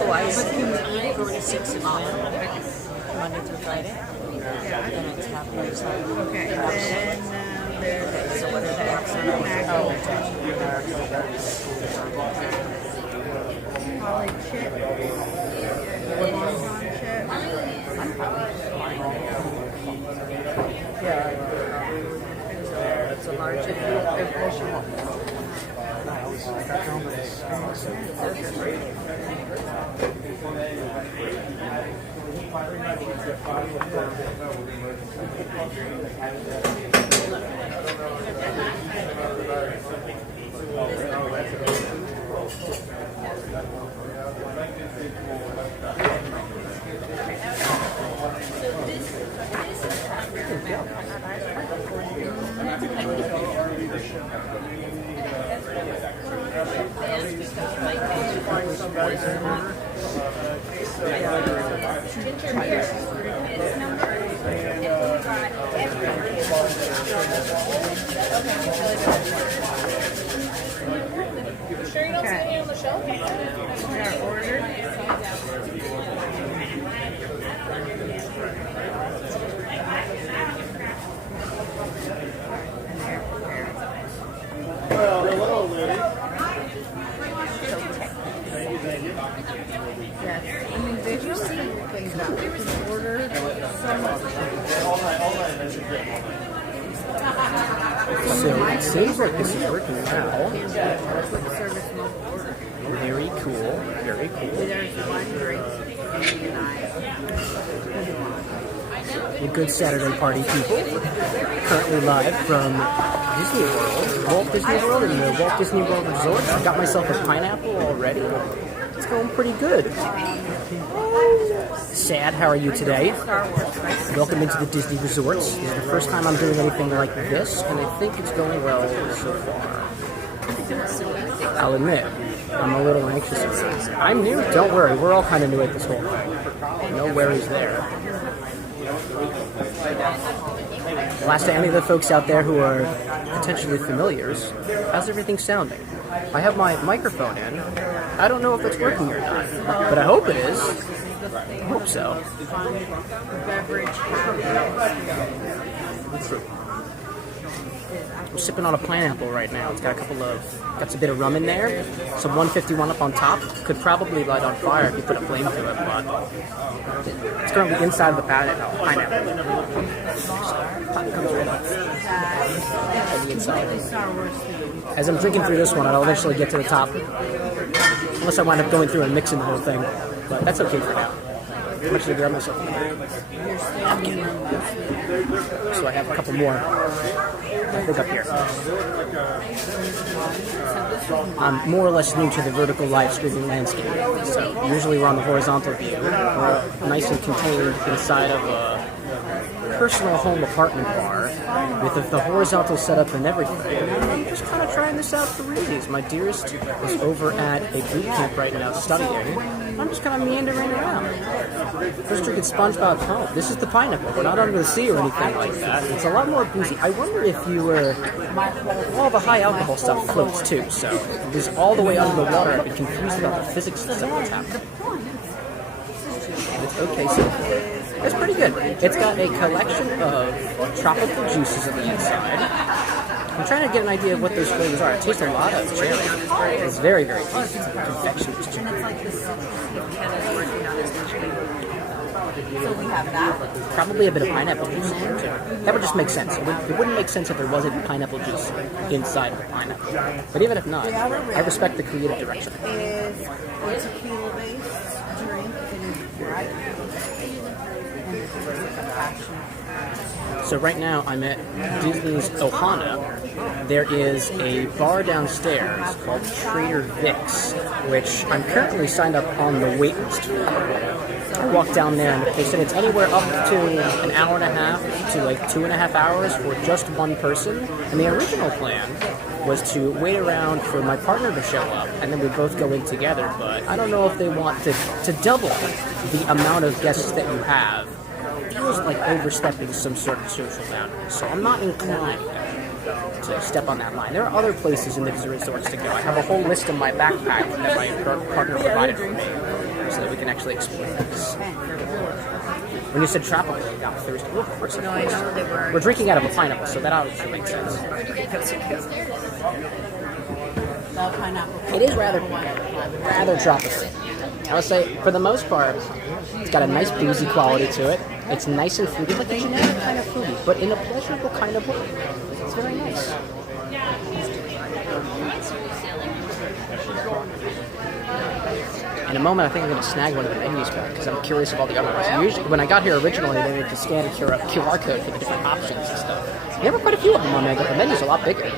Oh, I see. Going to 6 o'clock. Monday through Friday. And it's half price. Okay, and then there's So what are the Holly chip, bonbon chip. Yeah. It's a large Sure you don't see any on the shelf? Got ordered. Well, hello, lady. Yes. I mean, did you see things that we can order so much? So it seems like this is working now. Quick service mobile order. Very cool. Very cool. There's one drink and A good Saturday party, people. Currently live from Disney World, Walt Disney World, and the Walt Disney World Resort. I got myself a pineapple already. It's going pretty good. Sad, how are you today? Welcome into the Disney Resorts. This is the first time I'm doing anything like this, and I think it's going well so far. I'll admit, I'm a little anxious. I'm new, don't worry, we're all kind of new at this whole thing. No worries there. I'll ask to any of the folks out there who are potentially familiars, how's everything sounding? I have my microphone in. I don't know if it's working or not, but I hope it is. I hope so. beverage. I'm sipping on a pineapple right now. It's got got a bit of rum in there. Some 151 up on top. Could probably light on fire if you put a flame to it, but it's currently inside of the pineapple. Pop comes right up on the inside. As I'm drinking through this one, I'll eventually get to the top. Unless I wind up going through and mixing the whole thing. But that's okay for now. I'm actually grab myself a napkin. So I have a couple more. I think up here. I'm more or less new to the vertical live streaming landscape. So usually we're on the horizontal view. We're nice and contained inside of a personal home apartment bar with the horizontal setup and everything. And I'm just kind of trying this out for reals. My dearest is over at a boot camp right now studying. I'm just kind of meandering around. First drinking SpongeBob home. This is the pineapple. We're not under the sea or anything like that. It's a lot more boozy. I wonder if you were... all the high alcohol stuff floats too, so if it was all the way under the water, I'd be confused about the physics of what's happening. It's okay, so it's pretty good. It's got a collection of tropical juices on the inside. I'm trying to get an idea of what those flavors are. It tastes a lot of cherry. It's very, very tasty. It's like confectioner's cherry. So we have that. Probably a bit of pineapple juice in there too. That would just make sense. It wouldn't make sense if there wasn't pineapple juice inside of the pineapple. But even if not, I respect the creative direction. Is a tequila-based drink. It is bright. And it's a passion. So right now I'm at Disney's Ohana. There is a bar downstairs called Trader Vic's, which I'm currently signed up on the wait list for. I walked down there and they said it's anywhere up to an hour and a half to like 2.5 hours for just one person. And the original plan was to wait around for my partner to show up and then we both go in together. But I don't know if they want to double the amount of guests that you have. It feels like overstepping some sort of social boundary. So I'm not inclined to step on that line. There are other places in the resorts to go. I have a whole list in my backpack that my partner provided for me so that we can actually explore this. When you said tropical, you got thirsty. Well, of course, of course. We're drinking out of a pineapple, so that obviously makes sense. The pineapple. It is rather tropical. I would say, for the most part, it's got a nice boozy quality to it. It's nice and fruity, like a generic kind of fruity, but in a pleasurable kind of way. It's very nice. In a moment, I think I'm going to snag one of the menus back because I'm curious of all the other ones. Usually, when I got here originally, they made to scan a QR code for the different options and stuff. There were quite a few of them on there, but the menu's a lot bigger.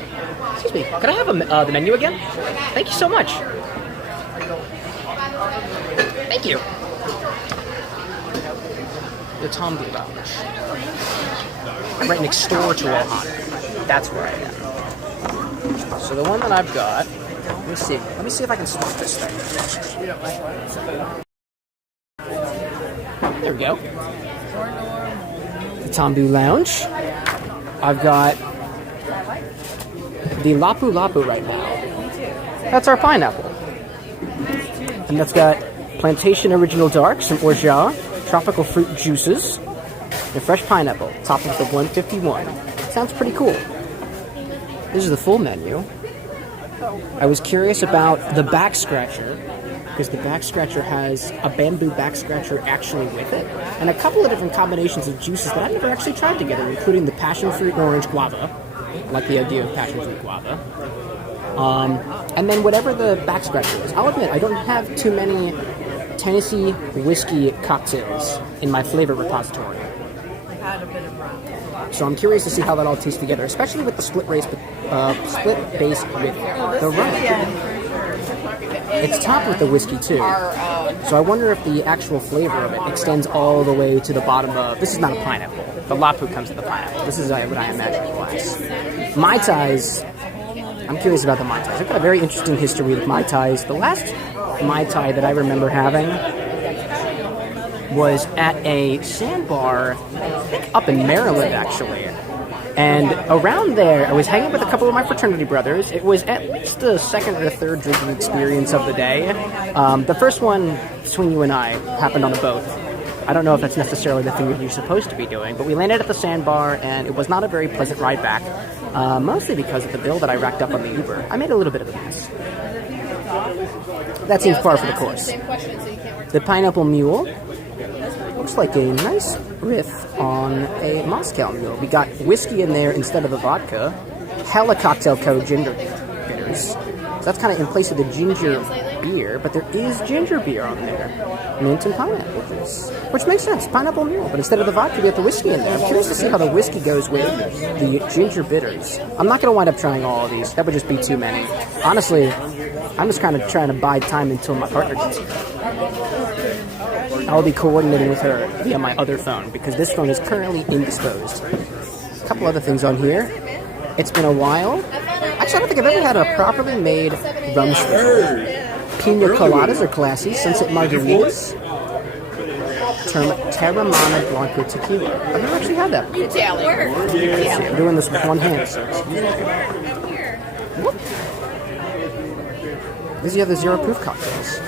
Excuse me, could I have the menu again? Thank you so much. Thank you. The Tambu Lounge. Right next door to Ohana. That's where I am. So the one that I've got, let me see if I can spot this thing. There we go. The Tambu Lounge. I've got the Lapu Lapu right now. That's our pineapple. And that's got Plantation Original Dark, some orgeat, tropical fruit juices, and fresh pineapple, topped with the 151. Sounds pretty cool. This is the full menu. I was curious about the back scratcher, because the back scratcher has a bamboo back scratcher actually with it, and a couple of different combinations of juices that I've never actually tried together, including the passion fruit and orange guava. I like the idea of passion fruit guava. And then whatever the back scratcher is. I'll admit, I don't have too many Tennessee whiskey cocktails in my flavor repository. I had a bit of rum. So I'm curious to see how that all tastes together, especially with the split base with the rum. It's topped with the whiskey too. So I wonder if the actual flavor of it extends all the way to the bottom of... This is not a pineapple. The Lapu comes with the pineapple. This is what I imagine it was. Mai Tais... I'm curious about the Mai Tais. I've got a very interesting history with Mai Tais. The last Mai Tai that I remember having was at a sandbar, I think up in Maryland, actually. And around there, I was hanging with a couple of my fraternity brothers. It was at least the second or third drinking experience of the day. The first one, between you and I, happened on a boat. I don't know if that's necessarily the thing that you're supposed to be doing, but we landed at the sandbar, and it was not a very pleasant ride back, mostly because of the bill that I racked up on the Uber. I made a little bit of a mess. That seems par for the course. The Pineapple Mule looks like a nice riff on a Moscow Mule. We got whiskey in there instead of the vodka. Hella Cocktail Co. ginger bitters. So that's kind of in place of the ginger beer, but there is ginger beer on there. Mint and pineapple juice. Which makes sense. Pineapple Mule. But instead of the vodka, we have the whiskey in there. I'm curious to see how the whiskey goes with the ginger bitters. I'm not going to wind up trying all of these. That would just be too many. Honestly, I'm just kind of trying to bide time until my partner gets here. I'll be coordinating with her via my other phone because this phone is currently indisposed. A couple other things on here. It's been a while. Actually, I don't think I've ever had a properly made rum swizzle. Pina coladas are classy. Sunset margaritas. Terramana Blanco tequila. I've never actually had that before. I'm doing this with one hand, so whoop. Because you have the zero proof cocktails.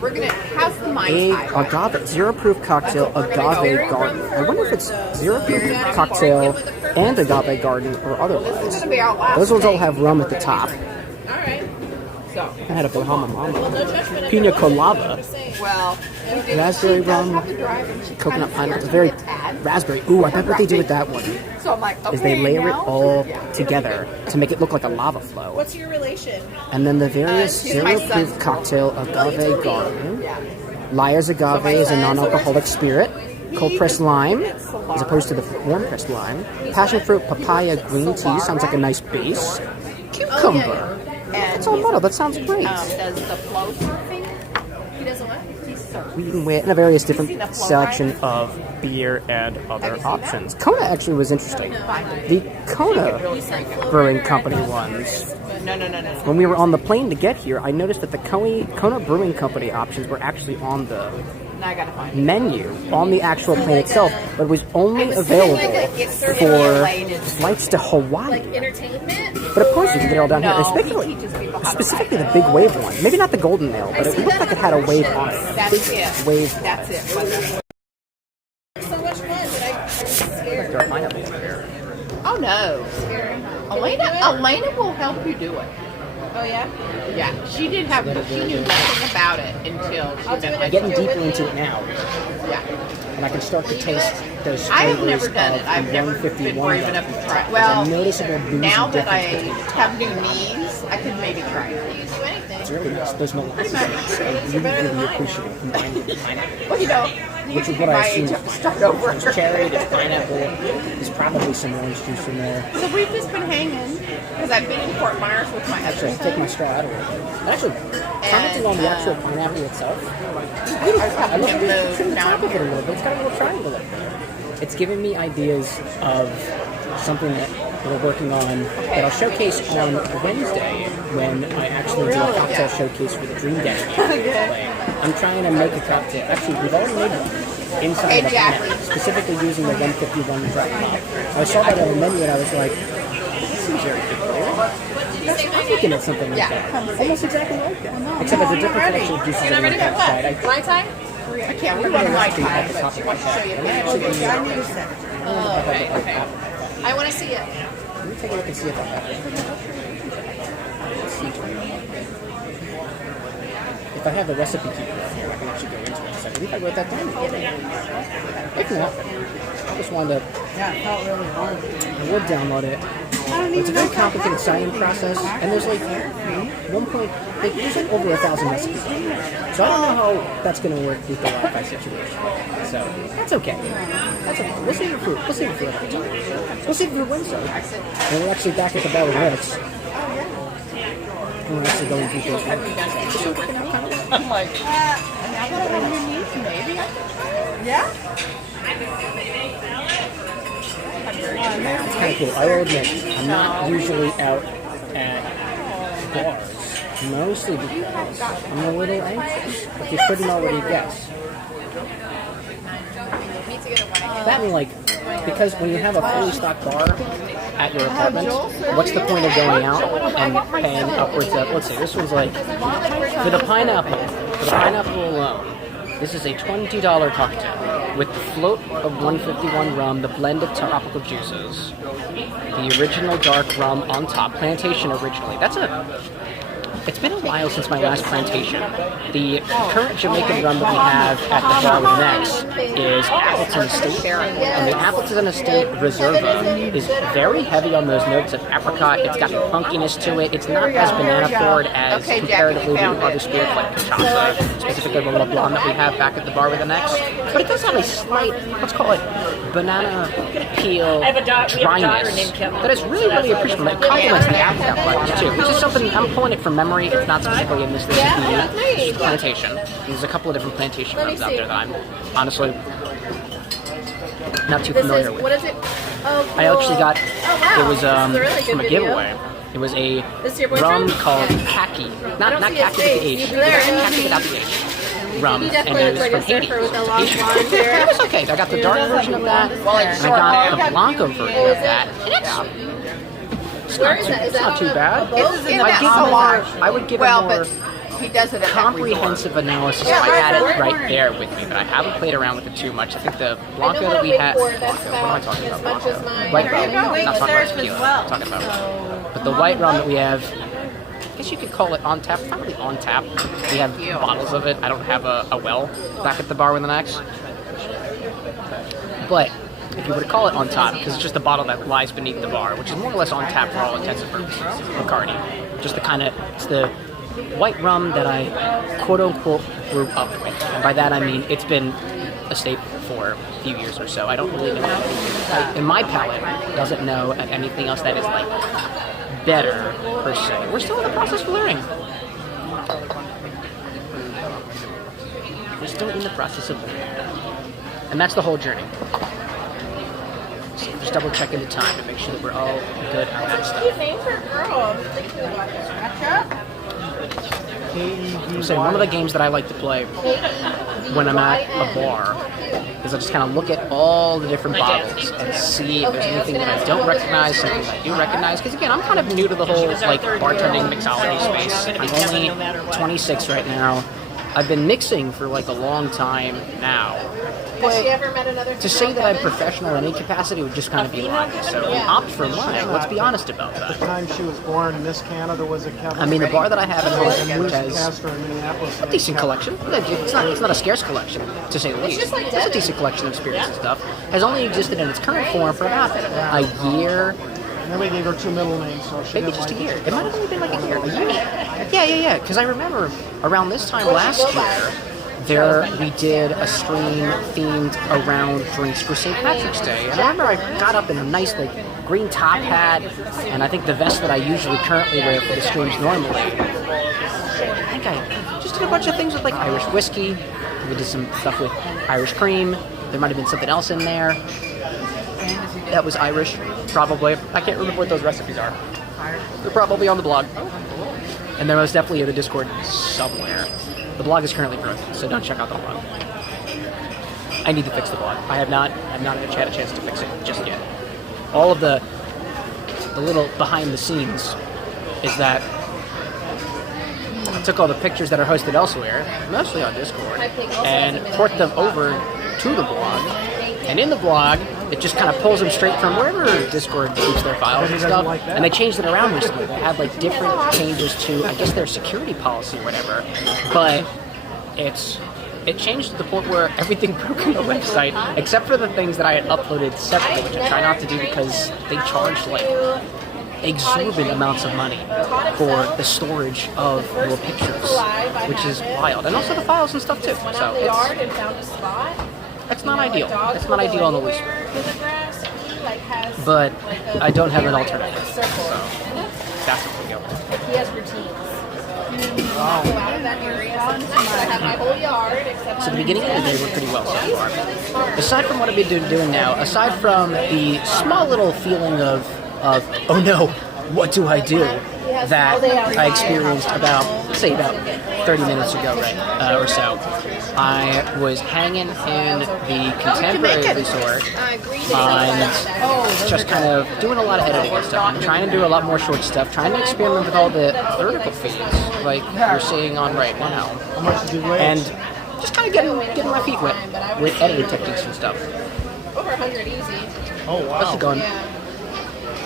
We're gonna. How's the Mai Tai? Agave zero proof cocktail agave garden. I wonder if it's zero proof cocktail and agave garden or otherwise. Those ones all have rum at the top. Alright. So. I had a Bahama Mama. Pina colada. Well, Raspberry rum. Coconut pineapple. It's very raspberry. Ooh, I bet what they do with that one so I'm like, okay, is they layer it now? all together to make it look like a lava flow. What's your relation? And then the various He's my zero proof son's cocktail agave garden. Liar's Agave is a non-alcoholic spirit. Cold pressed lime, as opposed to the warm pressed lime. Passion fruit papaya green tea sounds like a nice base. Cucumber. It's all muddled. That sounds great. Does the flow surfing? He doesn't what? He's surfing. We went in a various different selection of beer and other options. Kona actually was interesting. The Kona Brewing Company ones. No. When we were on the plane to get here, I noticed that the Kona Brewing Company options were actually on the Now I gotta find it. menu on the actual plane itself, but it was only available for flights to Hawaii. Entertainment? But of course, you can get it all down here. No, Especially, he teaches people how to specifically the big wave one. Maybe not the golden nail, but it looked like it had a wave on it. A That's big it. wave. That's it. So much fun, but I'm scared. There are pineapple over here. Oh no. Elena will help you do it. Oh yeah? Yeah, she knew nothing about it until she I'll do met it my I'm getting You're deeper with into me? it now, Yeah. and I can start to taste those I have flavors never done it. of I've the never been 151 brave though. enough to try it. There's Well, a noticeable boozy now that I difference between the top. have new knees, I could maybe try it. You do anything. It's really nice. Those molasses are really appreciative combined with the pineapple. Well, you know, you Which is can what I my age assume. have to start over. There's cherry, there's pineapple, there's probably some orange juice in there. So we've just been hanging because I've been in Fort Myers with my Actually, I husband. take my straw out of it. And actually, commenting on the actual pineapple itself, I was I helping love him the move top down of it a here. little bit. It's got a little triangle up there. It's giving me ideas of something that we're working on that I'll showcase on Wednesday when I actually do a cocktail showcase for the Dream Gang. I'm trying to make a cocktail. Actually, we've already made one inside of a Exactly. pineapple, specifically using the 151 drop top. I saw that on the menu and I was like, this seems very familiar. I'm thinking of something like that. Almost exactly like that. Except it's a different collection of juices on the outside. My time? I can't remember my time, but she wants to show you a picture. I need a second. Okay. I want to see it. Let me take a look and see if I have it. If I have the recipe keeper up here, I can actually go into it. So I believe I wrote that down. If not, I just wanted to. Yeah, it felt really hard. I would download it. It's a very complicated signing process, and there's like there's like over 1,000 recipes. So I don't know how that's going to work with the Wi-Fi situation. So that's okay. That's okay. We'll save it for another time. We'll save it for Wednesday. And we're actually back at the Bar with Rex. We're actually going through things. I'm like, now that I have new knees, maybe I can try it. Yeah? It's kind of cool. I will admit, I'm not usually out at bars, mostly because I'm a little anxious. If you couldn't already guess. Need to get a wedding. That and like, because when you have a fully stocked bar at your apartment, what's the point of going out and paying upwards of, let's say this was like, for the pineapple alone, this is a $20 cocktail with the float of 151 rum, the blend of tropical juices, the original dark rum on top, plantation originally. It's been a while since my last plantation. The current Jamaican rum that we have at the bar with Nex is Appleton Estate, and the Appleton Estate Reserva is very heavy on those notes of apricot. It's got funkiness to it. It's not as banana forward as Okay, comparatively Jackie, with other spirits like cachaça, specifically the LeBlanc that we have back at the bar with the Nex. But it does have a slight, let's call it banana peel dryness that is really, really appreciable. It complements the apricot flavors too, which is something I'm pulling it from memory. It's not specifically in this. This is the plantation. There's a couple of different plantation rums out there that I'm honestly not too familiar with. What is it? Oh, cool. I actually got wow. it was This is a really good from a video. giveaway. It was a This is your rum boyfriend? called Yeah. Kaki. I Not don't see his Kaki with the face. H. He's there. Kaki without the H. Rum, He and definitely it was looks like from a Haiti. surfer with a long Asian. blonde hair. It was okay. I got the dark version of that, and I got the Blanco version of that. And it's Where not is too, that? Is it's that not on too a bad. boat? This is in I'd that give salon. I would give Well, a more but he does it at that comprehensive analysis if I had it right there with me, but I haven't played around with it too much. I think the Blanco that we had. Blanco, what am I talking about? As much as Blanco. mine. White There you rum. go. I'm not talking about tequila. I'm talking about. But the white rum that we have, I guess you could call it on tap. It's not really on tap. We have bottles of it. I don't have a well back at the bar with the Nex. But if you were to call it on top, because it's just a bottle that lies beneath the bar, which is more or less on tap for all intents and purposes, Bacardi. Just the kind of, it's the white rum that I quote-unquote grew up with. And by that I mean it's been a staple for a few years or so. I don't really know, in my palate, doesn't know of anything else that is like better, per se. We're still in the process of learning. We're still in the process of learning. And that's the whole journey. So just double checking the time to make sure that we're all good on that stuff. Name for a girl. I'm saying one of the games that I like to play when I'm at a bar is I just kind of look at all the different bottles and see if there's anything that I don't recognize, something that I do recognize. Because again, I'm kind of new to the whole like bartending mixology space. I'm only 26 right now. I've been mixing for like a long time now. Has she ever met another To say that I'm professional in any capacity would just kind of be lying. So opt for lying. Let's be honest about The that. time she was born, Miss Canada was a Kevin. I mean, the bar that I have in Moose Holyoke has Pastor in Minneapolis. a decent collection. It's not a scarce collection, to say the least. just like It's a Debbie. decent collection of spirits and stuff. Has only existed in its current form for about a year, And then we gave her 2 middle names, so she maybe didn't just a like year. it. It might have only been like a year. Yeah. Because I remember around this time last year, we did a stream themed around drinks for St. Patrick's Day. And I remember I got up in a nice like green top hat, and I think the vest that I usually currently wear for the streams normally. I think I just did a bunch of things with like Irish whiskey. We did some stuff with Irish cream. There might have been something else in there that was Irish, probably. I can't remember what those recipes are. They're probably on the blog. And they're most definitely in the Discord somewhere. The blog is currently broken, so don't check out the blog. I need to fix the blog. I have not had a chance to fix it just yet. All of the little behind the scenes is that I took all the pictures that are hosted elsewhere, mostly on Discord, and port them over to the blog. And in the blog, it just kind of pulls them straight from wherever Discord keeps their files and stuff. And they changed it around recently. They had like different changes to, I guess, their security policy or whatever. But it changed to the point where everything broke on the website, except for the things that I had uploaded separately, which I try not to do because they charge like exorbitant amounts of money for the storage of your pictures, which is wild. And also the files and stuff too. So it's not ideal. It's not ideal on the least. But I don't have an alternative. So that's what we go with. He has routines. Wow. Go out of that area. I have my whole yard except So the beginning of the day went pretty well so far. Aside from what I've been doing now, aside from the small little feeling of oh no, what do I do? That I experienced about 30 minutes ago, right, or so. I was hanging in the Contemporary Resort and just kind of doing a lot of editing and stuff. I'm trying to do a lot more short stuff, trying to experiment with all the vertical feeds like you're seeing on right now. How much did you weigh? And just kind of getting my feet wet with editing techniques and stuff. over 100 easy. Oh, wow. How's it going? Yeah.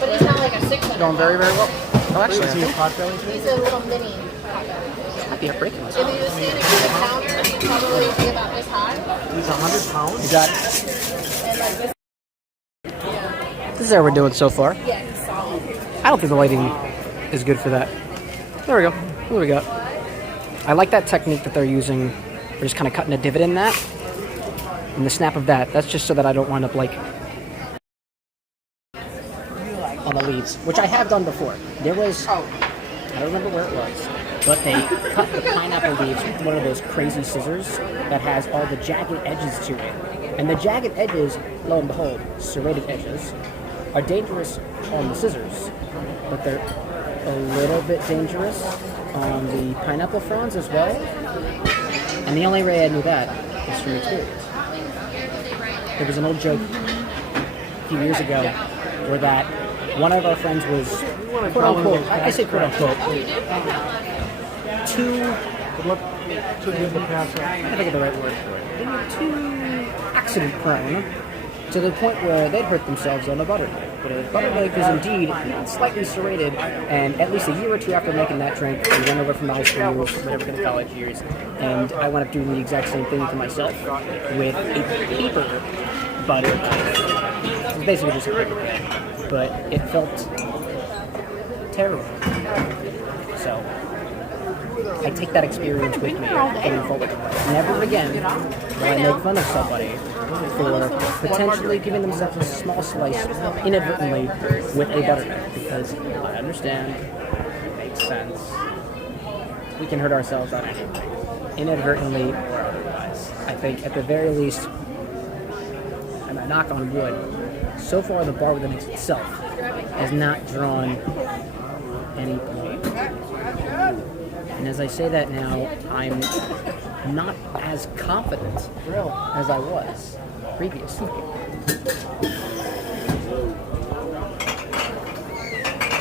But he's not like a 600. Going very, very well. Oh, actually, Is he a potbelly too? He's a little mini potbelly. might be a breaking If he was standing on the counter, he'd probably be about this high. He's 100 pounds? You got And like this. This is how we're doing so far. Yeah, he's solid. I don't think the lighting is good for that. There we go. What do we got? I like that technique that they're using. They're just kind of cutting a divot in that. And the snap of that. That's just so that I don't wind up like on the leaves, which I have done before. There was, I don't remember where it was, but they cut the pineapple leaves with one of those crazy scissors that has all the jagged edges to it. And the jagged edges, lo and behold, serrated edges, are dangerous on the scissors, but they're a little bit dangerous on the pineapple fronds as well. And the only way I knew that is from experience. There was an old joke a few years ago where that one of our friends was, quote unquote, I say quote unquote, too, Too good to pass up. I think of the right word for it. They were too accident prone to the point where they'd hurt themselves on a butter knife. But a butter knife is indeed slightly serrated, and at least a year or two after making that drink, we went over from the high school years, whatever, to the college years, and I wound up doing the exact same thing to myself with a paper butter knife. It was basically just a paper knife, but it felt terrible. So I take that experience with me going forward. Never again will I make fun of somebody for potentially giving themselves a small slice inadvertently with a butter knife, because I understand, it makes sense. We can hurt ourselves on anything, inadvertently or otherwise. I think at the very least, and I knock on wood, so far the bar within itself has not drawn any blood. And as I say that now, I'm not as confident as I was previously.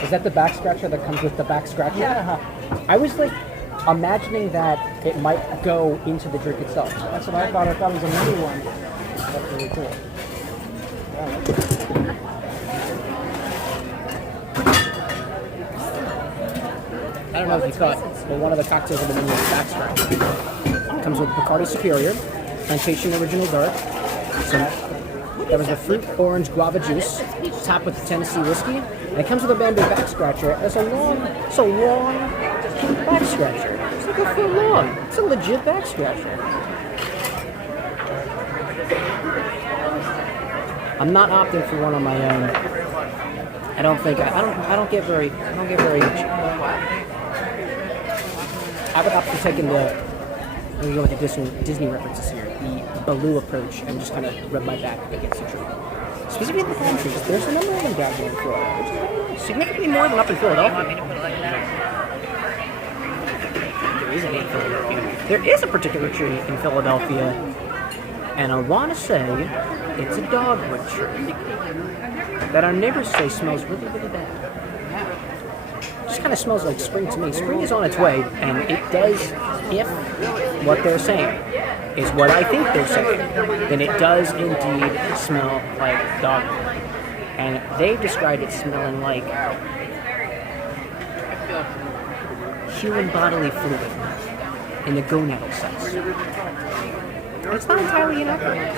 Is that the back scratcher that comes with the back scratcher? Yeah. I was like imagining that it might go into the drink itself. That's what I thought. I thought it was a mini one. That's really cool. I don't know if you caught, but one of the cocktails of the menu is back scratcher. It comes with Bacardi Superior, Plantation Original Dark, that was the fruit orange guava juice, topped with the Tennessee whiskey, and it comes with a bamboo back scratcher. It's a long back scratcher. It's like a foot long. It's a legit back scratcher. I'm not opting for one on my own. I don't get very. I would opt for taking the. I'm gonna go with the Disney references here. The Baloo approach and just kind of rub my back against the tree. Specifically the palm trees. There's a number of them down here in Florida, which is significantly more than up in Philadelphia. There is any in Philadelphia. There is a particular tree in Philadelphia, and I want to say it's a dogwood tree that our neighbors say smells really, really bad. Just kind of smells like spring to me. Spring is on its way, and it does, if what they're saying is what I think they're saying, then it does indeed smell like dogwood. And they've described it smelling like human bodily fluid in the gonadal sense. And it's not entirely inaccurate.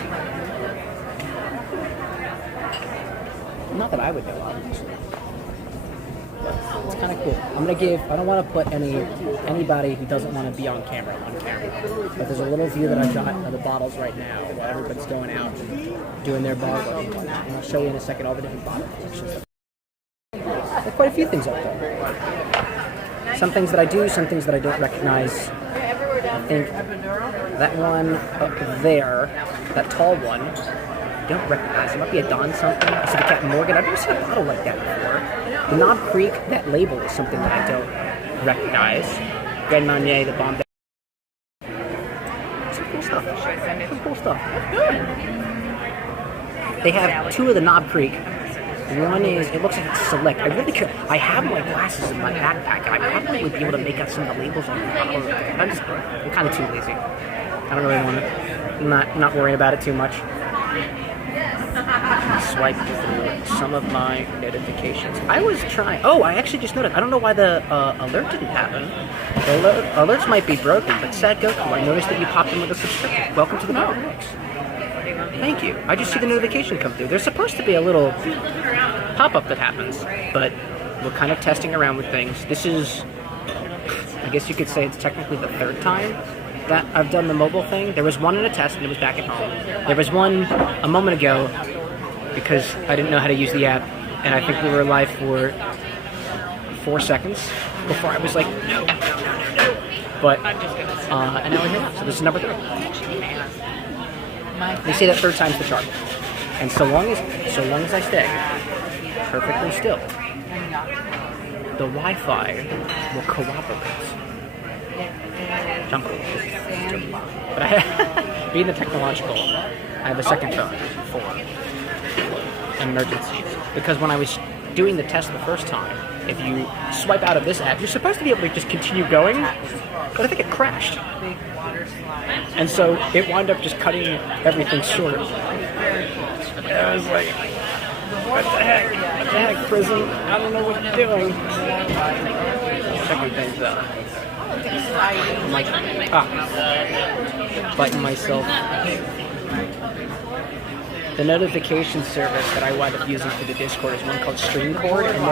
Not that I would know, obviously. It's kind of cool. I don't want to put anybody who doesn't want to be on camera. But there's a little view that I've got of the bottles right now while everybody's going out and doing their bar work. And I'll show you in a second all the different bottle collections. There are quite a few things out there. Some things that I do, some things that I don't recognize. I think that one up there, that tall one, I don't recognize. It might be a Don something. I see the Captain Morgan. I've never seen a bottle like that before. The Knob Creek, that label is something that I don't recognize. Grand Marnier, the Bombay. Some cool stuff. They have two of the Knob Creek. One is, it looks like it's Select. I really could. I have my glasses in my backpack, and I probably would be able to make out some of the labels on the bottle. I'm kind of too lazy. I don't really want to. I'm not worrying about it too much. Swipe through some of my notifications. I was trying. Oh, I actually just noticed. I don't know why the alert didn't happen. The alerts might be broken, but Sad Goku, I noticed that you popped in with a subscription. Welcome to the Power Mix. Thank you. I just see the notification come through. There's supposed to be a little pop-up that happens, but we're kind of testing around with things. This is, I guess you could say it's technically the third time that I've done the mobile thing. There was one in a test, and it was back at home. There was one a moment ago because I didn't know how to use the app, and I think we were live for 4 seconds before I was like, no. But, and now we're here. So this is number 3. They say that third time's the charm. And so long as I stay perfectly still, the Wi-Fi will cooperate. Jungle. But being the technological, I have a second phone for emergencies. Because when I was doing the test the first time, if you swipe out of this app, you're supposed to be able to just continue going, but I think it crashed. And so it wound up just cutting everything short. And I was like, what the heck? What the heck, prison? I don't know what you're doing. Checking things out. I'm like, biting myself. The notification service that I wind up using for the Discord is one called StreamCord, and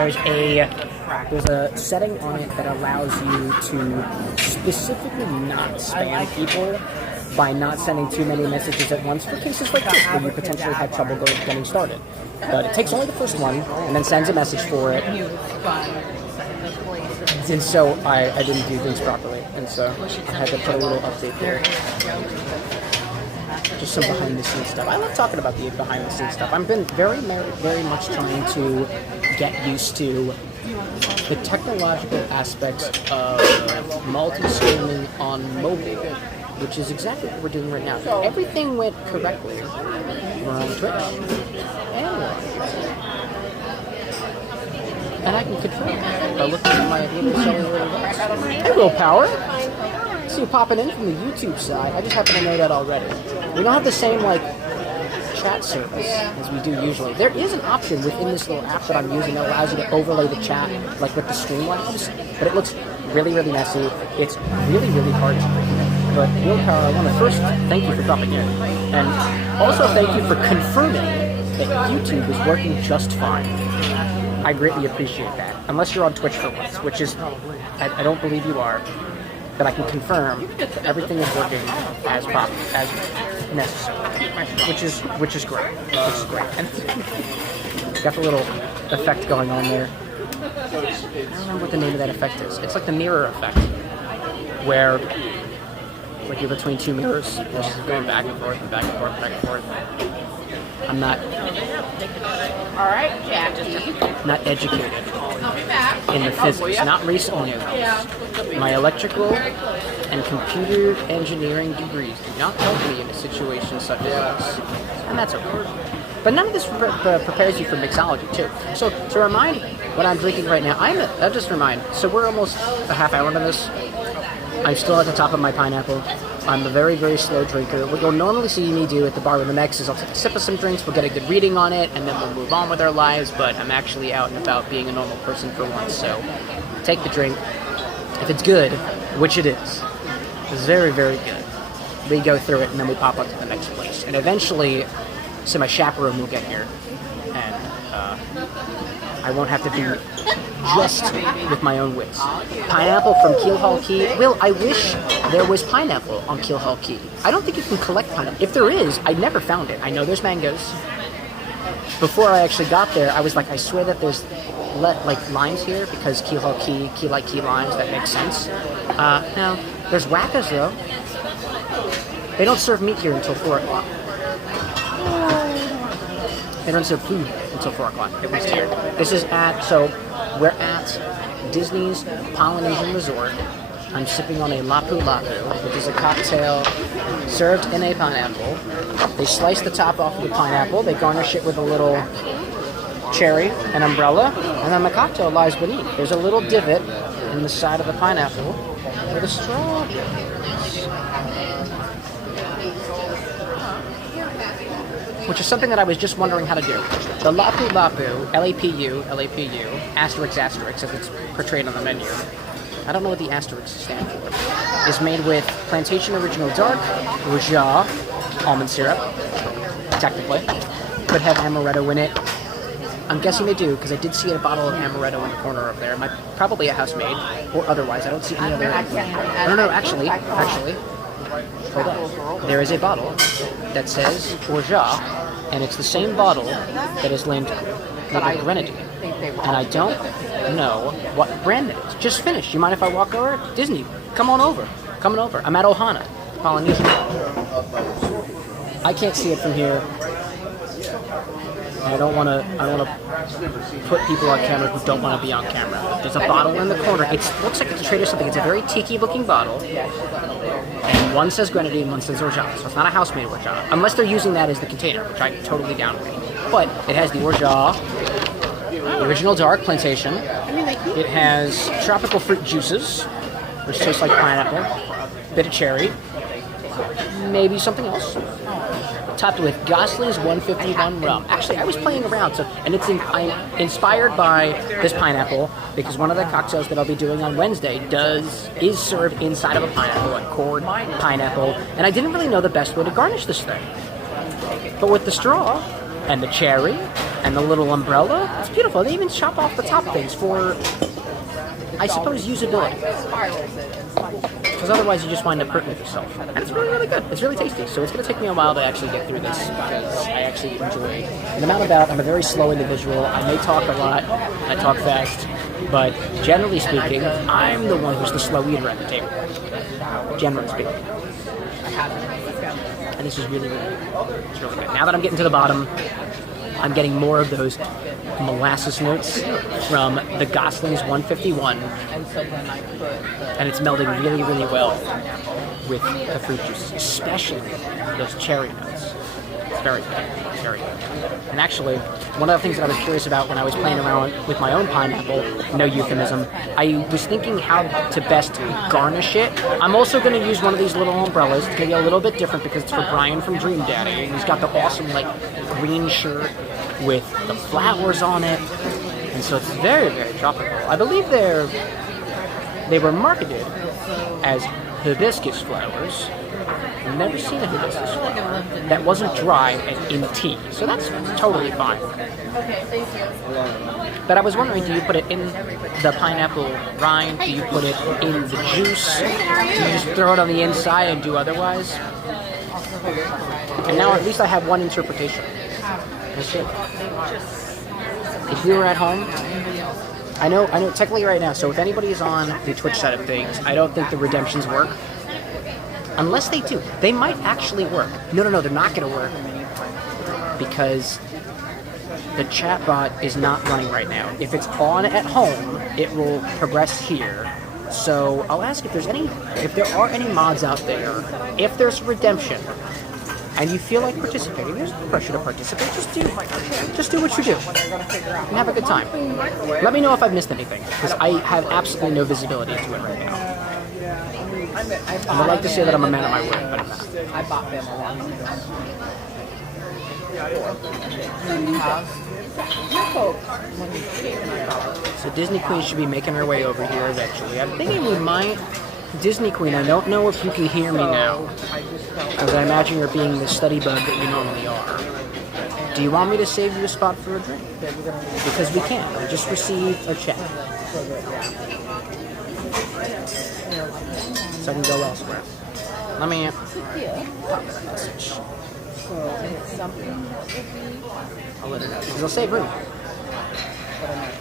there's a setting on it that allows you to specifically not spam people by not sending too many messages at once for cases like this where you potentially had trouble getting started. But it takes only the first one and then sends a message for it. And so I didn't do things properly, and so I had to put a little update there. Just some behind-the-scenes stuff. I love talking about the behind-the-scenes stuff. I've been very much trying to get used to the technological aspects of multi-streaming on mobile, which is exactly what we're doing right now. Everything went correctly. We're on Twitch, and we're on YouTube. And I can confirm by looking at my little cellular alerts. Hey, Willpower! I see you popping in from the YouTube side. I just happen to know that already. We don't have the same, like, chat service as we do usually. There is an option within this little app that I'm using that allows you to overlay the chat, like with the Streamlabs, but it looks really, really messy. It's really, really hard to read. But Willpower, I want to first thank you for dropping in, and also thank you for confirming that YouTube is working just fine. I greatly appreciate that. Unless you're on Twitch for once, which is, I don't believe you are, but I can confirm that everything is working as proper, as necessary, which is great. Which is great. And got the little effect going on there. I don't remember what the name of that effect is. It's like the mirror effect, where like you're between two mirrors, and just going back and forth and back and forth, back and forth. I'm not. All right, Jackie. Not educated I'll be back. in the physics, not recently. My electrical and computer engineering degrees do not help me in a situation such as this, and that's okay. But none of this prepares you for mixology too. So to remind what I'm drinking right now, I'll just remind. So we're almost a half hour into this. I'm still at the top of my pineapple. I'm a very, very slow drinker. What you'll normally see me do at the bar with the Mex is I'll take a sip of some drinks, we'll get a good reading on it, and then we'll move on with our lives, but I'm actually out and about being a normal person for once, so take the drink. If it's good, which it is, it's very, very good, we go through it and then we pop up to the next place. And eventually, so my chaperone will get here, and I won't have to be just with my own wits. Pineapple from Keelhaul Key. Will, I wish there was pineapple on Keelhaul Key. I don't think you can collect pineapple. If there is, I never found it. I know there's mangoes. Before I actually got there, I was like, I swear that there's like limes here because Keelhaul Key, key limes. That makes sense. No, there's whackers though. They don't serve meat here until 4 o'clock. They don't serve food until 4 o'clock, at least here. This is we're at Disney's Polynesian Resort. I'm sipping on a Lapu Lapu, which is a cocktail served in a pineapple. They slice the top off of the pineapple, they garnish it with a little cherry, an umbrella, and then the cocktail lies beneath. There's a little divot in the side of the pineapple with a straw. Which is something that I was just wondering how to do. The Lapu Lapu, L-A-P-U, asterisk, as it's portrayed on the menu. I don't know what the asterisk stand for. Is made with Plantation Original Dark, Rajah, almond syrup, technically. Could have amaretto in it. I'm guessing they do, because I did see a bottle of amaretto in the corner over there. Probably a house-made, or otherwise. I don't see any other... No, actually. Hold on. There is a bottle that says Orgeat, and it's the same bottle that is labeled Grenadine. And I don't know what brand it is. Just finished. You mind if I walk over? Disney, come on over. Coming over. I'm at Ohana, Polynesian. I can't see it from here. I don't want to put people on camera who don't want to be on camera. There's a bottle in the corner. It looks like it's a trade or something. It's a very tiki-looking bottle. And one says Grenadine, one says Orgeat. So it's not a house-made Orgeat. Unless they're using that as the container, which I'm totally down with. But it has the Orgeat, the Original Dark Plantation. It has tropical fruit juices, which tastes like pineapple, bit of cherry, maybe something else. Topped with Gosling's 151 rum. Actually, I was playing around, I'm inspired by this pineapple because one of the cocktails that I'll be doing on Wednesday is served inside of a pineapple, a cored pineapple, and I didn't really know the best way to garnish this thing. But with the straw and the cherry and the little umbrella, it's beautiful. They even chop off the top things for, I suppose, usability. Because otherwise you just wind up hurting yourself. And it's really, really good. It's really tasty. So it's going to take me a while to actually get through this because I actually enjoy. And I'm out about, I'm a very slow individual. I may talk a lot. I talk fast. But generally speaking, I'm the one who's the slow eater at the table. Generally speaking. And this is really, really good. It's really good. Now that I'm getting to the bottom, I'm getting more of those molasses notes from the Gosling's 151, and it's melding really, really well with the fruit juices, especially those cherry notes. It's very good, very good. And actually, one of the things that I was curious about when I was playing around with my own pineapple, no euphemism, I was thinking how to best garnish it. I'm also going to use one of these little umbrellas. It's going to be a little bit different because it's for Brian from Dream Daddy. And he's got the awesome, like, green shirt with the flowers on it. And so it's very, very tropical. I believe they were marketed as hibiscus flowers. I've never seen a hibiscus flower that wasn't dry and in tea, so that's totally fine. Okay, thank you. But I was wondering, do you put it in the pineapple rind? Do you put it in the juice? Do you just throw it on the inside and do otherwise? And now at least I have one interpretation. That's it. If you were at home, I know technically right now, so if anybody is on the Twitch side of things, I don't think the redemptions work. Unless they do. They might actually work. No, they're not going to work. Because the chatbot is not running right now. If it's on at home, it will progress here. So I'll ask if there are any mods out there, if there's redemption, and you feel like participating, there's no pressure to participate. Just do what you do. And have a good time. Let me know if I've missed anything, because I have absolutely no visibility into it right now. I would like to say that I'm a man of my word, but I'm not. I bought them a long time ago. So Disney Queen should be making her way over here eventually. I'm thinking we might... Disney Queen, I don't know if you can hear me now, because I imagine you're being the study bug that you normally are. Do you want me to save you a spot for a drink? Because we can. I just received a check. So I can go elsewhere. Let me pop that message. I'll let her know. Because I'll save room.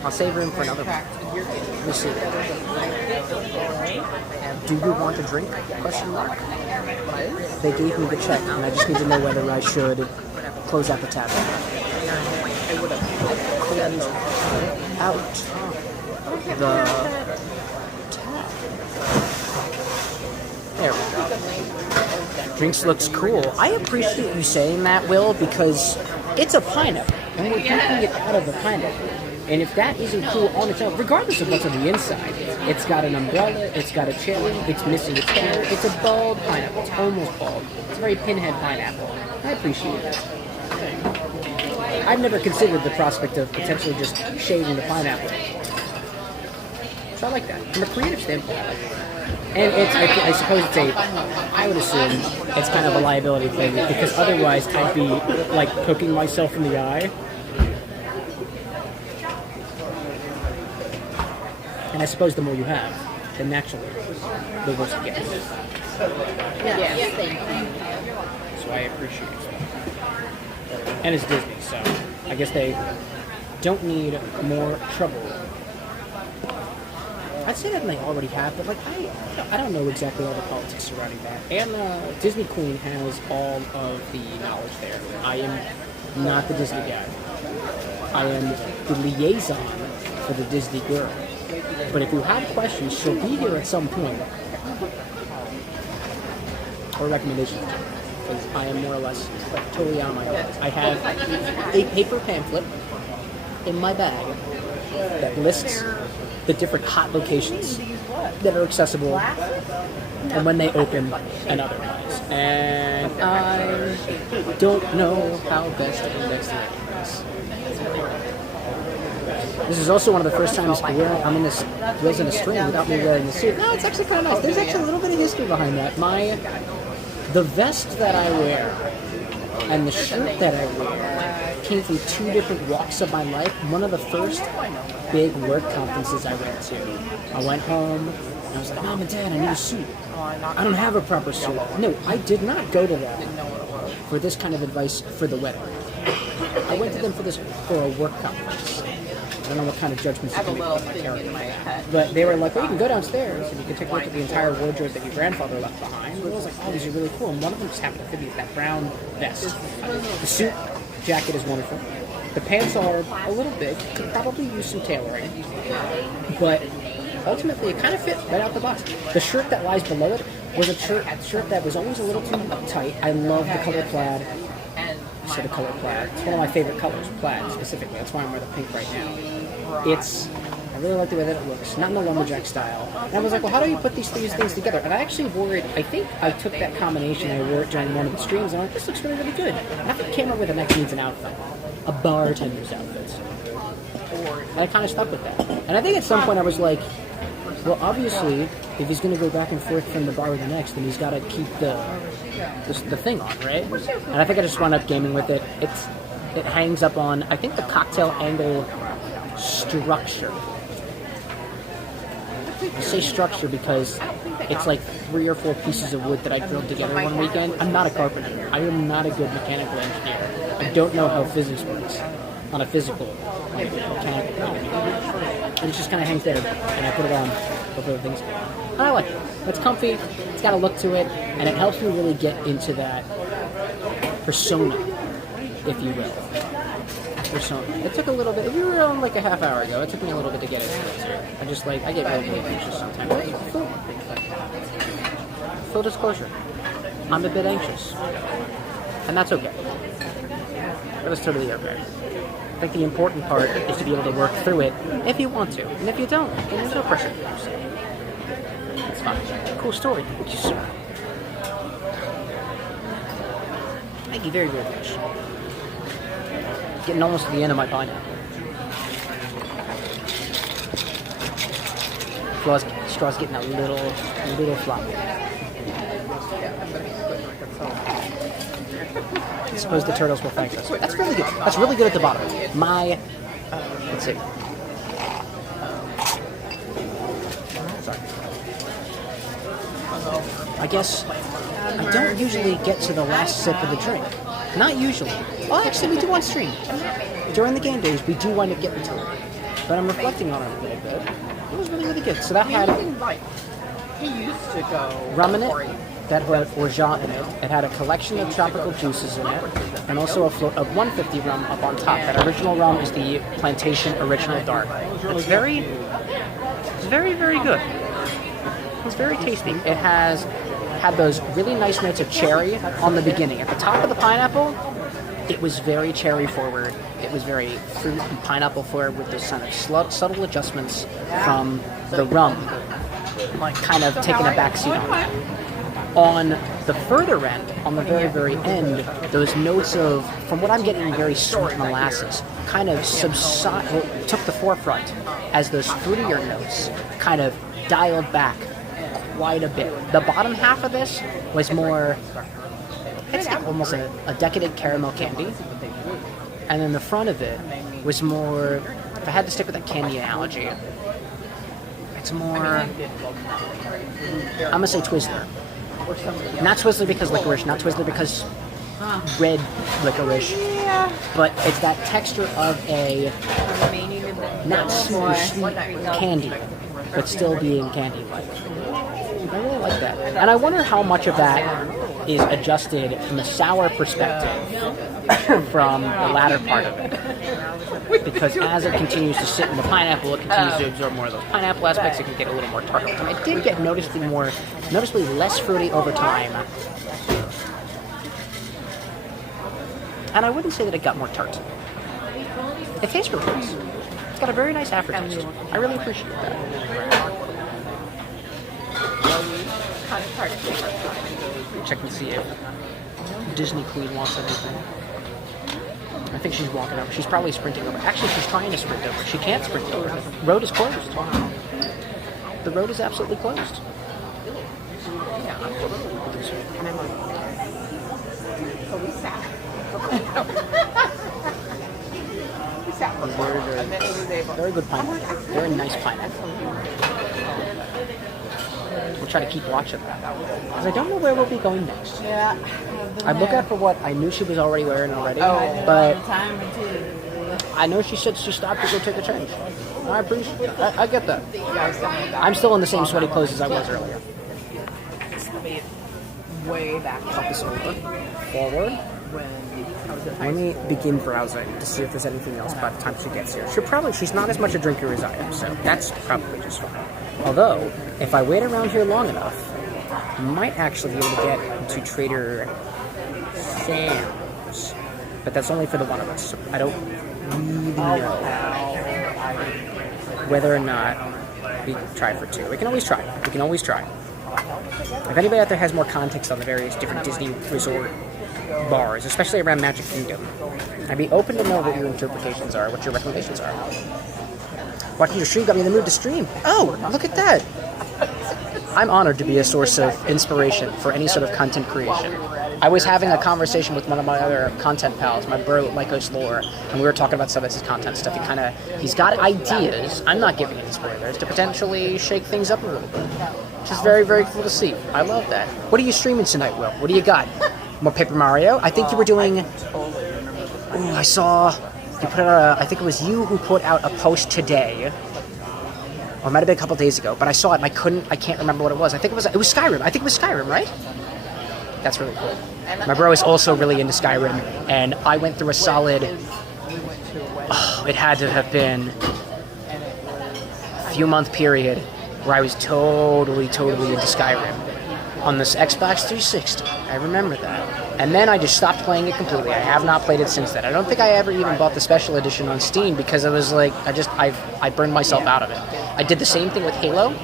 I'll save room for another one. We'll see. Do you want a drink? Question mark. They gave me the check, and I just need to know whether I should close out the tab. Close out the tab. There we go. Drinks looks cool. I appreciate you saying that, Will, because it's a pineapple, and we're drinking it out of the pineapple. And if that isn't cool on its own, regardless of what's on the inside, it's got an umbrella, it's got a cherry, it's missing its hair, it's a bald pineapple, it's almost bald. It's a very pinhead pineapple. I appreciate it. I've never considered the prospect of potentially just shaving the pineapple. So I like that. From a creative standpoint, I like it. And I suppose I would assume it's kind of a liability thing, because otherwise I'd be, like, poking myself in the eye. And I suppose the more you have, then naturally, the worse it gets. Yes, thank you. So I appreciate it. And it's Disney, so I guess they don't need more trouble. I'd say that they already have, but like I don't know exactly all the politics surrounding that. And Disney Queen has all of the knowledge there. I am not the Disney guy. I am the liaison for the Disney girl. But if you have questions, she'll be here at some point. Or recommendations, because I am more or less totally out of my head. I have a paper pamphlet in my bag that lists the different hot locations that are accessible and when they open and otherwise. And I don't know how best to index the this. This is also one of the first times I'm in this Will's in a string without me wearing the suit. No, it's actually kind of nice. There's actually a little bit of history behind that. The vest that I wear and the shirt that I wear came from two different walks of my life. One of the first big work conferences I went to. I went home and I was like, Mom and Dad, I need a suit. I don't have a proper suit. No, I did not go to them for this kind of advice for the wedding. I went to them for a work conference. I don't know what kind of judgments you can make about my character. But they were like, well, you can go downstairs and you can take a look at the entire wardrobe that your grandfather left behind. And I was like, oh, these are really cool. And one of them just happened to fit me with that brown vest. The suit jacket is wonderful. The pants are a little big, could probably use some tailoring, but ultimately it kind of fit right out the box. The shirt that lies below it was a shirt that was always a little too tight. I love the color plaid. I said the color plaid. It's one of my favorite colors, plaid specifically. That's why I'm wearing the pink right now. I really like the way that it looks, not in the lumberjack style. And I was like, well, how do you put these things together? And I actually wore it, I think I took that combination, I wore it during one of the streams, and I'm like, this looks really, really good. And I think it came up with the next needs an outfit, a bartender's outfit. And I kind of stuck with that. And I think at some point I was like, well, obviously, if he's going to go back and forth from the bar to the next, then he's got to keep the thing on, right? And I think I just wound up gaming with it. It hangs up on, I think, the cocktail angle structure. I say structure because it's like 3 or 4 pieces of wood that I drilled together one weekend. I'm not a carpenter. I am not a good mechanical engineer. I don't know how physics works on a physical, mechanical point. And it just kind of hangs there, and I put it on with other things. And I like it. It's comfy, it's got a look to it, and it helps me really get into that persona, if you will. Persona. It took a little bit. If you were on like a half hour ago, it took me a little bit to get into it. I get really anxious sometimes. Full disclosure, I'm a bit anxious, and that's okay. That was totally okay. I think the important part is to be able to work through it if you want to, and if you don't, then there's no pressure. It's fine. Cool story. Thank you, sir. Thank you very, very much. Getting almost to the end of my pineapple. Straw's getting a little floppy. I suppose the turtles will thank us. That's really good. That's really good at the bottom. Let's see. Sorry. I guess I don't usually get to the last sip of the drink. Not usually. Well, actually, we do on stream. During the game days, we do wind up getting to it. But I'm reflecting on it a little bit. It was really, really good. So that had rum in it, that had orgeat in it. It had a collection of tropical juices in it, and also a float of 150 rum up on top. That original rum is the Plantation Original Dark. It's very, very good. It's very tasty. It had those really nice notes of cherry on the beginning. At the top of the pineapple, it was very cherry forward. It was very fruit and pineapple forward with those kind of subtle adjustments from the rum, kind of taking a backseat on it. On the further end, on the very, very end, those notes of, from what I'm getting, very sweet molasses, kind of took the forefront as those fruitier notes kind of dialed back quite a bit. The bottom half of this was more, it's like almost a decadent caramel candy. And then the front of it was more, if I had to stick with that candy analogy, it's more, I'm going to say Twizzler. Not Twizzler because licorice, not Twizzler because red licorice, but it's that texture of a not super sweet candy, but still being candy-like. I really like that. And I wonder how much of that is adjusted from a sour perspective from the latter part of it. Because as it continues to sit in the pineapple, it continues to absorb more of those pineapple aspects, it can get a little more tart over time. It did get noticeably less fruity over time. And I wouldn't say that it got more tart. It tastes really nice. It's got a very nice aftertaste. I really appreciate that. Check and see if Disney Queen wants anything. I think she's walking over. She's probably sprinting over. Actually, she's trying to sprint over. She can't sprint over. The road is closed. The road is absolutely closed. Very good pineapple. Very nice pineapple. We'll try to keep watch of that. Because I don't know where we'll be going next. Yeah. I look at for what I knew she was already wearing already, but I know she said she stopped to go take a change. I appreciate that. I get that. I'm still in the same sweaty clothes as I was earlier. Way back. Up this over. Forward. Let me begin browsing to see if there's anything else by the time she gets here. She's not as much a drinker as I am, so that's probably just fine. Although, if I wait around here long enough, I might actually be able to get into Trader Sam's. But that's only for the one of us, so I don't really know whether or not we try for two. We can always try. If anybody out there has more context on the various different Disney resort bars, especially around Magic Kingdom, I'd be open to know what your interpretations are, what your recommendations are. Watching your stream got me in the mood to stream. Oh, look at that! I'm honored to be a source of inspiration for any sort of content creation. I was having a conversation with one of my other content pals, my bro, Lycos Lore, and we were talking about some of his content stuff. He's got ideas, I'm not giving any spoilers, to potentially shake things up a little bit. Which is very, very cool to see. I love that. What are you streaming tonight, Will? What do you got? More Paper Mario? I think you were doing... Oh, I saw... You put out I think it was you who put out a post today. Or it might have been a couple days ago, but I saw it and I can't remember what it was. I think it was Skyrim. I think it was Skyrim, right? That's really cool. My bro is also really into Skyrim, and I went through a solid... it had to have been a few month period where I was totally into Skyrim on this Xbox 360. I remember that. And then I just stopped playing it completely. I have not played it since then. I don't think I ever even bought the special edition on Steam because it was like, I burned myself out of it. I did the same thing with Halo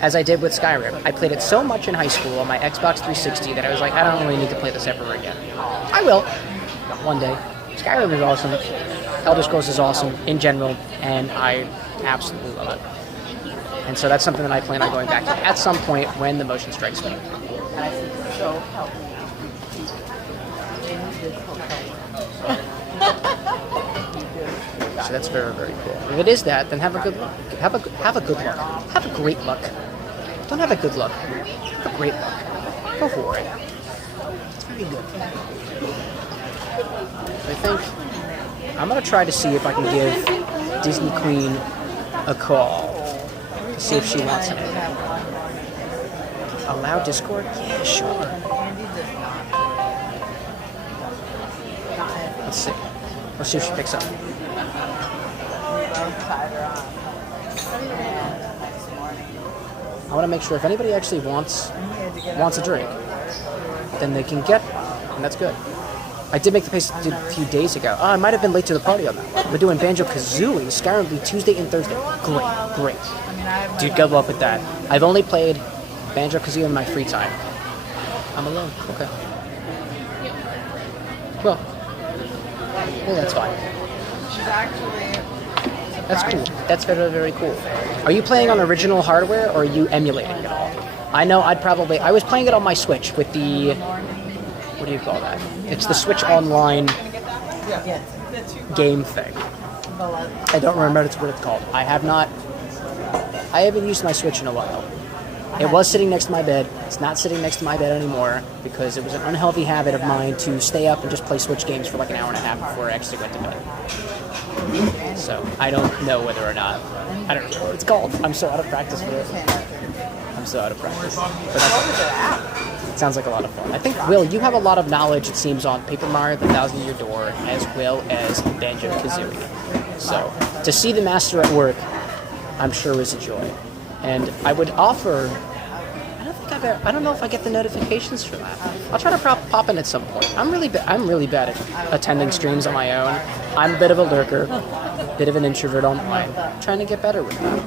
as I did with Skyrim. I played it so much in high school on my Xbox 360 that I was like, I don't really need to play this ever again. I will. One day. Skyrim is awesome. Elder Scrolls is awesome in general, and I absolutely love it. And so that's something that I plan on going back to at some point when the motion strikes me. So that's very, very cool. If it is that, then have a good luck. Have a good luck. Have a great luck. Don't have a good luck. Have a great luck. Go for it. It's very good. I think I'm gonna try to see if I can give Disney Queen a call. See if she wants it. Allow Discord? Yeah, sure. Let's see. Let's see if she picks up. I want to make sure if anybody actually wants a drink, then they can get one, and that's good. I did make the pace a few days ago. Oh, I might have been late to the party on that. We're doing Banjo-Kazooie, Skyrim Tuesday and Thursday. Great. Dude, good luck with that. I've only played Banjo-Kazooie in my free time. I'm alone. Okay. Well, that's fine. That's cool. That's very, very cool. Are you playing on original hardware, or are you emulating it all? I know I was playing it on my Switch with the... What do you call that? It's the Switch Online game thing. I don't remember what it's called. I haven't used my Switch in a while. It was sitting next to my bed. It's not sitting next to my bed anymore because it was an unhealthy habit of mine to stay up and just play Switch games for like an hour and a half before I actually went to bed. So I don't know whether or not. I don't know what it's called. I'm so out of practice with it. But it sounds like a lot of fun. I think, Will, you have a lot of knowledge, it seems, on Paper Mario The Thousand Year Door as well as Banjo-Kazooie. So to see the master at work, I'm sure is a joy. And I would offer... I don't know if I get the notifications for that. I'll try to pop in at some point. I'm really bad at attending streams on my own. I'm a bit of a lurker, bit of an introvert online. I'm trying to get better with that.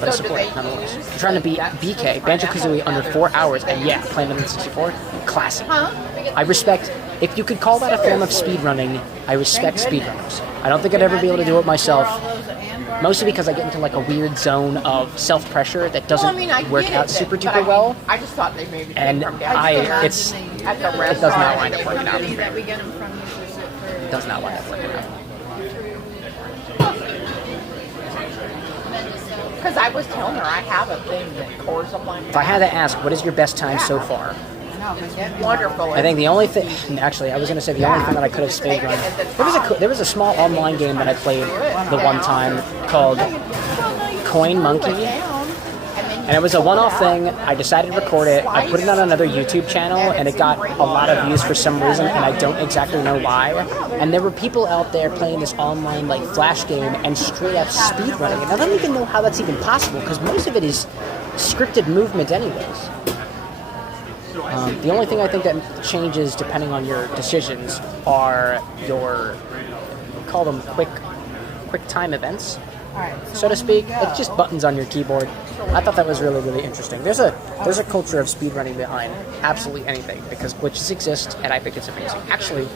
But I support it nonetheless. I'm trying to beat BK, Banjo-Kazooie, under 4 hours, and yeah, playing on the 64, classic. I respect... If you could call that a form of speedrunning, I respect speedrunners. I don't think I'd ever be able to do it myself. Mostly because I get into like a weird zone of self-pressure that doesn't work out super duper well. I just thought they maybe and it does not wind up working out. It does not wind up working out. Because I was telling her I have a thing that cores up on. If I had to ask, what is your best time so far? Wonderful. I think the only thing, actually, I was going to say the only thing that I could have speedrun. There was a small online game that I played the one time called Coin Monkey. And it was a one-off thing. I decided to record it. I put it on another YouTube channel, and it got a lot of views for some reason, and I don't exactly know why. And there were people out there playing this online like flash game and straight up speedrunning. And I don't even know how that's even possible, because most of it is scripted movement anyways. The only thing I think that changes depending on your decisions are your, call them quick time events, so to speak. It's just buttons on your keyboard. I thought that was really, really interesting. There's a culture of speedrunning behind absolutely anything, because glitches exist, and I think it's amazing. Actually,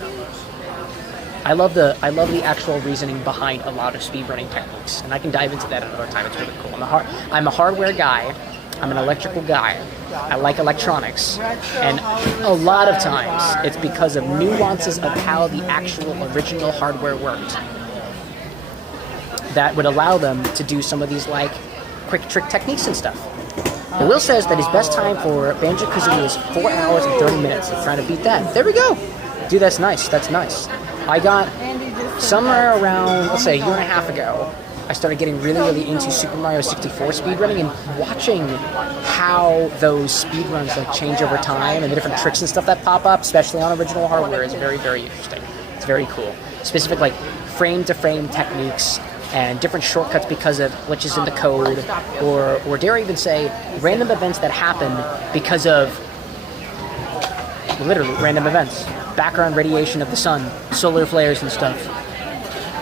I love the actual reasoning behind a lot of speedrunning techniques, and I can dive into that another time. It's really cool. I'm a hardware guy. I'm an electrical guy. I like electronics. And a lot of times, it's because of nuances of how the actual original hardware worked that would allow them to do some of these, like, quick trick techniques and stuff. And Will says that his best time for Banjo-Kazooie is 4 hours and 30 minutes. I'm trying to beat that. There we go. Dude, that's nice. That's nice. I got somewhere around, let's say, a year and a half ago, I started getting really, really into Super Mario 64 speedrunning, and watching how those speedruns like change over time and the different tricks and stuff that pop up, especially on original hardware, is very, very interesting. It's very cool. Specific like frame-to-frame techniques and different shortcuts because of glitches in the code, or dare I even say, random events that happen because of literally random events. Background radiation of the sun, solar flares and stuff.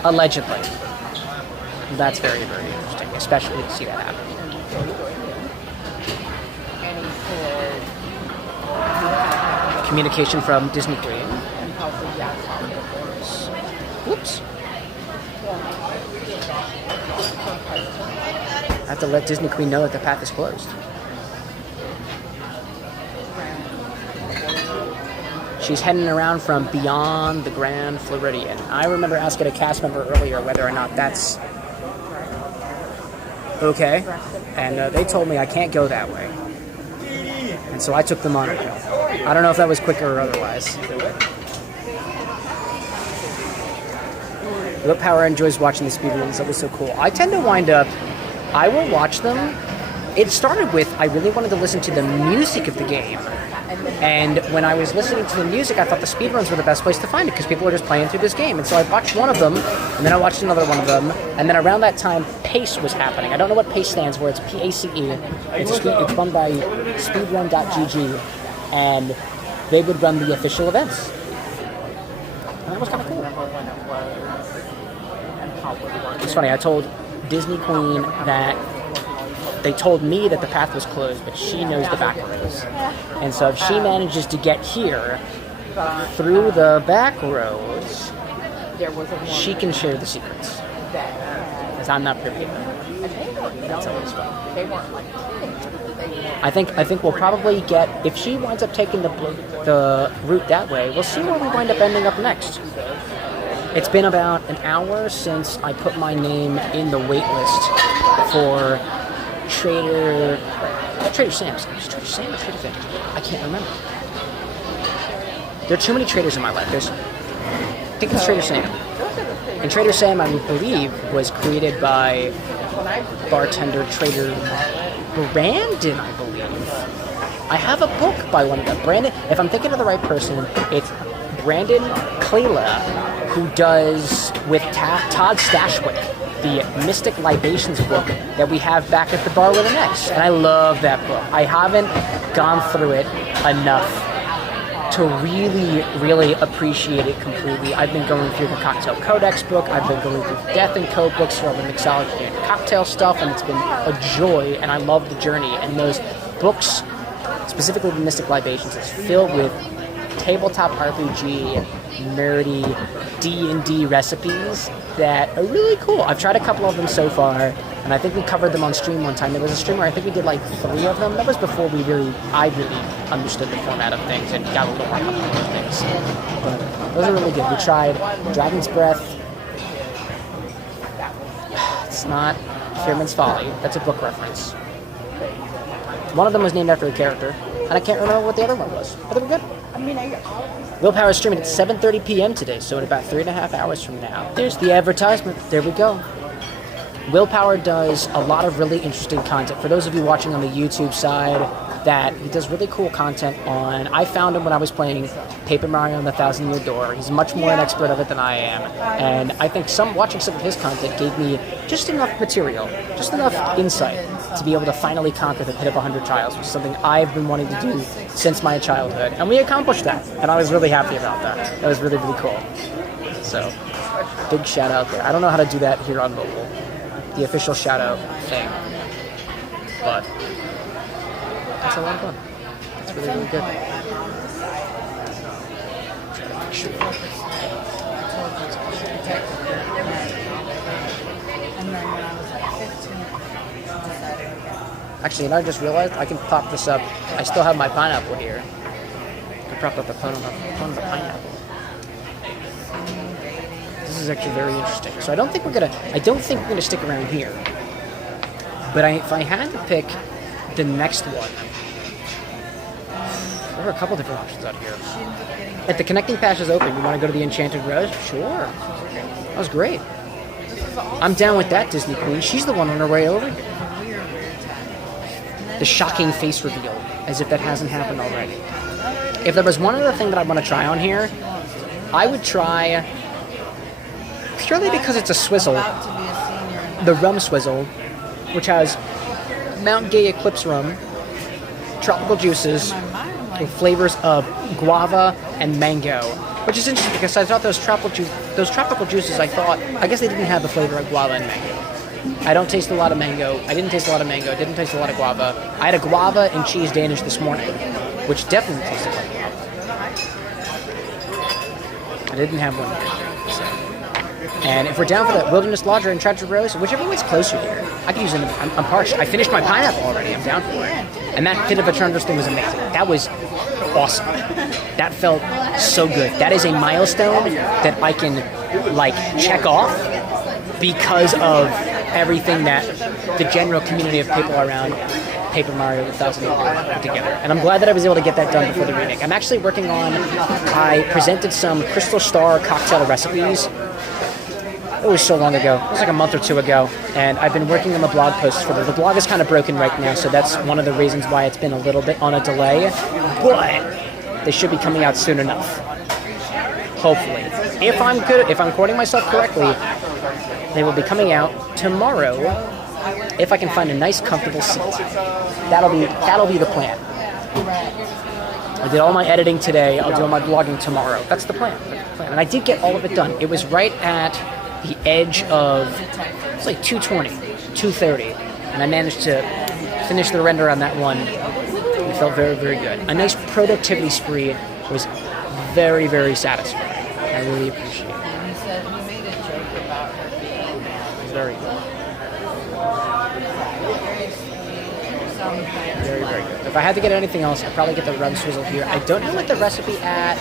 Allegedly. That's very, very interesting, especially to see that happen. Communication from Disney Queen. Whoops. I have to let Disney Queen know that the path is closed. She's heading around from beyond the Grand Floridian. I remember asking a cast member earlier whether or not that's okay, and they told me I can't go that way. And so I took the monorail. I don't know if that was quicker or otherwise. Will Power enjoys watching the speedruns. That was so cool. I tend to wind up, I will watch them. It started with, I really wanted to listen to the music of the game. And when I was listening to the music, I thought the speedruns were the best place to find it, because people were just playing through this game. And so I watched one of them, and then I watched another one of them, and then around that time, PACE was happening. I don't know what PACE stands for. It's P-A-C-E. It's run by speedrun.gg, and they would run the official events. And that was kind of cool. It's funny, I told Disney Queen that they told me that the path was closed, but she knows the back roads. And so if she manages to get here through the back roads, she can share the secrets. Because I'm not privy to them. That's always fun. I think we'll probably get, if she winds up taking the route that way, we'll see where we wind up ending up next. It's been about an hour since I put my name in the wait list for Trader Sam's. Is Trader Sam or Trader Victor? I can't remember. There are too many traders in my life. I think it's Trader Sam. And Trader Sam, I believe, was created by bartender Trader Brandon, I believe. I have a book by one of them. Brandon, if I'm thinking of the right person, it's Brandon Clayla, who does with Todd Stashwick the Mystic Libations book that we have back at the bar with an X. And I love that book. I haven't gone through it enough to really, really appreciate it completely. I've been going through the Cocktail Codex book. I've been going through the Death and Co books for all the mixology and cocktail stuff, and it's been a joy, and I love the journey. And those books, specifically the Mystic Libations, is filled with tabletop RPG, nerdy D&D recipes that are really cool. I've tried a couple of them so far, and I think we covered them on stream one time. There was a stream where I think we did like 3 of them. That was before I really understood the format of things and got a little more comfortable with things. But those are really good. We tried Dragon's Breath. It's not Fisherman's Folly. That's a book reference. One of them was named after a character, and I can't remember what the other one was, but they were good. Willpower is streaming at 7:30 p.m. today, so in about 3.5 hours from now. There's the advertisement. There we go. Willpower does a lot of really interesting content. For those of you watching on the YouTube side, that he does really cool content on. I found him when I was playing Paper Mario and the Thousand Year Door. He's much more an expert of it than I am, and I think watching some of his content gave me just enough material, just enough insight to be able to finally conquer the Pit of 100 Trials, which is something I've been wanting to do since my childhood, and we accomplished that, and I was really happy about that. That was really, really cool. So, big shout out there. I don't know how to do that here on mobile, the official shout out thing, but it's a lot of fun. It's really, really good. Sure. And then when I was like 15, I decided again. Actually, I just realized I can pop this up. I still have my pineapple here. I can prop up the phone on the pineapple. This is actually very interesting. So I don't think we're gonna stick around here. But if I had to pick the next one, there are a couple different options out here. If the connecting path is open, you want to go to the Enchanted Rose? Sure. That was great. I'm down with that, Disney Queen. She's the one on her way over here. The shocking face reveal, as if that hasn't happened already. If there was one other thing that I want to try on here, I would try, purely because it's a swizzle, the Rum Swizzle, which has Mount Gay Eclipse rum, tropical juices, with flavors of guava and mango, which is interesting because I thought those tropical juices, I guess they didn't have the flavor of guava and mango. I don't taste a lot of mango. I didn't taste a lot of mango. I didn't taste a lot of guava. I had a guava and cheese Danish this morning, which definitely tasted like guava. I didn't have one here. So. And if we're down for the Wilderness Lodger and Enchanted Rose, whichever one's closer here, I can use them. I'm parched. I finished my pineapple already. I'm down for it. And that Pit of Eternal thing was amazing. That was awesome. That felt so good. That is a milestone that I can, check off because of everything that the general community of people around Paper Mario 1000 put together. And I'm glad that I was able to get that done before the remake. I'm actually working on, I presented some Crystal Star cocktail recipes. It was so long ago. It was like a month or two ago. And I've been working on the blog posts for the blog is kind of broken right now, so that's one of the reasons why it's been a little bit on a delay. But they should be coming out soon enough. Hopefully. If I'm quoting myself correctly, they will be coming out tomorrow if I can find a nice comfortable seat. That'll be the plan. I did all my editing today. I'll do all my blogging tomorrow. That's the plan. And I did get all of it done. It was right at the edge of, it's like 220, 230. And I managed to finish the render on that one. It felt very, very good. A nice productivity spree was very, very satisfying. I really appreciate it. And he said he made a joke about her being It was very good. Very, very good. If I had to get anything else, I'd probably get the Rum Swizzle here. I don't know what the recipe at.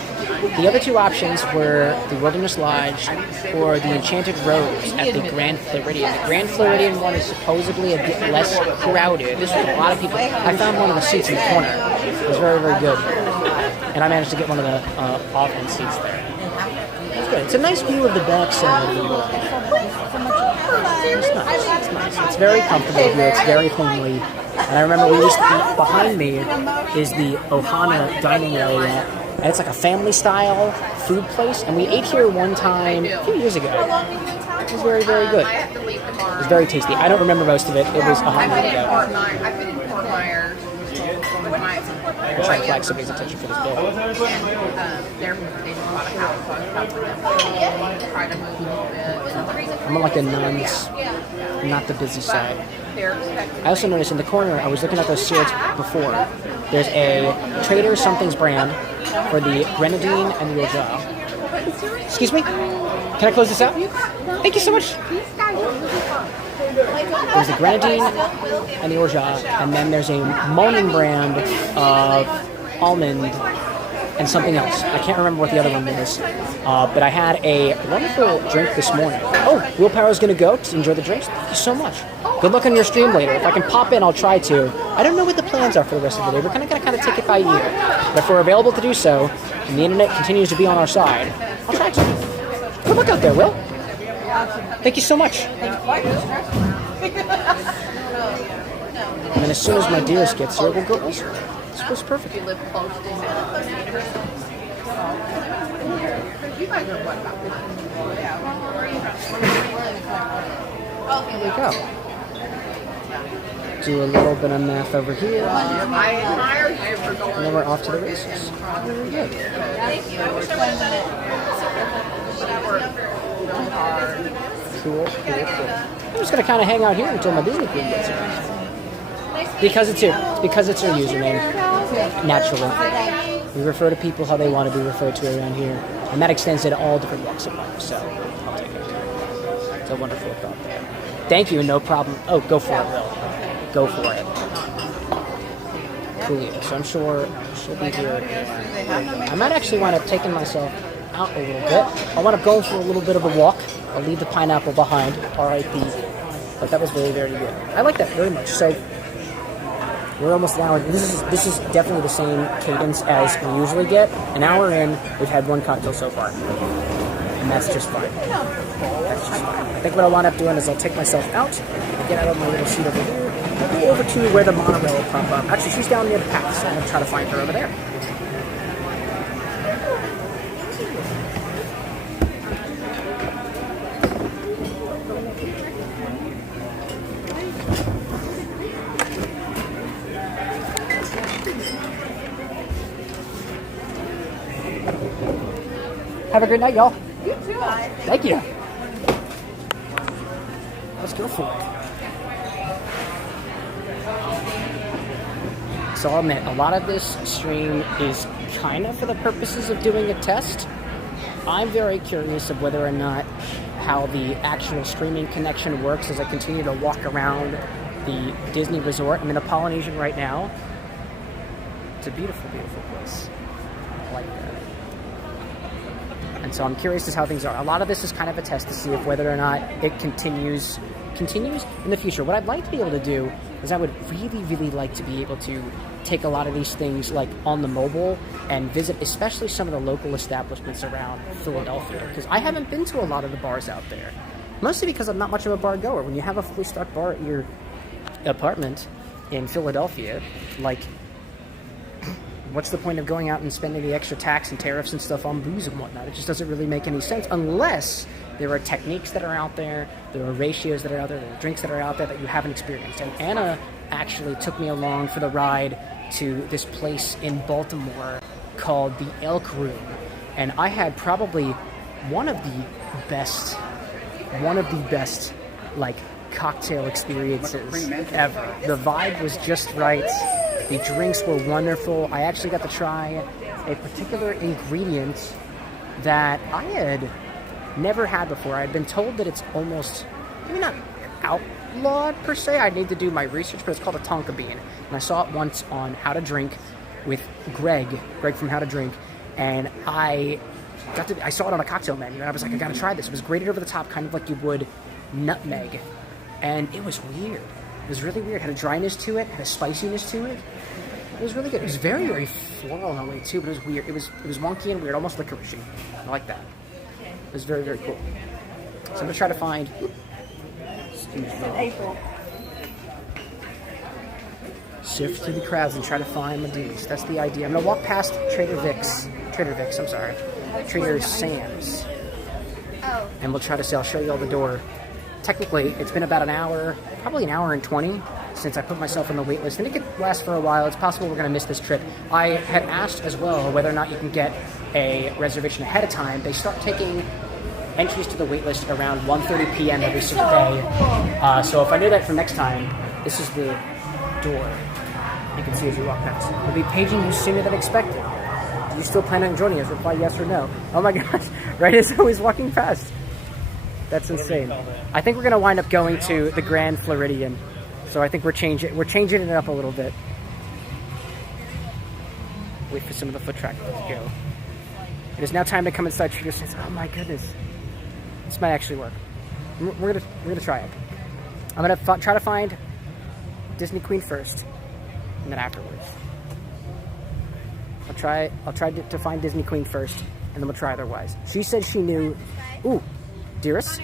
The other two options were the Wilderness Lodge or the Enchanted Rose at the Grand Floridian. The Grand Floridian one is supposedly a bit less crowded. This was a lot of people. I found one of the seats in the corner. It was very, very good. And I managed to get one of the off-end seats there. It's good. It's a nice view of the backside. It's nice. It's nice. It's very comfortable here. It's very homely. And I remember behind me is the Ohana dining area, and it's like a family-style food place. And we ate here one time a few years ago. It was very, very good. It was very tasty. I don't remember most of it. It was a hot minute ago. I've been in Fort Myers with my I'm trying to flag somebody's attention for this bill. they're a lot of house with try to move a little bit. I'm on like the nuns, not the busy side. They're expecting I also noticed in the corner, I was looking at those syrups before, there's a Trader Something's brand for the Grenadine and the Orgeat. Excuse me? Can I close this out? Thank you so much. There's the Grenadine and the Orgeat, and then there's a Monin brand of almond and something else. I can't remember what the other one was. But I had a wonderful drink this morning. Oh, Willpower's going to go to enjoy the drinks. Thank you so much. Good luck on your stream later. If I can pop in, I'll try to. I don't know what the plans are for the rest of the day. We're going to take it by ear. But if we're available to do so, and the internet continues to be on our side, I'll try to. Good luck out there, Will. Thank you so much. And then as soon as my dearest gets here, we'll go elsewhere. This was perfect. You live close to him. You guys are what about There we go. Do a little bit of math over here. I admire you for going. And then we're off to the races. Very good. Thank you. I wish I would have done it. But I worked really hard. Cool. I'm just going to kind of hang out here until my Disney Queen gets here. Because it's here. It's because it's her username. Naturally. We refer to people how they want to be referred to around here. And that extends to all different walks of life. So, I'll take it. It's a wonderful thought there. Thank you, no problem. Oh, go for it, Will. Go for it. Cool. So I'm sure she'll be here. I might actually wind up taking myself out a little bit. I wind up going for a little bit of a walk. I'll leave the pineapple behind, R.I.P. But that was very, very good. I like that very much. So we're almost an hour. This is definitely the same cadence as we usually get. An hour in, we've had one cocktail so far. And that's just fine. That's just fine. I think what I'll wind up doing is I'll take myself out, get out of my little seat over here, go over to where the monorail will pop up. Actually, she's down near the path, so I'm going to try to find her over there. Have a great night, y'all. You too. Thank you. Let's go for it. So I'll admit, a lot of this stream is kind of for the purposes of doing a test. I'm very curious of whether or not how the actual streaming connection works as I continue to walk around the Disney Resort. I'm in a Polynesian right now. It's a beautiful, beautiful place. I like that. And so I'm curious as how things are. A lot of this is kind of a test to see if whether or not it continues in the future. What I'd like to be able to do is I would really, really like to be able to take a lot of these things like on the mobile and visit especially some of the local establishments around Philadelphia, because I haven't been to a lot of the bars out there. Mostly because I'm not much of a bar goer. When you have a fully stocked bar at your apartment in Philadelphia, like, what's the point of going out and spending the extra tax and tariffs and stuff on booze and whatnot? It just doesn't really make any sense unless there are techniques that are out there, there are ratios that are out there, there are drinks that are out there that you haven't experienced. And Anna actually took me along for the ride to this place in Baltimore called the Elk Room. And I had probably one of the best like cocktail experiences ever. The vibe was just right. The drinks were wonderful. I actually got to try a particular ingredient that I had never had before. I had been told that it's almost, maybe not outlawed per se. I need to do my research, but it's called a tonka bean. And I saw it once on How to Drink with Greg from How to Drink, and I saw it on a cocktail menu, and I was like, I gotta try this. It was grated over the top, kind of like you would nutmeg, and it was weird. It was really weird. It had a dryness to it, had a spiciness to it. It was really good. It was very, very floral in a way too, but it was weird. It was wonky and weird, almost licoricey. I like that. It was very, very cool. So I'm gonna try to find. April. Sift through the crowds and try to find my dudes. That's the idea. I'm gonna walk past Trader Sam's. And we'll try to say, I'll show you all the door. Technically, it's been about an hour, probably an hour and 20 since I put myself on the wait list. And it could last for a while. It's possible we're gonna miss this trip. I had asked as well whether or not you can get a reservation ahead of time. They start taking entries to the wait list around 1:30 p.m. every single day. So if I knew that for next time, this is the door. You can see as you walk past. We'll be paging you sooner than expected. Do you still plan on joining us? Reply yes or no. Oh my gosh, right as I was walking past. That's insane. I think we're gonna wind up going to the Grand Floridian. So I think we're changing it up a little bit. Wait for some of the foot traffic to go. It is now time to come inside Trader Sam's. Oh my goodness. This might actually work. We're gonna try it. I'm gonna try to find Disney Queen first, and then afterwards. I'll try to find Disney Queen first, and then we'll try otherwise. She said she knew. Ooh, dearest,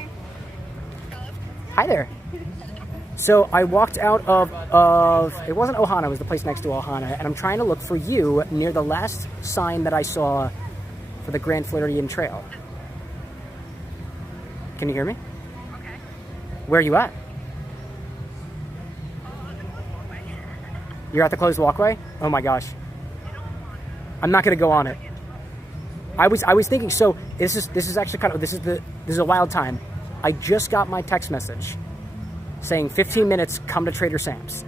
Hi there. So I walked out of it wasn't Ohana, it was the place next to Ohana, and I'm trying to look for you near the last sign that I saw for the Grand Floridian Trail. Can you hear me? Okay. Where are you at? You're at the closed walkway? Oh my gosh. I'm not gonna go on it. I was thinking, so this is actually this is a wild time. I just got my text message saying 15 minutes, come to Trader Sam's.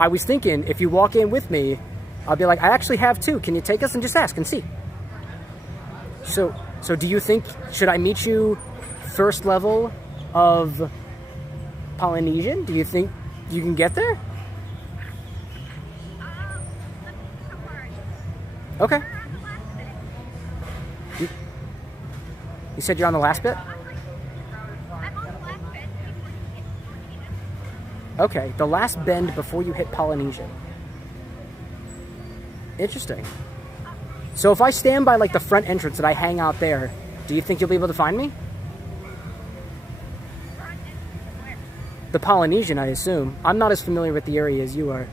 I was thinking if you walk in with me, I'll be like, I actually have two. Can you take us and just ask and see? So do you think, should I meet you first level of Polynesian? Do you think you can get there? Okay. You said you're on the last bit? Okay, the last bend before you hit Polynesian. Interesting. So if I stand by like the front entrance and I hang out there, do you think you'll be able to find me? The Polynesian, I assume. I'm not as familiar with the area as you are.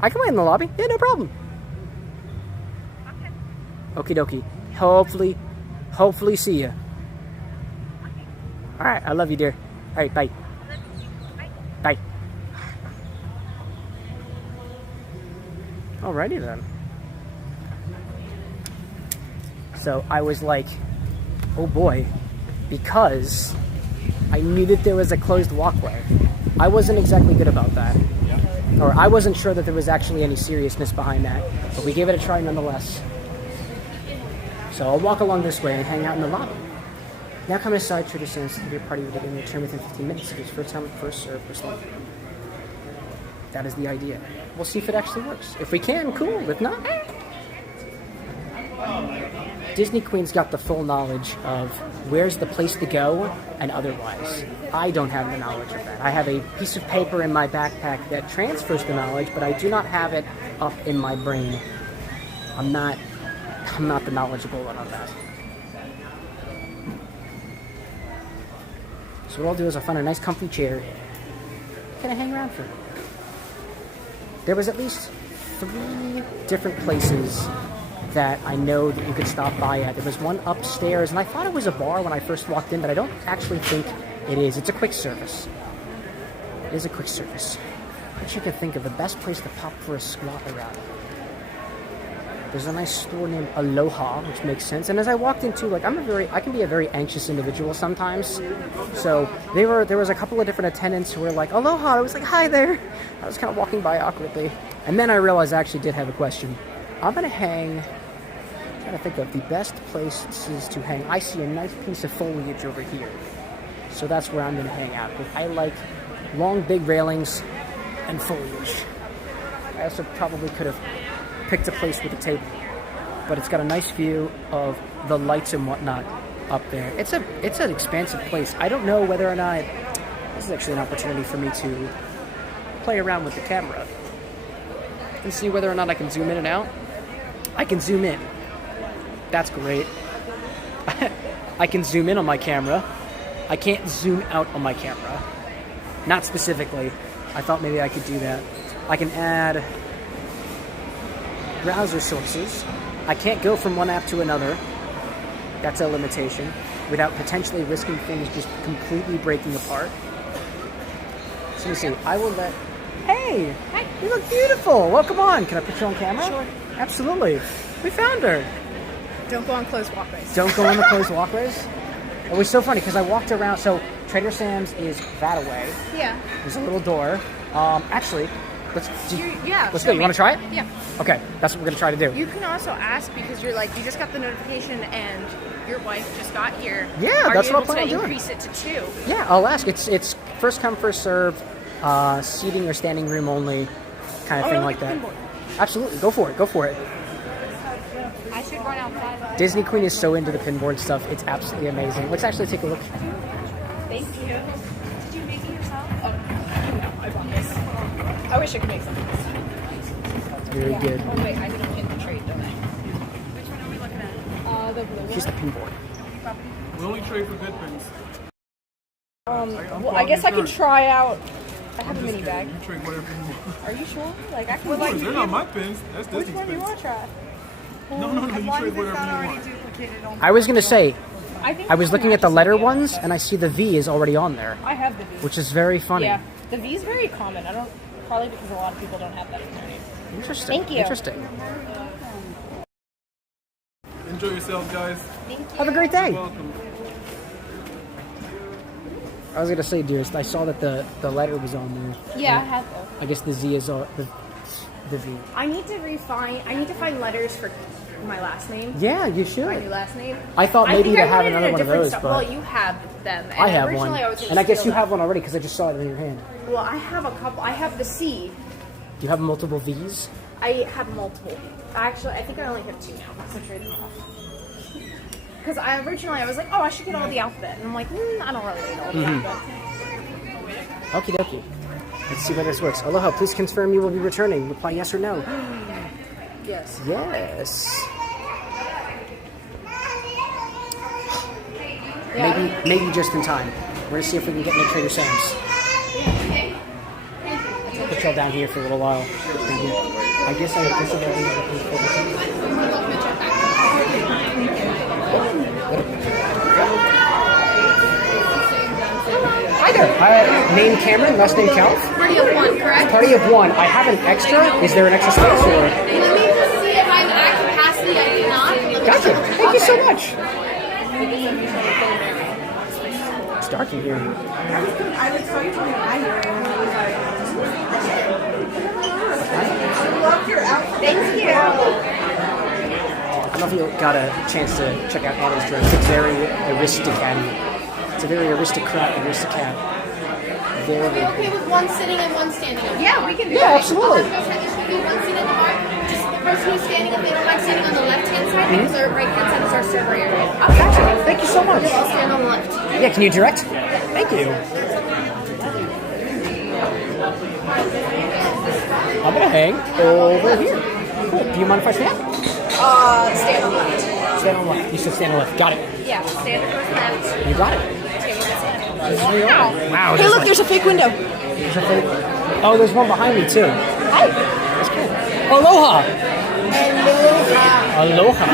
I can wait in the lobby. Yeah, no problem. Okie dokie. Hopefully see ya. Alright, I love you, dear. Alright, bye. Bye. Alrighty then. So I was like, oh boy, because I knew that there was a closed walkway. I wasn't exactly good about that. Or I wasn't sure that there was actually any seriousness behind that, but we gave it a try nonetheless. So I'll walk along this way and hang out in the lobby. Now come inside, Trader Sam's to your party with it and return within 15 minutes. It is first come, first serve, first love. That is the idea. We'll see if it actually works. If we can, cool. If not, Disney Queen's got the full knowledge of where's the place to go and otherwise. I don't have the knowledge of that. I have a piece of paper in my backpack that transfers the knowledge, but I do not have it up in my brain. I'm not the knowledgeable one on that. So what I'll do is I'll find a nice comfy chair. Can I hang around for? There was at least 3 different places that I know that you could stop by at. There was one upstairs, and I thought it was a bar when I first walked in, but I don't actually think it is. It's a quick service. It is a quick service. I wish I could think of the best place to pop for a squat around. There's a nice store named Aloha, which makes sense. And as I walked into, like, I can be a very anxious individual sometimes. So there was a couple of different attendants who were like, Aloha. I was like, hi there. I was kind of walking by awkwardly. And then I realized I actually did have a question. I'm going to hang, I'm trying to think of the best places to hang. I see a nice piece of foliage over here. So that's where I'm going to hang out. Because I like long, big railings and foliage. I also probably could have picked a place with a table, but it's got a nice view of the lights and whatnot up there. It's an expansive place. I don't know whether or not this is actually an opportunity for me to play around with the camera and see whether or not I can zoom in and out. I can zoom in. That's great. I can zoom in on my camera. I can't zoom out on my camera. Not specifically. I thought maybe I could do that. I can add browser sources. I can't go from one app to another. That's a limitation. Without potentially risking things just completely breaking apart. So let me see. I will let... Hey! Hi! You look beautiful! Welcome on! Can I put you on camera? Sure. Absolutely. We found her. Don't go on closed walkways. Don't go on the closed walkways? It was so funny because I walked around. So Trader Sam's is that away. Yeah. There's a little door. Actually, let's go. show You me. want to try it? Yeah. Okay, that's what we're gonna try to do. You can also ask because you're like, you just got the notification and your wife just got here. Yeah, Are that's you what able I'm planning to on doing. increase it to 2? Yeah, I'll ask. It's first come, first serve, seating or standing room only, kind of thing like that. Absolutely, go for it. Go for it. I should run outside. Disney Queen is so into the pinboard stuff. It's absolutely amazing. Let's actually take a look. Thank you. Did you make it yourself? Oh, no, I bought this. I wish I could make something. Very good. Oh, wait, I didn't get the trade, don't I? Which one are we looking The blue She's the pin board. We only trade for good things. Well, I guess I can try out. I have a mini bag. You trade whatever you want. Are you sure? Like I can. Of course, they're not my pins. That's Which Disney's one do you pins. want to try? No, you trade whatever you want. I was gonna say, I think I was this looking one at the matches letter together. ones, and I see the V is already on there, I have the V. which is very funny. Yeah, the V is very common. I don't probably because a lot of people don't have that in their name. Interesting. Thank you. Interesting. Enjoy yourselves, guys. Have a great day. Welcome. I was gonna say, dearest, I saw that the letter was on there. Yeah, I have those. I guess the Z is on the V. I need to find letters for my last name. Yeah, you My should. new last name. I thought I maybe think to I have wanted it another in a one of different those, style. but Well, you have them. And I have one, originally I was gonna and I guess steal you them. have one already because I just saw it in your hand. Well, I have a couple. I have the C. Do you have multiple V's? I have multiple. Actually, I think I only have two now. So trade them off. Because originally I was like, oh, I should get all the alphabet, and I'm like, I don't really need all the alphabet. Okie dokie. Let's see whether this works. Aloha, please confirm you will be returning. Reply yes or no. Yes. Yes. Yeah. Maybe just in time. We're gonna see if we can get into Trader Sam's. I'll put y'all down here for a little while. Thank you. I guess I this is Hi there. Name Cameron, last name Calf. Party of one, correct? Party of one. I have an extra. Is there an extra space or? Let me see if I'm at capacity. I do not. Gotcha. Thank you so much. It's dark in here. I was so funny. I love your outfit. Thank you. I don't know if you got a chance to check out Anna's dress. It's very aristocrat. It's a very aristocrat. Very, Okay with one sitting and one standing. Yeah, we can do Yeah, that. absolutely. There should be one seat in the bar. Just the person who's standing, if they don't mind standing on the left-hand side, because our right-hand side is our server area. Gotcha. Thank you so much. I'll stand on the left. Yeah, can you direct? Thank you. I'm gonna hang over here. Cool. Do you mind if I stand? Stand on left. Stand on left. You said stand on left. Got it. Yeah, stand across left. You got it. Wow. Wow. Hey, look, there's a fake window. There's a fake. Oh, there's one behind me too. Hi. That's cool. Aloha. Aloha.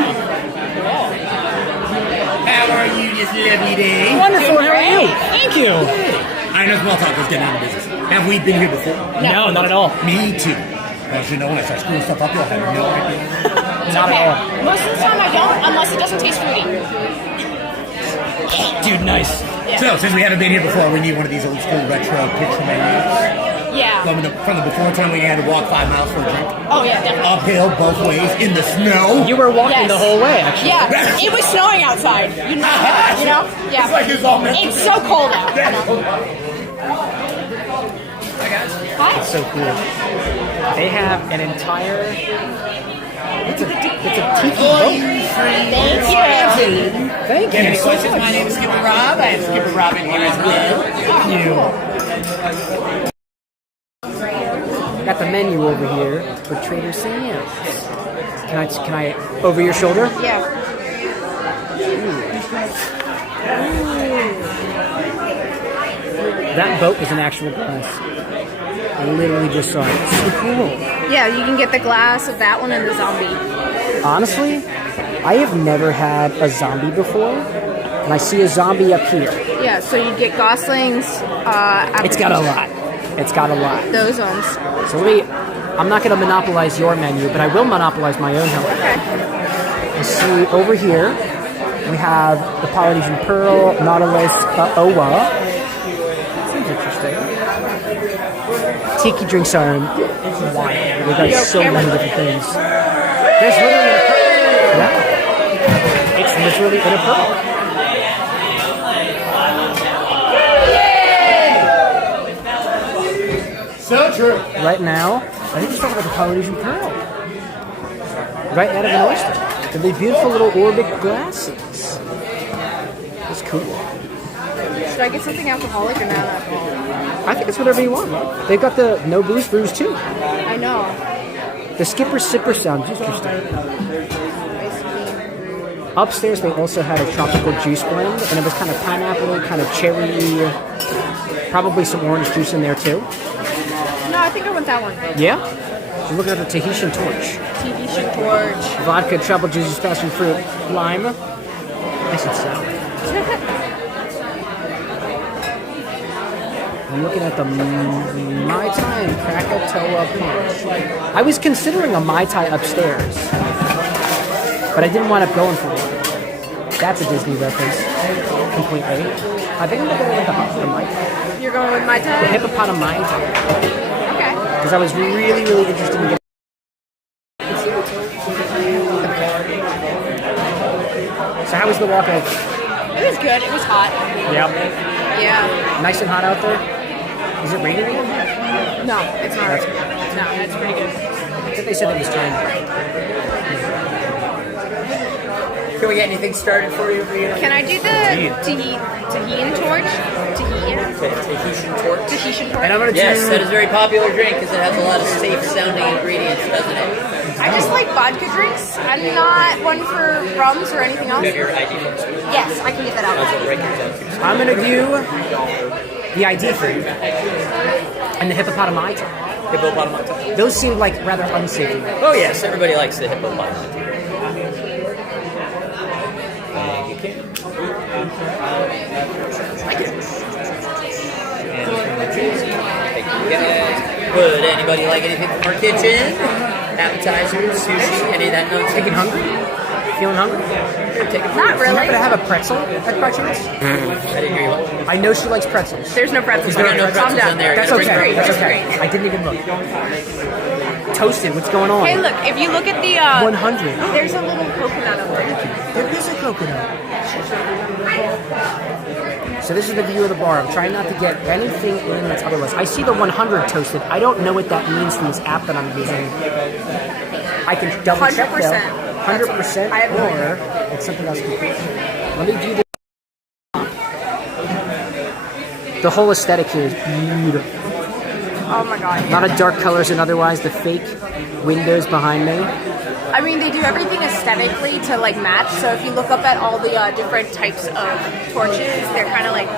How are you this lovely day? Wonderful. How are you? Thank you. I know small talk is getting out of business. Have we been here before? No, not at all. Me too. As you know, when I start screwing stuff up, you'll have no idea. Not at all. Most of the time I don't, unless it doesn't taste fruity. Dude, nice. So, since we haven't been here before, we need one of these old school retro picture menus. Yeah. From the before time we had to walk 5 miles for a drink. Oh, yeah, definitely. Uphill, both ways, in the snow. You were walking Yes. the whole way, actually. Yeah, it was snowing outside. You know? Yeah. It's like it's all meant to It's so cold out. You know? Hi. So cool. They have an entire. It's a tiki boat. Thank you. Thank you. Any so questions? much. My name is Skipper Rob. I have Skipper Rob in here as well. Thank you. Got the menu over here for Trader Sam's. Can I over your shoulder? Yeah. That boat is an actual glass. I literally just saw it. It's so cool. Yeah, you can get the glass of that one and the zombie. Honestly, I have never had a zombie before, and I see a zombie up here. Yeah, so you get Gosling's. It's got a lot. It's got a lot. Those ones. So I'm not going to monopolize your menu, but I will monopolize my own however. Okay. You see over here, we have the Polynesian Pearl, Nautilus, Owa. Seems interesting. Tiki drinks are wild. They've got so many different things. There's literally a pearl. Yeah. It's literally in a pearl. So true. Right now, I think it's talking about the Polynesian Pearl. Right out of an oyster. And these beautiful little Orbic glasses. It's cool. Should I get something alcoholic or non-alcoholic? I think it's whatever you want. They've got the no booze brews too. I know. The skipper sipper sounds interesting. Upstairs, they also had a tropical juice blend, and it was kind of pineapple, kind of cherry, probably some orange juice in there too. No, I think I want that one. Yeah? You're looking at the Tahitian Torch. Tahitian Torch. Vodka, tropical juices, passion fruit, lime. Nice and sour. I'm looking at the Mai Tai and Krakatoa Punch. I was considering a Mai Tai upstairs, but I didn't wind up going for one. That's a Disney reference, completely. I think I'm going to go with the Hippopotami. You're going with Mai Tai? The Hippopotami. Okay. Because I was really, really interested in getting. So how was the walk over? It was good. It was hot. Yep. Yeah. Nice and hot out there. Is it raining again? No, it's not. That's No, it's pretty good. I think they said it was time. Can we get anything started for you, Rita? Can I do the Tahitian Torch? Tahitian torch. Tahitian Torch. And I'm gonna Yes, do. that is a very popular drink because it has a lot of safe-sounding ingredients, doesn't it? I just like vodka drinks. I'm not one for rums or anything else. You have your ID forms. Yes, I can get that out. Also, break your down. I'm gonna do the ID thing and the hippopotami. Hippopotami. Those seem like rather unsavory. Oh yes, everybody likes the hippopotami. Thank you guys. Would anybody like anything from our kitchen? Appetizers, sushi, any of that nonsense? Taking hungry? Feeling hungry? Here, take a Not You're not really. gonna have a pretzel by chance? I didn't hear you. I know she likes pretzels. There's no pretzels. There are no Calm pretzels down. in there. That's Gotta drink okay. green. That's okay. I didn't even look. Toasted. What's going on? Hey, look. If you look at the 100. there's a little coconut up there. There is a coconut. So this is the view of the bar. I'm trying not to get anything in that's otherwise. I see the 100 toasted. I don't know what that means from this app that I'm using. I can double check though. 100% or it's something else. Let me do this. The whole aesthetic here is beautiful. Oh my god. A lot of dark colors and otherwise the fake windows behind me. I mean, they do everything aesthetically to like match. So if you look up at all the different types of torches, they're kind of like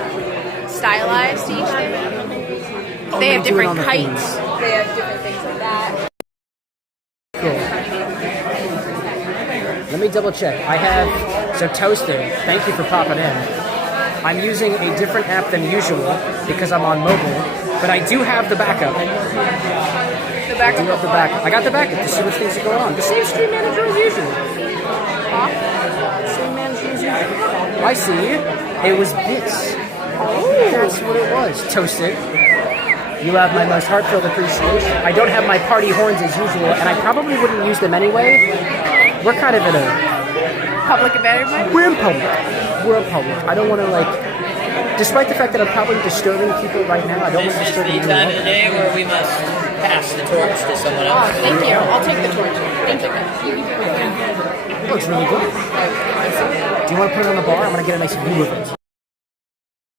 stylized to each thing. Oh, They have do it on different the kites. themes. They have different things like that. Cool. Let me double check. I have, so toasted, thank you for popping in. I'm using a different app than usual because I'm on mobile, but I do have the backup. The I back do of have the backup. I got the backup to see what things are going on. The same stream manager as usual. Same manager as usual. I see. It was bits. Oh, that's what it was. Toasted. You have my most heartfelt appreciation. I don't have my party horns as usual, and I probably wouldn't use them anyway. We're kind of in a... public event. We're in public. We're in public. I don't want to, like... Despite the fact that I'm probably disturbing people right now, I don't want to This is disturb the anyone. time of the day where we must pass the torch to someone Oh, else. thank you. I'll take the torch. Thank you. Looks really good. Do you want to put it on the bar? I'm going to get a nice view of it.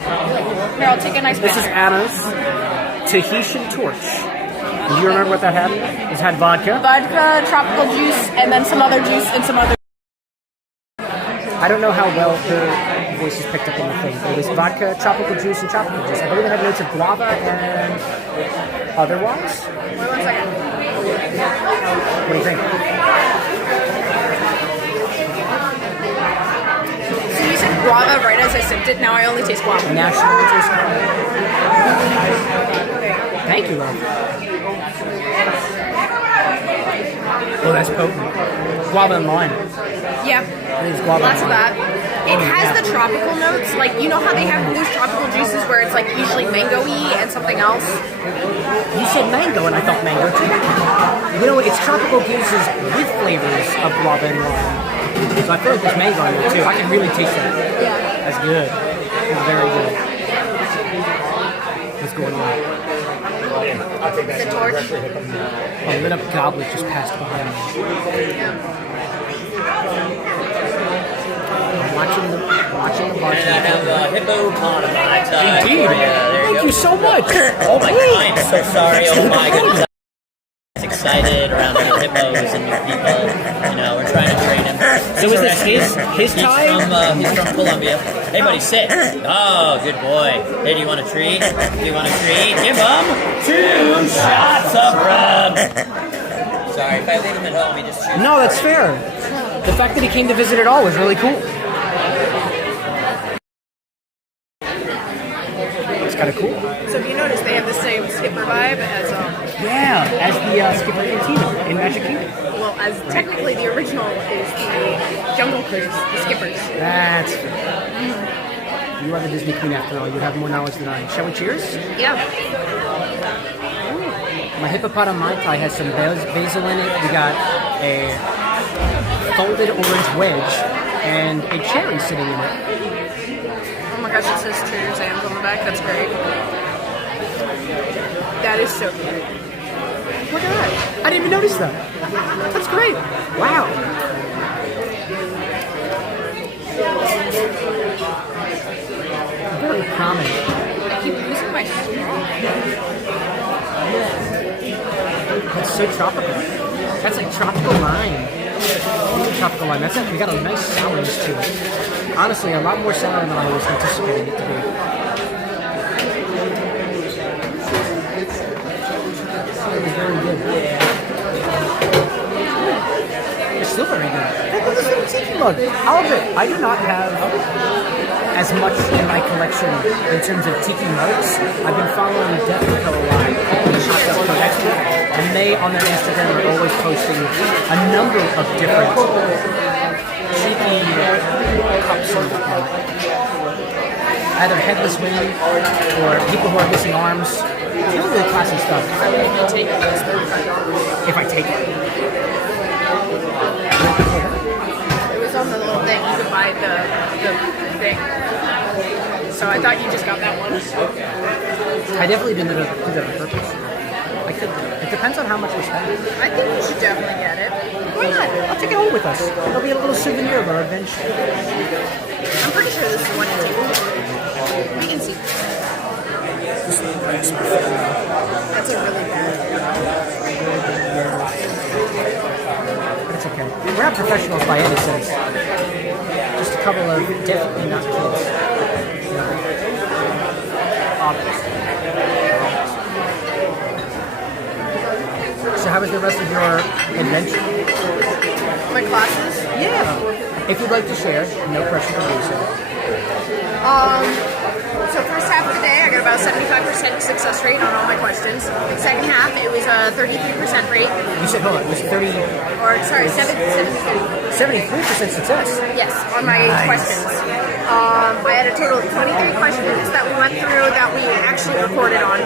Here, I'll take a nice This is picture. Anna's Tahitian Torch. Do you remember what that had? It had vodka. Vodka, tropical juice, and then some other juice and some other. I don't know how well her voice is picked up in the thing. It was vodka, tropical juice, and tropical juice. I believe it had notes of guava and otherwise. Wait 1 second. What do you think? So you said guava right as I sipped it. Now I only taste guava. National interest. Thank you, love. Oh, that's potent. Guava and lime. Yeah. I think it's guava Lots and of lime. that. It has the tropical notes. Like, you know how they have those tropical juices where it's like usually mango-y and something else? You said mango, and I thought mango too. You know, it's tropical juices with flavors of guava and lime. So I feel like there's mango in there too. I can really taste that. Yeah. That's good. It's very good. What's going on? The torch. A lit up goblet just passed behind me. I'm watching the And I bartender. have hippopotami. Indeed. Thank you so much. Oh my god, I'm so sorry. Oh my goodness. I'm excited around your hippos and your people. You know, we're trying to train them. So is this his tie? He's from Colombia. Hey, buddy, sit. Oh, good boy. Hey, do you want a treat? Do you want a treat? Give him 2 shots of rum. Sorry, if I leave him at home, he just shoots. No, that's fair. The fact that he came to visit at all was really cool. It's kind of cool. So if you notice, they have the same skipper vibe as Yeah, as the Skipper Cantina in Magic Kingdom. well, as technically the original is the Jungle Cruise, the skippers. That's fair. You are the Disney Queen after all. You have more knowledge than I. Shall we cheers? Yeah. My hippopotam Mai Tai has some basil in it. We got a folded orange wedge and a cherry sitting in it. Oh my gosh, it says Trader Sam's on the back. That's great. That is so great. Look at that. I didn't even notice that. That's great. Wow. Very prominent. I keep losing my straw. That's so tropical. That's like tropical lime. Tropical lime. That's we got a nice sourness to it. Honestly, a lot more sour than I was anticipating it to be. It was very good. It's still very good. Look at this little tiki mug. However, I do not have as much in my collection in terms of tiki mugs. I've been following Defco a lot, and they on their Instagram are always posting a number of different tiki cups and whatnot. Either headless wing or people who are missing arms. Really, really classy stuff. Take it, it's $35. If I take it. It was on the little thing. You could buy the thing. So I thought you just got that one. I definitely didn't do that on purpose. I could. It depends on how much we spend. I think you should definitely get it. Why not? I'll take it home with us. It'll be a little souvenir of our adventure. I'm pretty sure this is one you take. We can see. That's a really good. But it's okay. We're not professionals by any sense. Just a couple of definitely not kids. So how was the rest of your adventure? My classes? Yeah. If you'd like to share, no pressure to do so. So first half of the day, I got about 75% success rate on all my questions. Second half, it was a 33% rate. You said, hold on, it was 30... Or, sorry, 73% success. Yes, on my questions. I had a total of 23 questions that we went through that we actually recorded on.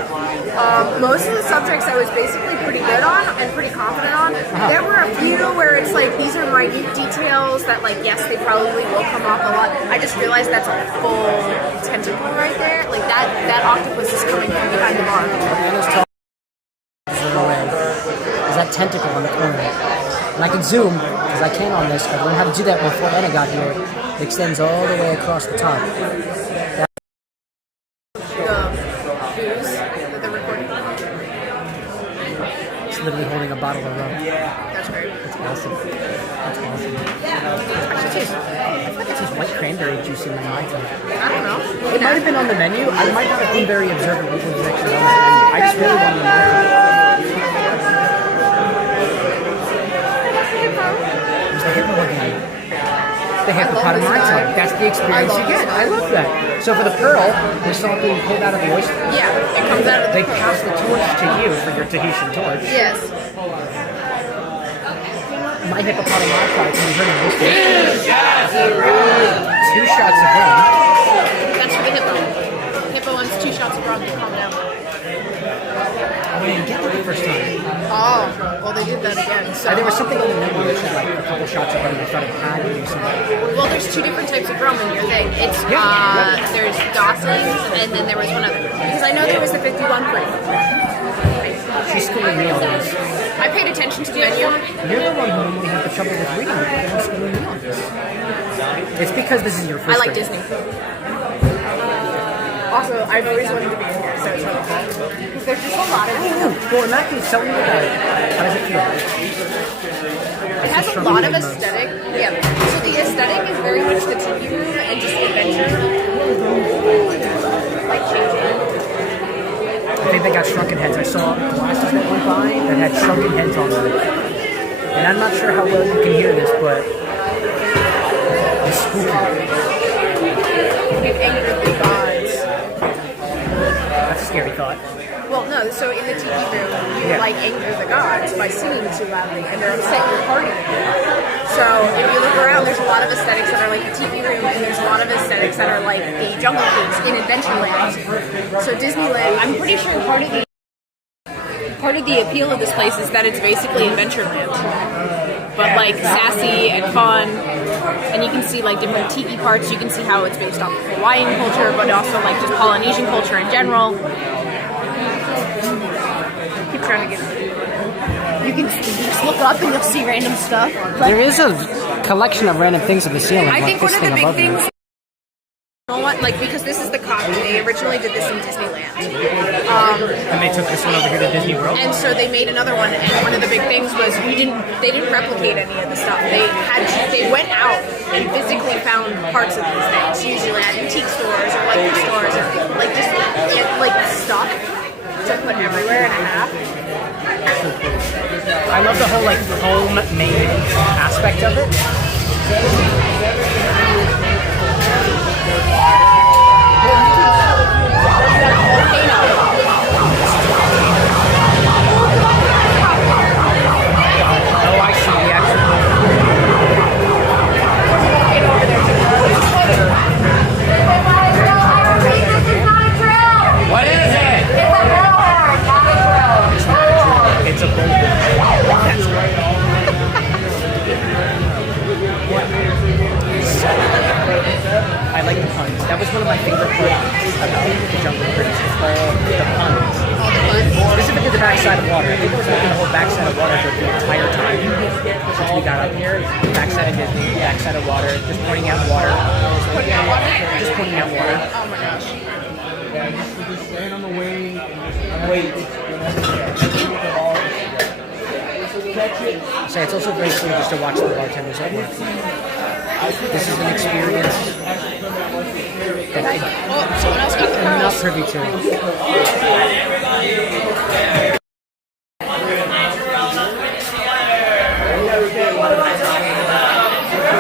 Most of the subjects I was basically pretty good on and pretty confident on. There were a few where it's like, these are minute details that like, yes, they probably will come up a lot. I just realized that's a full tentacle right there. Like that octopus is coming from behind the bar. Is that tentacle on the corner? And I can zoom, because I can on this. I learned how to do that before Anna got here. It extends all the way across the top. The booze that they're recording. It's literally holding a bottle of rum. That's great. That's awesome. That's awesome. I feel like it tastes white cranberry juice in my mind. I don't know. It might have been on the menu. I might not have been very observant what was actually on the menu. I just really wanted to know. There's the hippo again. The hippopotami. That's the experience you get. I love that. So for the pearl, we're still being pulled out of the oyster. Yeah, it comes out of the They pass the torch to you for your Tahitian torch. Yes. My hippopotami can be heard in this dish. 2 shots of rum. That's for the hippo. Hippo wants 2 shots of rum to calm down. I didn't get that the first time. Oh, well they did that again. So There was something on the menu that said like a couple shots of rum. I thought it had to do something. well, there's 2 different types of rum in your thing. It's there's Dawson's and then there was one other. Because I know there was the 51 proof. She's schooling me on this. I paid attention to the menu. You're the one who normally has the trouble with reading. You're schooling me on this. It's because this is your first I like grade. Disney. Also, I've always wanted to be in here, so it's really cool. Because there's just a lot of Well, in that case, tell me about it. How does it feel? It has a lot of aesthetic. Yeah. So the aesthetic is very much the tiki room and just adventure. Like changing. I think they got shrunken heads. I saw glasses that went by that had shrunken heads on them. And I'm not sure how well you can hear this, but it's spooky. We've angered the gods. That's a scary thought. Well, no, so in the tiki room, you Yeah. like anger the gods by singing too loudly, and they're upset you're partying. So if you look around, there's a lot of aesthetics that are like the tiki room, and there's a lot of aesthetics that are like the Jungle Cruise in Adventureland. So Disneyland, I'm pretty sure part of the appeal of this place is that it's basically Adventureland, but like sassy and fun. And you can see like different tiki parts. You can see how it's based off of Hawaiian culture, but also like just Polynesian culture in general. Keep trying to get it. You can just look up and you'll see random stuff. But There is a collection of random things on the ceiling. I like think this one of the thing big above things. you. You know what? Like because this is the copy. They originally did this in Disneyland. And they took this one over here to Disney World. And so they made another one, and one of the big ththings was they didn't replicate any of the stuff. They went out and physically found parts of these things, usually at antique stores or like thrift stores or like just like stuff to put everywhere and a half. I love the whole like homemade aspect of it. Oh, I see the actual. What is it? It's a bull. I like the puns. That was one of my favorite parts about the Jungle Cruise. It's all the puns. Specifically the backside of water. I think it was looking the whole backside of water for the entire time since we got up here. Backside of Disney, backside of water, just pointing out water. Just pointing out water? Just pointing out water. Oh my gosh. Stand on the wing and wait. So it's also very cool just to watch the bartenders at work. This is an experience that Someone else got the I'm not pearls. privy to.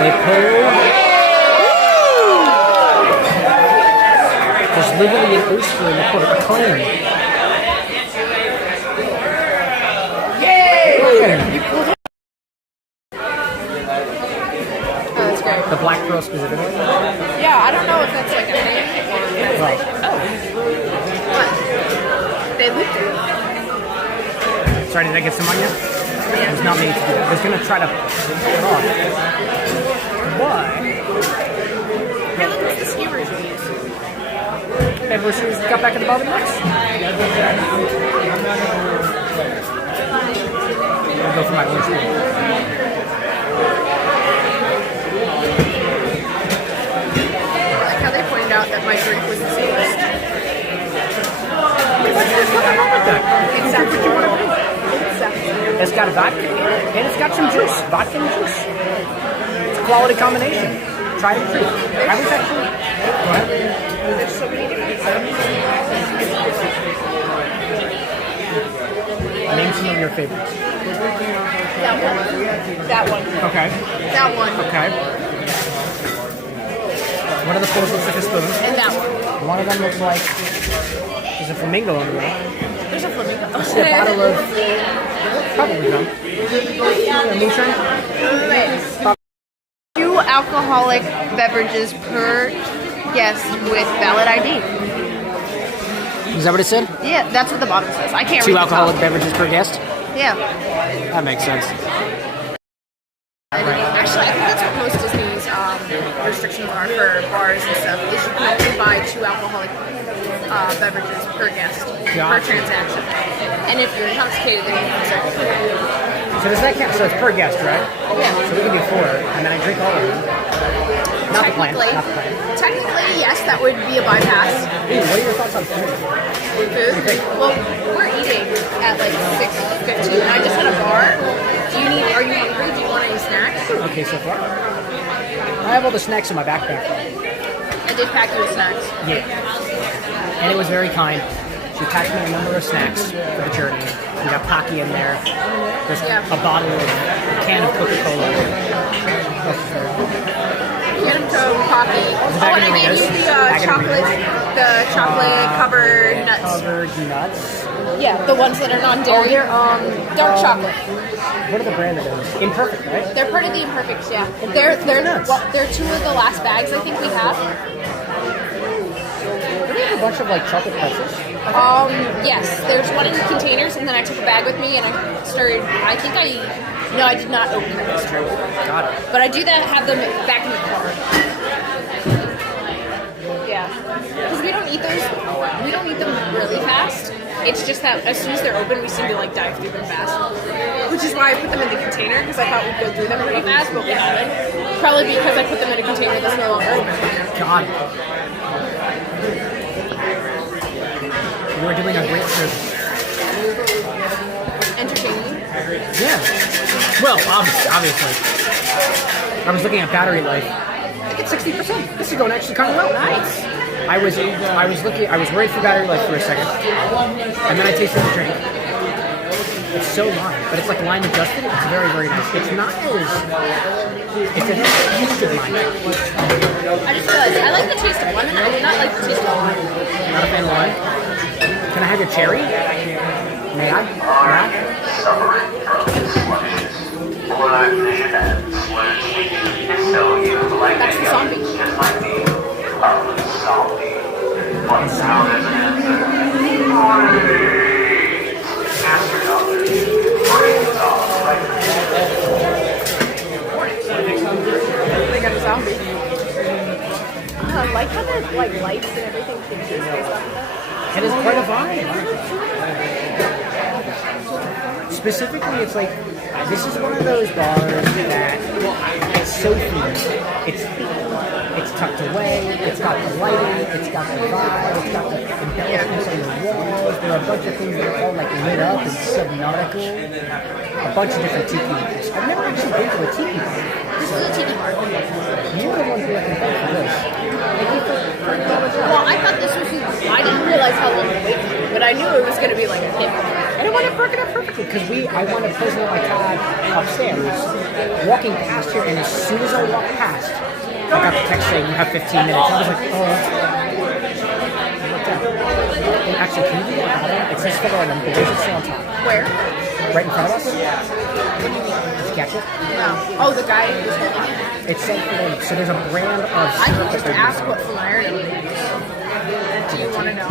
They pull. There's literally an oyster in the court of acclaim. Yay! Oh, that's great. The black pearl specifically. Yeah, I don't know if that's like a thing or if it's like, what? They looked at it. Sorry, did I get some on you? It was not made to do that. I was going to try to pull it off. But... Hey, look, what's the skewers we use? Ever since we got back at the Barbie Box? I'll go for my lunch meal. I like how they pointed out that my drink was the safest. There's nothing wrong with that. Exactly. What you want to do. Exactly. It's got vodka in it, and it's got some juice. Vodka and juice. It's a quality combination. Try and treat. I was actually... Go ahead. There's so many different Name some of your favorites. That one. That one. Okay. That one. Okay. One of the fours looks like a spoon. And that one. One of them looks like... There's a flamingo on the way. There's a flamingo. I see a bottle of... Probably rum. Moonshine? Wait. 2 alcoholic beverages per guest with valid ID. Is that what it said? Yeah, that's what the bottom says. I can't 2 read the alcoholic top. beverages per guest? Yeah. That makes sense. Actually, I think that's what most Disney's restrictions are for bars and stuff. Is you can only buy 2 alcoholic beverages per guest, per transaction. And if you're intoxicated, then you can start. So does that count? So it's per guest, right? Yeah. So we can do 4, and then I drink all of them. Not the plan. Technically, Not the plan. technically, yes, that would be a bypass. Ooh, what are your thoughts on food? Food. Well, we're eating at like 6:15, and I just had a bar. Are you hungry? Do you want any snacks? Okay, so far. I have all the snacks in my backpack. I did pack you with snacks. Yeah. And it was very kind. She packed me a number of snacks for the journey. We got Pocky in there. There's a can of Coca-Cola. Can of Coke, Pocky. Oh, and I gave you the chocolate covered nuts. Covered nuts. Yeah, the ones that are non-dairy. They're dark chocolate. What are the brand of those? Imperfect, right? They're part of the Imperfects, yeah. They're two of the last bags I think we have. Do we have a bunch of like chocolate pretzels? Yes. There's one in containers, and then I took a bag with me, and I started. No, I did not open them this trip. Got it. But I do have them back in the car. Yeah, because we don't eat those. We don't eat them really fast. It's just that as soon as they're open, we seem to like dive through them fast. Which is why I put them in the container, because I thought we'd go through them pretty fast, but we haven't. Probably because I put them in a container that's no longer open. Got it. You are doing a great service. Entertaining. Yeah. Well, obviously. I was looking at battery life. I get 60%. This is going actually kind of well. Nice. I was worried for battery life for a second, and then I tasted the drink. It's so lime, but it's like lime adjusted. It's very, very nice. It's not as it's a tasted lime. I just realized I like the taste of lemon. I do not like the taste of lime. Not a fan of lime. Can I have your cherry? May I? That's the zombie. They got a zombie. I like how the lights and everything pictures based off of that. It is quite a vibe. Specifically, it's like, this is one of those bars that it's so themed. It's tucked away, it's got the lighting, it's got the vibe, it's got the embellishments on the walls. There are a bunch of things that are all like lit up and subnautical. A bunch of different tiki bars. I've never actually been to a tiki bar. This is a tiki bar. You're the one who recommended for this. Thank you for Well, I thought this was. I didn't realize how long the wait was, but I knew it was going to be like a thing. I don't want to break it up perfectly because I went to President my Todd upstairs, walking past here, and as soon as I walked past, I got the text saying you have 15 minutes. I was like, oh. And actually, can you do that? It says Federal and there's a sale on top. Where? Right in front of us. Did you catch it? No. Oh, the guy who was holding it. It said Federal. So there's a brand of I syrup can just that they're ask using. what Flyer means. Do you want to know?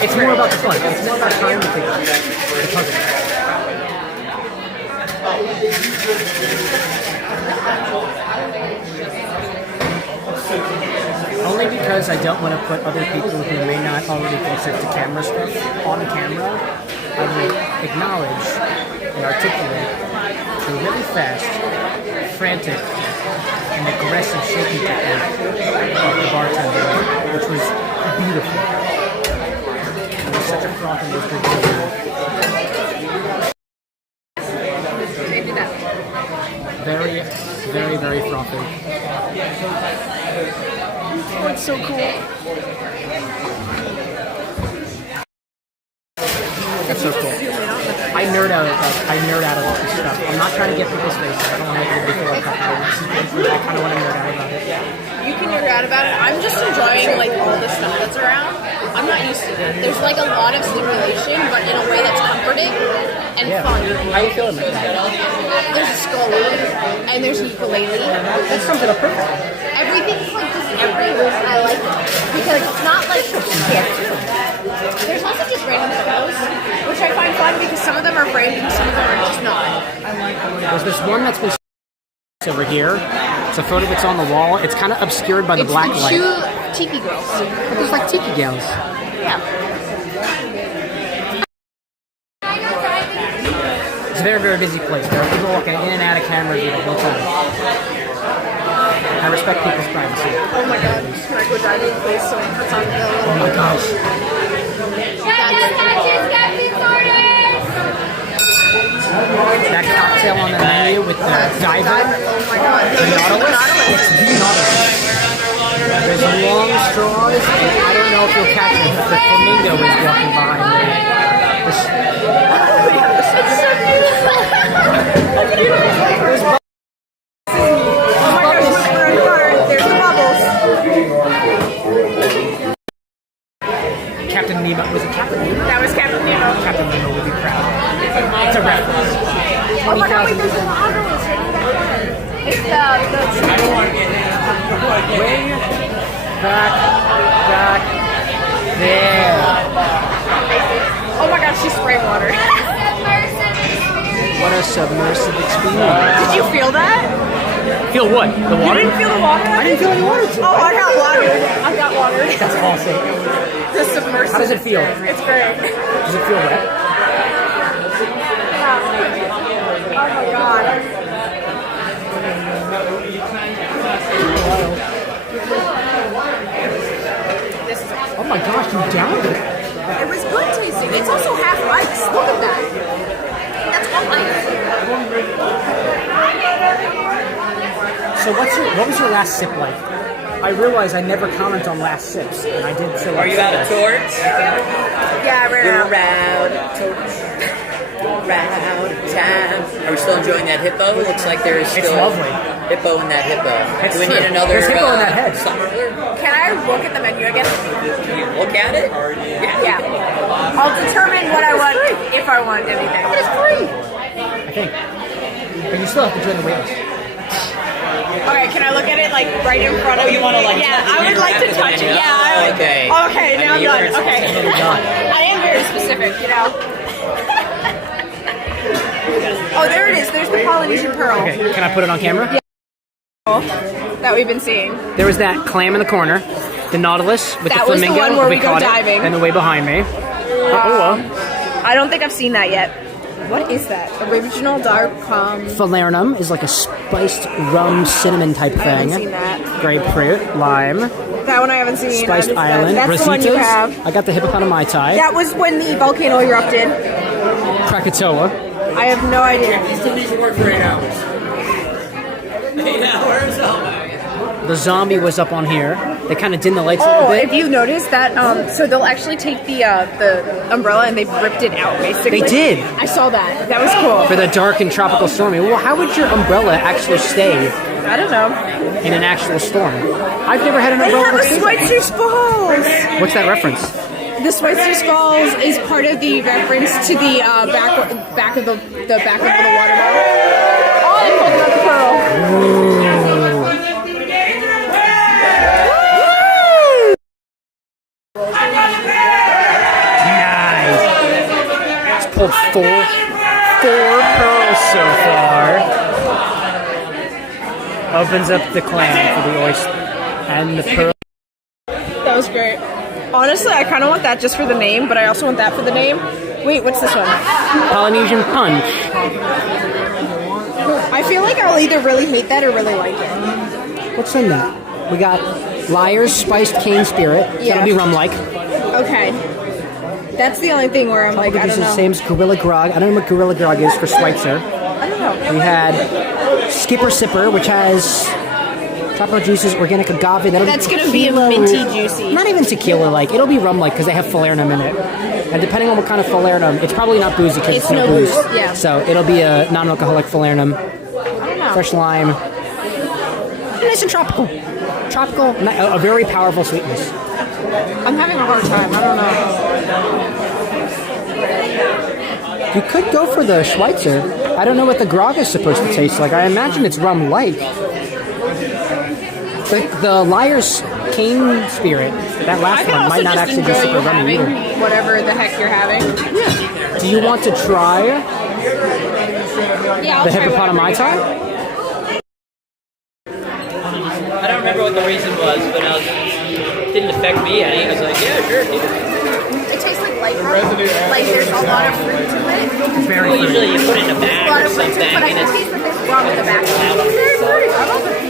It's more about the fun. It's more about trying to figure out the puzzle. Only because I don't want to put other people who may not already consent to camera stuff on camera. I would acknowledge and articulate the really fast, frantic, and aggressive shaking technique of the bartender, which was beautiful. It was such a froth and liquid. Maybe that. Very, very, very frothy. Oh, it's so cool. That's so cool. I nerd out about this stuff. I'm not trying to get people's faces. I don't want to make it a big deal. I kind of want to nerd out about it. You can nerd out about it. I'm just enjoying like all the stuff that's around. I'm not used to that. There's like a lot of stimulation, but in a way that's comforting and fun. How are you feeling about that? There's a skull and there's a ukulele. That sums it up perfect. Everything's like just everywhere. I like it because it's not like there's also just random photos, which I find fun because some of them are framed and some of them are just not. There's this one that's been over here. It's a photo that's on the wall. It's kind of obscured by the black light. It's two tiki girls. But there's like tiki gals. Yeah. It's a very, very busy place. There are people walking in and out of cameras the whole time. I respect people's privacy. Oh my god. Can I go diving, please? So that's on the Oh my gosh. That cocktail on the menu with the diver. Oh my god. The Nautilus. It's the Nautilus. There's long straws, and I don't know if you'll catch it, but the flamingo is walking behind me. There's the bubbles. Captain Nemo. Was it Captain Nemo? That was Captain Nemo. Captain Nemo would be proud. It's a reference. Oh my god, wait, there's the Nautilus. It's the I don't want to get in. Way back, there. Oh my god, she sprayed water. What a submersive experience. Did you feel that? Feel what? The You water? didn't feel the water? I didn't feel any water. Oh, I got watered. I got watered. That's awesome. The submersive. How does it feel? It's great. Does it feel wet? Oh my god. Oh my gosh, you downed it. It was good tasting. It's also half ice. Look at that. That's all ice. So what was your last sip like? I realize I never comment on last sips, and I did so. Are you out of torch? Yeah, I ran out. Round time. Are we still enjoying that hippo? Looks like there is still It's lovely. hippo in that hippo. It's Do we true. need another There's hippo in that head. summer? Can I look at the menu again? Can you look at it? Yeah. I'll determine what I want if I want anything. But it's free. I think. But you still have to join the waitlist. Okay, can I look at it like right in front of you? want to like? Yeah, I would like to touch it. Yeah. I would. Okay. Okay, now I'm done. Okay. I am very specific, you know. Oh, there it is. There's the Polynesian pearl. Okay, can I put it on camera? Yeah. That we've been seeing. There was that clam in the corner, the Nautilus with That the was the flamingo. one where we go caught it, diving. and the way behind me. I don't think I've seen that yet. What is that? Original dark Falernum is like a spiced rum cinnamon type I haven't thing. seen that. Grapefruit, lime, That one I haven't seen. spiced island, That's the one you have. Rositas. I got the hippopotami tie. That was when the volcano erupted. Krakatoa. I have no idea. Still needs to work for 8 hours. 8 hours? Oh my god. The zombie was up on here. They kind of dimmed the lights a little Oh, bit. if you noticed that, so they'll actually take the umbrella and they've ripped it out, basically. They did. I saw that. That was cool. For the dark and tropical stormy. Well, how would your umbrella actually stay I don't know. in an actual storm? I've never had an They umbrella have that a stays. Schweitzer Falls. What's that reference? The Schweitzer Falls is part of the reference to the back of the water bottle. Oh, they pulled out the pearl. Nice. It's pulled four pearls so far. Opens up the clam for the oyster and the pearl. That was great. Honestly, I kind of want that just for the name, but I also want that for the name. Wait, what's this one? Polynesian punch. I feel like I'll either really hate that or really like it. What's in that? We got Liar's spiced cane spirit. Yeah. That'll be rum-like. Okay. That's the only thing where I'm like, I These don't are the know. same as Gorilla Grog. I don't know what Gorilla Grog is for Schweitzer. I don't know. We had Skipper Sipper, which has tropical juices, organic agave. That's gonna be a minty juicy. Not even tequila like. It'll be rum-like because they have falernum in it. And depending on what kind of falernum, it's probably not boozy because it's no booze. Yeah. So it'll be a non-alcoholic falernum. I don't know. Fresh lime. Nice and tropical. Tropical, a very powerful sweetness. I'm having a hard time. I don't know. You could go for the Schweitzer. I don't know what the grog is supposed to taste like. I imagine it's rum-like. The Liar's cane spirit, that I last can one, also might not just actually be enjoy super you rummy having either. whatever the heck you're having. Do you want to try Yeah, I'll the try hippopotami whatever you tie? I don't remember what the reason was, but it didn't affect me any. I was like, yeah, sure. It it tastes like light rum. Like there's a lot of fruit to it. Well, usually you put it in a A bag lot or of fruit to something, it, but I and can it's taste that there's rum in the back. It's very pretty. I love it.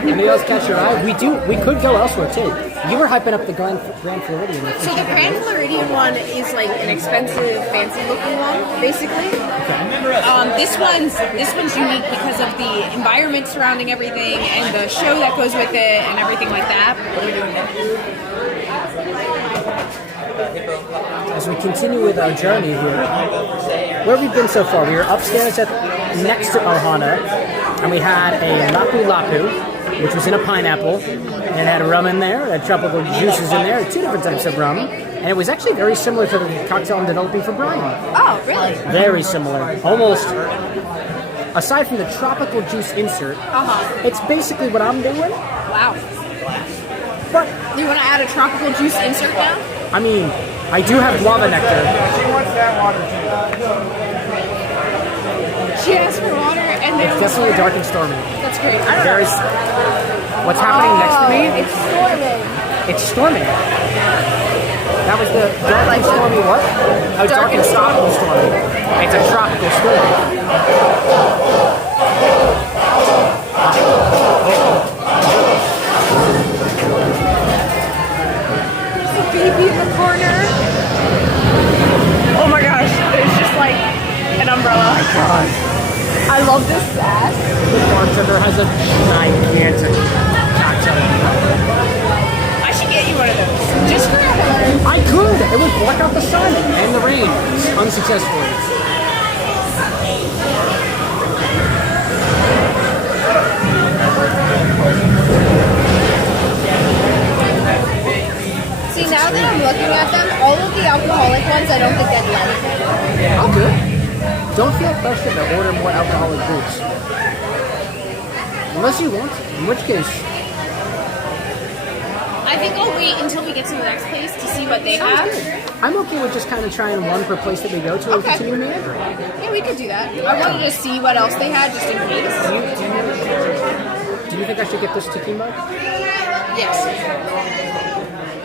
Anything else catch your eye? We could go elsewhere too. You were hyping up the Grand Floridian. So the Grand Floridian one is like an expensive, fancy-looking one, basically. This one's unique because of the environment surrounding everything and the show that goes with it and everything like that. As we continue with our journey here, where have we been so far? We were upstairs next to Ohana, and we had a Lapu Lapu, which was in a pineapple, and it had rum in there, it had tropical juices in there, 2 different types of rum, and it was actually very similar to the cocktail I'm developing for Brian. Oh, really? Very similar. Almost, aside from the tropical juice insert, it's basically what I'm doing. Wow. But Do you want to add a tropical juice insert now? I mean, I do have guava nectar. She wants that water. She asked for water, and then It's definitely dark and stormy. that's great. I don't There's know. what's happening next to me. It's storming. It's storming. That was the dark and stormy what? Oh, dark and tropical stormy. It's a tropical storm. There's a baby in the corner. Oh my gosh, it's just like an umbrella. I love this sass. The bartender has a gigantic cocktail. I should get you one of those. Just for a header. I could. It would block out the sun and the rain unsuccessfully. See, now that I'm looking at them, all of the alcoholic ones I don't think I'd like. I'll do it. Don't feel pressured to order more alcoholic drinks. Unless you want to. In which case, I think I'll wait until we get to the next place to see what they have. I'm okay with just kind of trying one per place that we go to and Okay. continue meandering. Yeah, we could do that. I wanted to see what else they had just in case. Do you think I should get this tiki mug? Yes.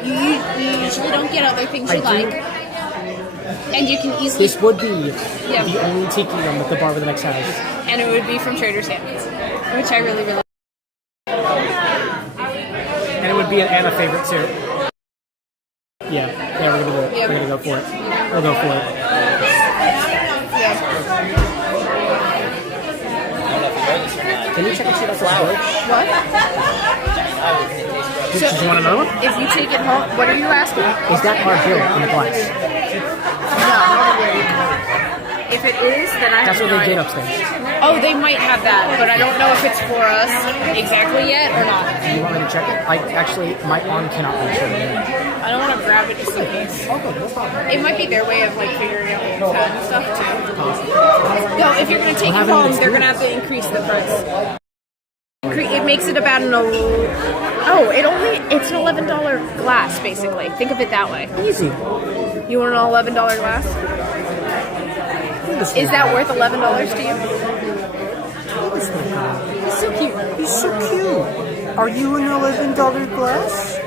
You usually don't get other things you I do. like. And you can easily... This would be Yeah. the only tiki room that the bar with the next has. And it would be from Trader Sam's, which I really, really... And it would be an Anna favorite too. Yeah, we're gonna do it. Yeah. We're gonna go for it. We'll go for it. Can you check and see that's good? What? Did you want another one? If you take it home... What are you asking? Is that our bill in the glass? If it is, then I That's have what no they did idea. upstairs. Oh, they might have that, but I don't know if it's for us exactly yet or not. Do you want me to check it? My arm cannot reach it. I don't want to grab it just in case. Okay, no problem. It might be their way of like figuring out what we've had and stuff too. No, if you're gonna take it We'll have it in home, the they're gonna have to increase the price. It makes it about an it's an $11 glass basically. Think of it that way. Easy. You want an $11 glass? Is that worth $11 to you? He's so cute. He's so cute. Are you an $11 glass?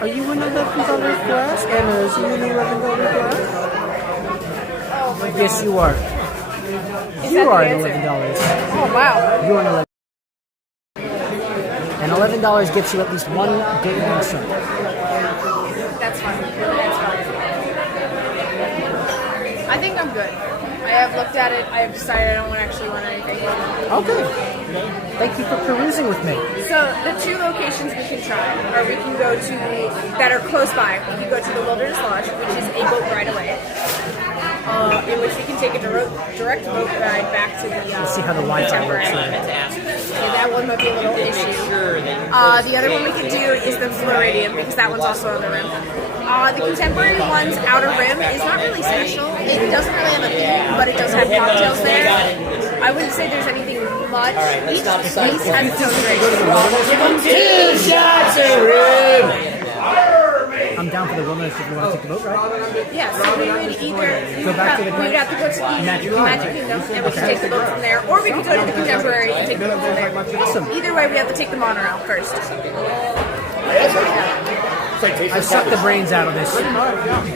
Are you an $11 glass? Anna, is you an $11 glass? Oh my god. Yes, you are. Is You that are the an answer? $11. Oh wow. You are an $11. And $11 gets you at least one good answer. That's fine. That's fine. I think I'm good. I have looked at it. I have decided I don't actually want anything. Okay. Thank you for perusing with me. So the 2 locations we can try, or we can go to that are close by. We can go to the Wilderness Lodge, which is a boat ride away, in which we can take a direct boat ride back to the Let's see how the Wi-Fi works Contemporary. here. Yeah, that one might be a little issue. The other one we can do is the Floridian because that one's also on the rim. The Contemporary one's outer rim is not really special. It doesn't really have a theme, but it does have cocktails there. I wouldn't say there's anything much. Each place has its own drink. 2 shots of room. I'm down for the wilderness if you want to take the boat ride. Yeah, so we would either Go back to the we would have to go to the Magic Kingdom and we could take the boat from there, or we could go to the Contemporary and take the boat from there. Awesome. Either way, we have to take the monorail first. I sucked the brains out of this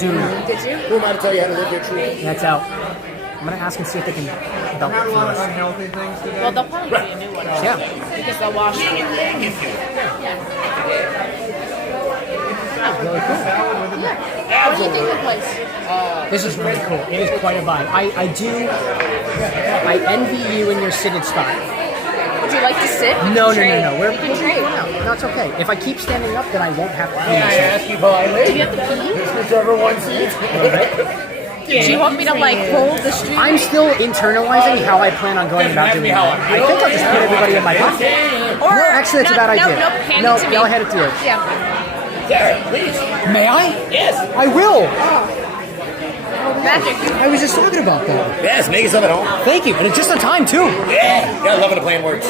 dude. Did you? Who am I to tell you how to live your truth? That's out. I'm gonna ask and see if they can belt it for us. Unhealthy things to do. Well, they'll probably give you a new one. Yeah. Because they'll wash them. Really cool. What do you think of the place? This is really cool. It is quite a vibe. I envy you in your seated spot. Would you like to sit? No. We We're can trade. No, that's okay. If I keep standing up, then I won't have to May I ask you politely? Do you have to pee? Whichever one seats. Do you want me to like hold the street? I'm still internalizing how I plan on going about doing that. I think I'll just put everybody in my pocket. Or No, actually, that's a bad idea. No, hand it to me. I'll hand it to you. Yeah. There, please. May I? Yes. I will. Magic. I was just talking about that. Yes, make yourself at home. Thank you, and it's just on time too. Yeah, gotta love when a plan works.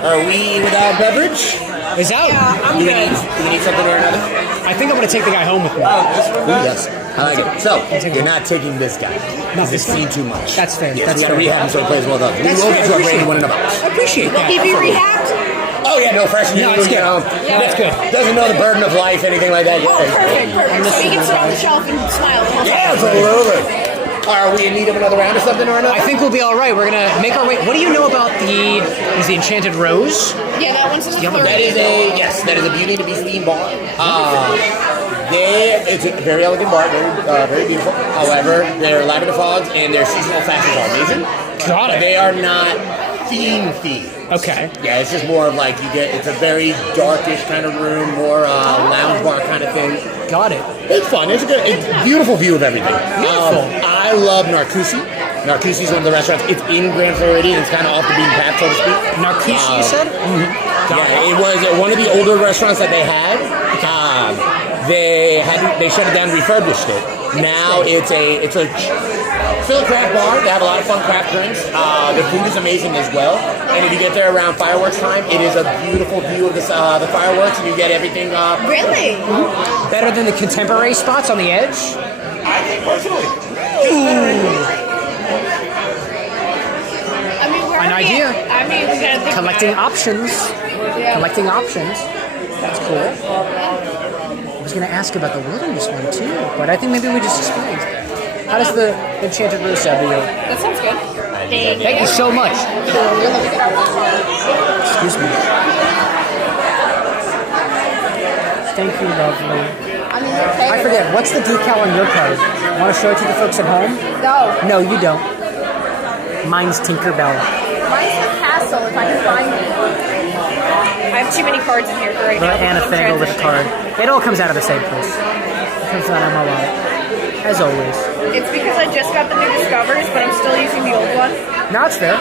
Are we without beverage? Is out. I'm Do we good. need something or another? I think I'm gonna take the guy home with me. Yes, I like it. So, you're not taking this guy. Not He's this guy. seen too much. That's fair. Yes, That's we gotta fair. rehab him so he plays well though. We That's will fair. get you a I brand new one in a appreciate box. I appreciate that. He be rehabbed? Oh yeah, no fresh No, it's good. Yeah, that's good. Doesn't know the burden of life, anything like that. Oh, perfect. So you can sit on the shelf and smile. Yeah, absolutely. Are we in need of another round or something or another? I think we'll be all right. We're gonna make our way. What do you know about the Enchanted Rose? Yeah, that one's in the floor. That is a Beauty to be Steam bar. It's a very elegant bar, very beautiful. However, their lavender fogs and their seasonal fashions are amazing. Got it. They are not themed. Okay. Yeah, it's just more of like it's a very darkish kind of room, more lounge bar kind of thing. Got it. It's fun. It's a beautiful view of everything. Beautiful. I love Narcoossee. Narcoossee is one of the restaurants. It's in Grand Floridian. It's kind of off the beaten path, so to speak. Narcoossee, you said? Yeah, it was one of the older restaurants that they had. They shut it down, and refurbished it. Now it's a Philly craft bar. They have a lot of fun craft drinks. The food is amazing as well. And if you get there around fireworks time, it is a beautiful view of the fireworks, and you get everything. Really? Better than the Contemporary spots on the edge? I think personally. I mean, we're An idea. I mean, we gotta think Collecting about options. Yeah. Collecting options. That's cool. I was going to ask about the wilderness one too, but I think maybe we just explained. How does the Enchanted Rose sound to you? That sounds good. Thank you so much. Excuse me. Thank you, lovely. I mean, okay. I forget, what's the decal on your card? Want to show it to the folks at home? No. No, you don't. Mine's Tinkerbell. Mine's the castle, if I can find it. I have too many cards in here for right now. Anna Fangle with a card. It all comes out of the same place. It comes out of my wallet. As always. It's because I just got the new Discovers, but I'm still using the old one. No, it's fair.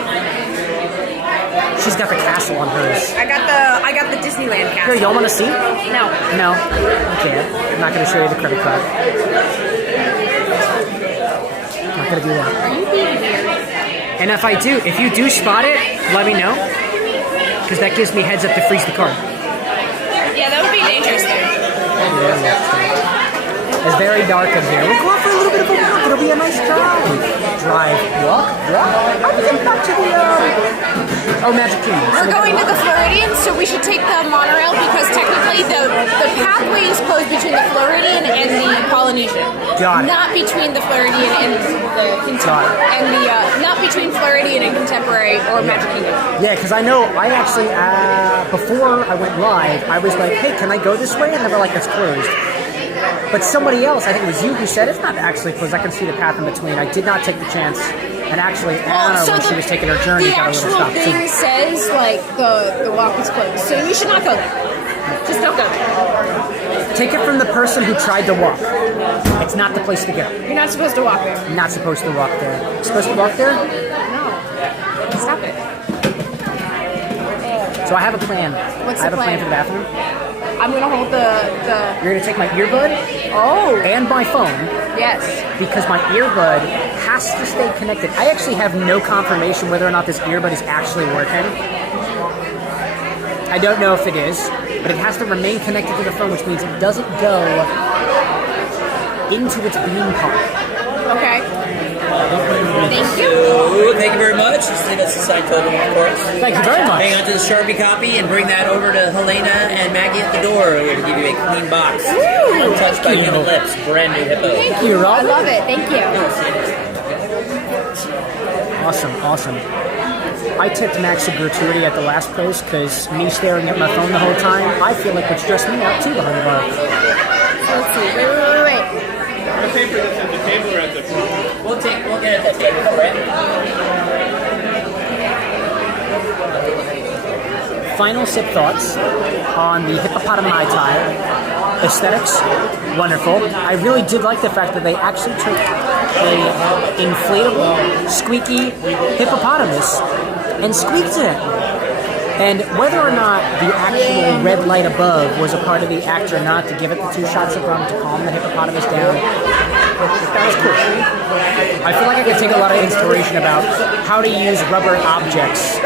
She's got the castle on hers. I got the Disneyland castle. Here, y'all want to see? No. No. Okay. I'm not going to show you the credit card. I'm not going to do that. Are you being weird? And if you do spot it, let me know. Because that gives me heads up to freeze the card. Yeah, that would be dangerous there. It's very dark in here. We'll go out for a little bit of a walk. It'll be a nice drive. Walk. How do we get back to the, Magic Kingdom? We're going to the Floridian, so we should take the monorail because technically the pathway is closed between the Floridian and the Polynesian. Got it. Not between the Floridian and the Contemporary. Not between Floridian and Contemporary or Magic Kingdom. Yeah, because I know, I actually, before I went live, I was like, hey, can I go this way? And they were like, it's closed. But somebody else, I think it was you, who said it's not actually closed. I can see the path in between. I did not take the chance. And actually, Anna, when she was taking her journey, the got a little actual stopped thing too. says like the walk is closed, so you should not go there. Just don't go there. Take it from the person who tried to walk. It's not the place to go. You're not supposed to walk there. You're not supposed to walk there. You're supposed to walk there? No. Stop it. So I have a plan. What's I have the a plan plan? for the bathroom. I'm gonna hold the. You're gonna take my earbud Oh. and my phone Yes. because my earbud has to stay connected. I actually have no confirmation whether or not this earbud is actually working. I don't know if it is, but it has to remain connected to the phone, which means it doesn't go into its bean pod. Okay. Thank you. Thank you very much. Just leave us a signed token, of course. Thank you very much. Hang on to the Sharpie copy and bring that over to Helena and Maggie at the door. We're going to give you a clean box. Untouched by human lips. Brand new hippo. Thank you, Rob. I love it. Thank you. Awesome. I tipped Max a gratuity at the last post because me staring at my phone the whole time, I feel like would stress me out too behind the bar. Let's see. Wait. The paper that's at the table or at the We'll get at that table for it. Final sip thoughts on the hippopotami tie. Aesthetics, wonderful. I really did like the fact that they actually took a inflatable, squeaky hippopotamus and squeaked it. And whether or not the actual red light above was a part of the act or not, to give it the 2 shots of rum to calm the hippopotamus down, that was cool. I feel like I could take a lot of inspiration about how to use rubber objects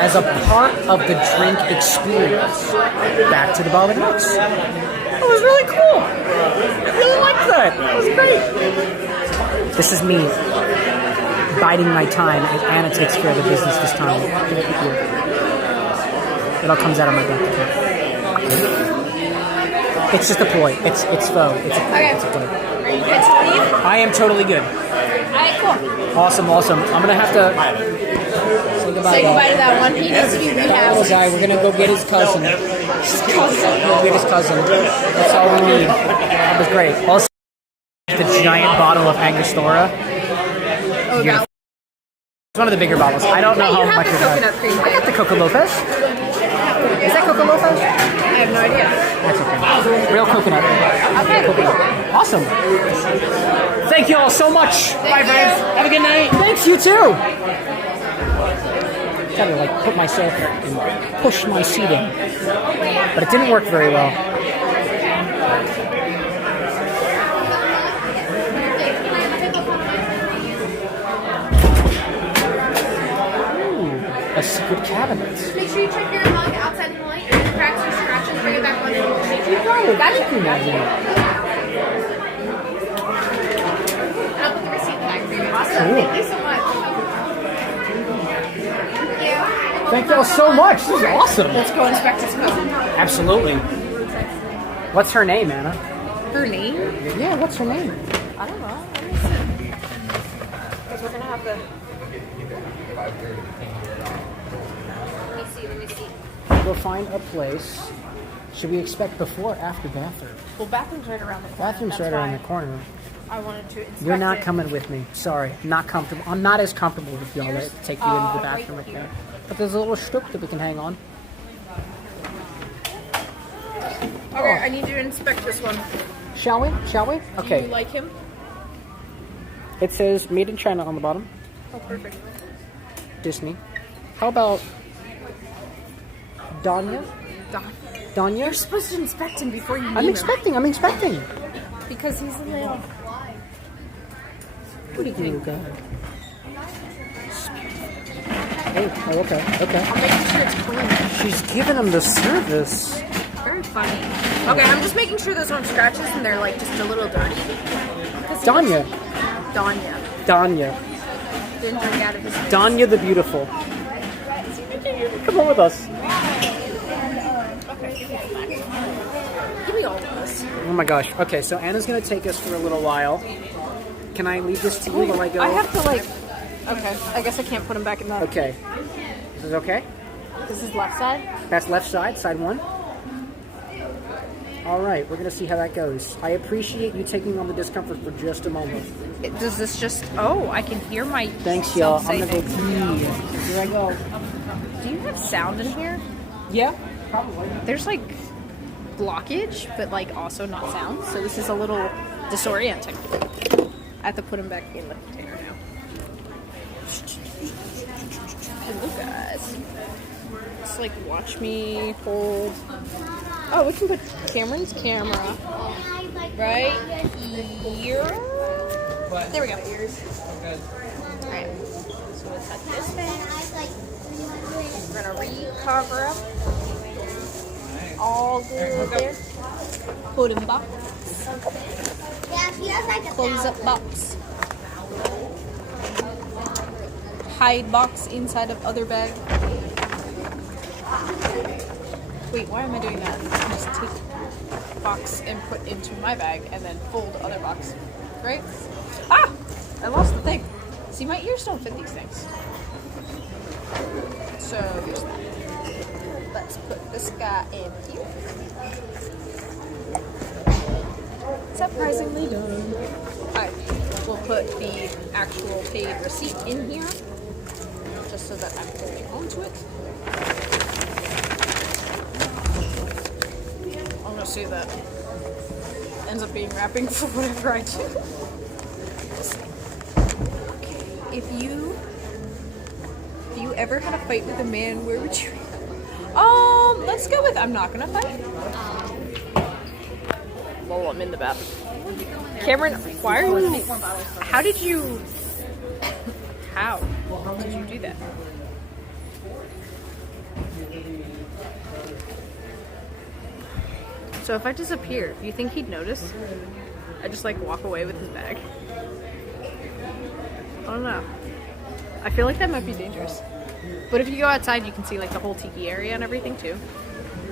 as a part of the drink experience. Back to the Bob and Rex. That was really cool. I really liked that. That was great. This is me biding my time as Anna takes care of the business this time. It all comes out of my bank account. It's just a ploy. It's faux. It's a ploy. Okay. It's a ploy. Are you good to leave? I am totally good. Alright, cool. Awesome. I'm gonna have to say goodbye. Say goodbye to that one penis we That have. little guy. We're gonna go get his cousin. We'll get his cousin. That's all we need. That was great. Also, the giant bottle of Angostura. Oh, that It's one of the bigger bottles. I don't know you how have much the it has. coconut cream. I got the Coco Lopez. Is that Coco Lopez? I have no idea. That's okay. Real coconut. Okay. Coconut. Awesome. Thank you all so much. Bye, friends. Have a good night. Thanks, you too. Gotta like put myself and push my seat in. But it didn't work very well. A secret cabinet. Make sure you check your mug outside in the light. If it cracks or scratches, bring it back on in. Oh, that's cool. And I'll put the receipt back for you. Awesome. Cool. Thank you so much. Thank you. Thank y'all so much. This is awesome. Let's go inspect his cousin. Absolutely. What's her name, Anna? Her name? Yeah, what's her name? I don't know. Let me see. Because we're going to have the... Let me see. We'll find a place. Should we expect before or after bathroom? Well, bathroom's right around the corner. Bathroom's That's right around why the corner. I wanted to inspect You're not it. coming with me. Sorry. Not comfortable. I'm not as comfortable with y'all to take you into the bathroom right with me. But there's a little strip that we can hang on. Okay, I need you to inspect this one. Shall we? Shall we? Do Okay. you like him? It says Made in China on the bottom. Oh, perfect. Disney. How about Danya? Danya? You're supposed to inspect him before you meet I'm him. expecting. Because he's a little... What do you think? Oh, okay. I'm making sure it's clean. She's giving him the service. Very funny. Okay, I'm just making sure there's no scratches and they're like just a little dirty. Danya. Danya. Didn't drink out of his... Danya the Beautiful. Come on with us. Give me all of this. Oh my gosh. Okay, so Anna's gonna take us for a little while. Can I leave this to you while I go? I have to like... Okay, I guess I can't put him back in the... Okay. This is okay? This is left side? That's left side, side one. All right, we're gonna see how that goes. I appreciate you taking on the discomfort for just a moment. Does this just... Oh, I can hear my... Thanks, y'all. I'm gonna go pee. Here I go. Do you have sound in here? Yeah, probably. There's like blockage, but like also not sound. So this is a little disorienting. I have to put him back in the container now. Hello, guys. Just like watch me hold. Oh, we can put Cameron's camera right here. There we go. Alright. So we'll touch this thing. We're gonna cover them. All good there. Put in box. Yeah, she has like a Close up box. Hide box inside of other bag. Wait, why am I doing that? Just take box and put into my bag and then fold other box. Right? Ah! I lost the thing. See, my ears don't fit these things. So here's that. Let's put this guy in here. Surprisingly done. Alright, we'll put the actual paid receipt in here, just so that I'm holding on to it. I'm gonna say that ends up being wrapping for whatever I do. Okay, if you ever had a fight with a man, where would you? Let's go with I'm not gonna fight. Well, I'm in the bathroom. Cameron, why are you? How did you do that? So if I disappear, do you think he'd notice? I just like walk away with his bag. I don't know. I feel like that might be dangerous. But if you go outside, you can see like the whole tiki area and everything too.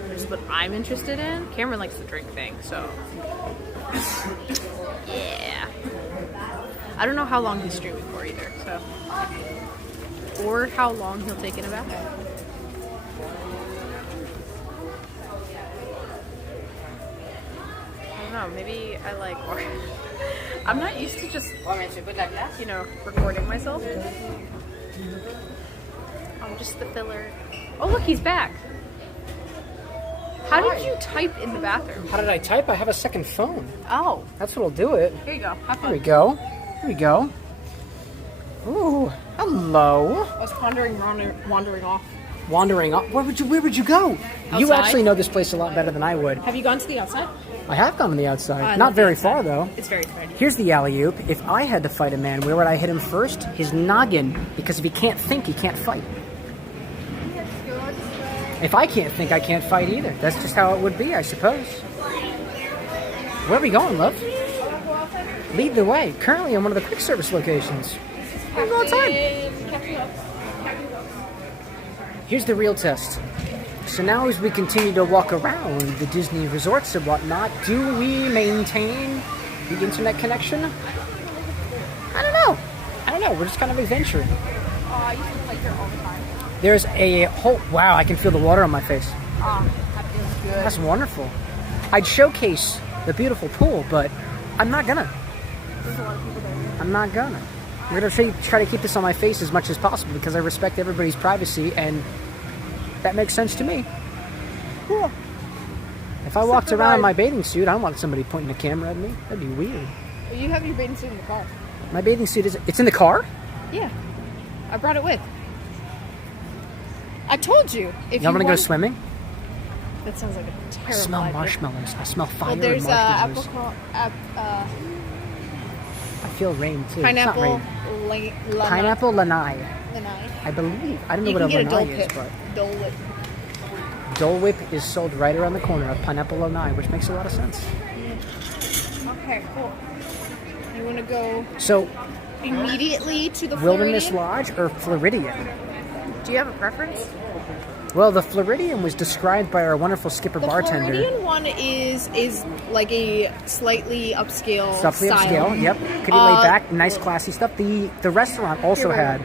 Which is what I'm interested in. Cameron likes the drink thing, so yeah. I don't know how long he's streaming for either, so or how long he'll take in a bathroom. I don't know. Maybe I like. Or I'm not used to just recording myself. I'm just the filler. Oh look, he's back. How did you type in the bathroom? How did I type? I have a second phone. Oh. That's what'll do it. Here you go. Have Here fun. we go. Here we go. Ooh, hello. I was wandering off. Wandering off. Where would you go? You Outside? actually know this place a lot better than I would. Have you gone to the outside? I have gone to the outside. I Not love the very outside. far though. It's very pretty. Here's the alley-oop. If I had to fight a man, where would I hit him first? His noggin. Because if he can't think, he can't fight. If I can't think, I can't fight either. That's just how it would be, I suppose. Where are we going, love? Lead the way. Currently on one of the quick service locations. We'll go outside. Here's the real test. So now as we continue to walk around the Disney resorts and whatnot, do we maintain the internet connection? I don't know. We're just kind of adventuring. I used to play here all the time. There's a whole... Wow, I can feel the water on my face. That feels good. That's wonderful. I'd showcase the beautiful pool, but I'm not gonna. There's a lot of people there. I'm not gonna. We're gonna try to keep this on my face as much as possible because I respect everybody's privacy, and that makes sense to me. Cool. If I walked around in my bathing suit, I don't want somebody pointing a camera at me. That'd be weird. Well, you have your bathing suit in the car. My bathing suit it's in the car? Yeah. I brought it with. I told you. If Y'all you wanna go want- swimming? That sounds like a terrible I smell idea. marshmallows. I smell fire Well, there's and marshmallows. I feel rain too. pineapple, It's not rain. Pineapple lanai. I believe. I don't know You what a can get a Dole lanai is, Whip. but Dole Whip. Dole Whip is sold right around the corner of Pineapple Lanai, which makes a lot of sense. Okay, cool. You want to go So, immediately to the Wilderness Floridian? Lodge or Floridian? Do you have a preference? Well, the Floridian was described by our wonderful skipper The bartender. Floridian one is like a slightly upscale Softly style. upscale, yep. Pretty laid back, nice classy stuff. The restaurant also Here, had...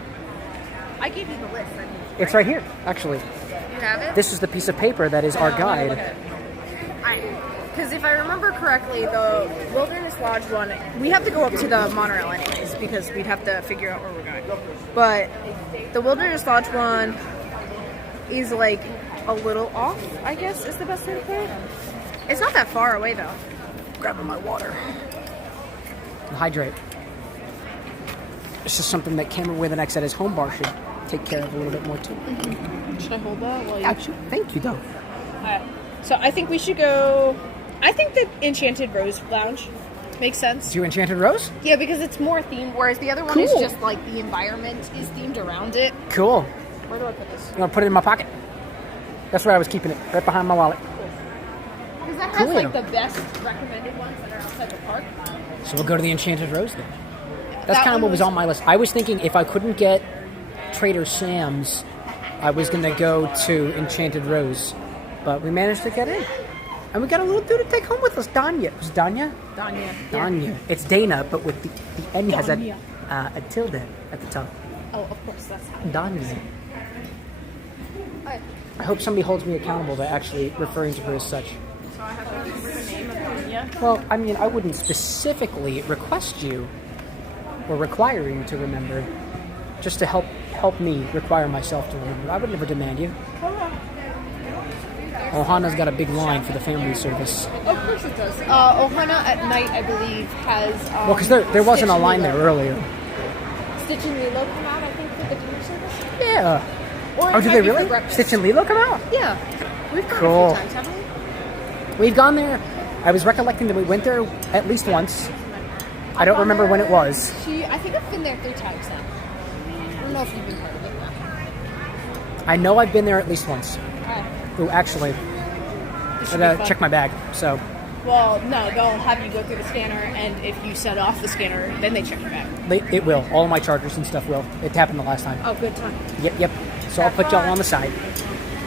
I gave you the list. It's right here, actually. You have it? This is the piece of paper that is our guide. Because if I remember correctly, the Wilderness Lodge one, we have to go up to the monorail anyways because we'd have to figure out where we're going. But the Wilderness Lodge one is like a little off, I guess is the best way to put it. It's not that far away though. Grabbing my water. And hydrate. It's just something that Cameron Withenix at his home bar should take care of a little bit more too. Should I hold that while you... Actually, thank you though. Alright, so I think we should go... I think the Enchanted Rose Lounge makes sense. Do Enchanted Rose? Yeah, because it's more themed, whereas the other one is Cool. just like the environment is themed around it. Cool. Where do I put this? You want to put it in my pocket? That's where I was keeping it, right behind my wallet. Because that has Cool. like the best recommended ones that are outside the park. So we'll go to the Enchanted Rose then. That's That kind of one what was on my list. I was thinking if I couldn't get Trader Sam's, I was going to go to Enchanted Rose. But we managed to get in. And we got a little dude to take home with us, Danya. Was it Danya? Danya. Danya. It's Dana, but with the N has a tilde at the top. Oh, of course, that's how. Danya. I hope somebody holds me accountable to actually referring to her as such. So I have to remember the name of Danya. Well, I mean, I wouldn't specifically request you or require you to remember, just to help me require myself to remember. I would never demand you. Ohana's got a big line for the family service. Of course it does. Ohana at night, I believe, has. Well, because there wasn't a line there earlier. Stitch and Lilo come out, I think, for the dinner service. Yeah. Or it Oh, did might they be for really? breakfast. Stitch and Lilo come out? Yeah. We've gone Cool. a few times, haven't we? We've gone there. I was recollecting that we went there at least once. I don't remember when it was. I think I've been there 3 times now. I don't know if you've been part of it. I know I've been there at least once. Alright. Oh, actually, This I should gotta be fun. check my bag. So, Well, no, they'll have you go through the scanner, and if you set off the scanner, then they check your bag. it will. All of my chargers and stuff will. It happened the last time. Oh, good time. Yep. So I'll put y'all on the side.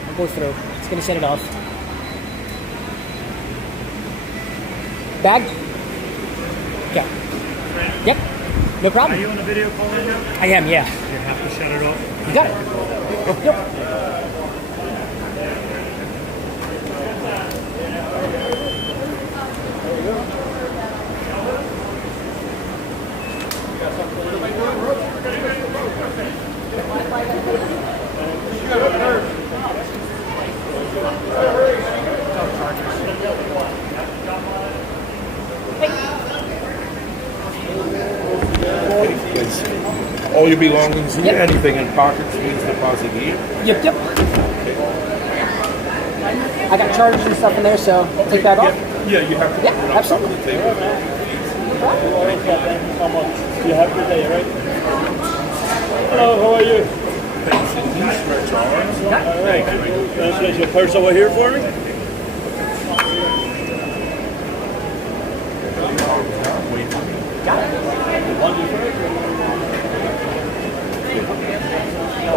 I'll go through. It's gonna set it off. Bag? Okay. Yep. No problem. Are you on a video call right now? I am, yeah. You have to shut it off. You got it. Yep. All your belongings here, anything in pockets means deposit here. Yep. I got chargers and stuff in there, so I'll take that off. Yeah, you have to Yeah, put it on top of the table. You have a good day, right? Hello, how are you? Stretch arms. Thank you. Can I place your purse over here for me?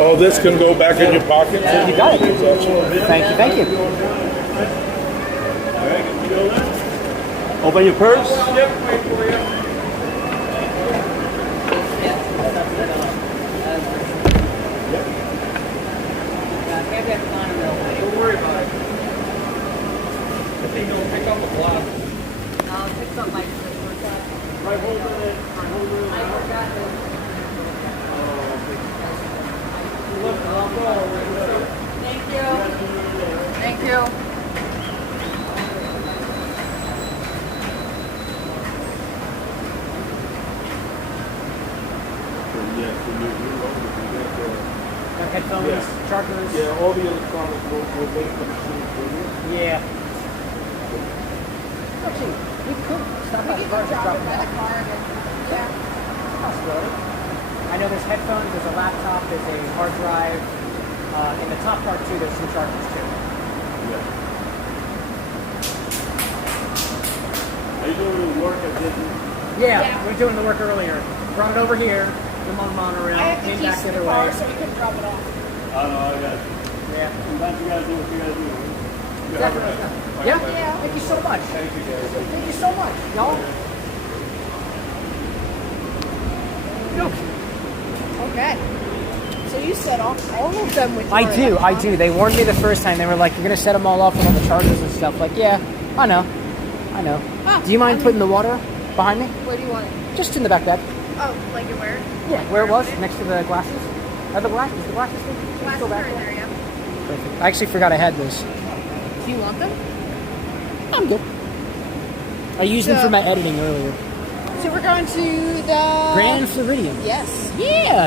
Oh, this can go back in your pocket. You got it. Thank you. Open your purse. Don't worry about it. If they don't pick up a block. I'll pick up my Right holder it. I forgot it. Thank you. Headphones, chargers. Yeah, all the electronics will wait for the machine for you. Yeah. Actually, we could stop by the car and drop them off. Possibility. I know there's headphones, there's a laptop, there's a hard drive. In the top part too, there's some chargers too. Are you doing the work at Disney? Yeah, we're doing the work earlier. Brought it over here, I'm on the monorail, I have the came keys back to the the other car, way. so we can drop it off. I don't know, I got you. Yeah. Sometimes you gotta do what you gotta do. Yeah? Thank you so much. Thank you, guys. Thank you so much, y'all. Okay. So you set off all of them with your I do. They warned me the first time. They were like, you're going to set them all off with all the chargers and stuff. Like, yeah, I know. Ah, Do you mind putting the water behind me? Where do you want it? Just in the back bag. Oh, like you're where? Yeah, where it was, next to the glasses. Are the glasses? The glasses thing? Glasses Go back are in there. there, yeah. Perfect. I actually forgot I had those. Do you want them? I'm good. I used them for my editing earlier. So we're going to the Grand Floridian. Yes. Yeah.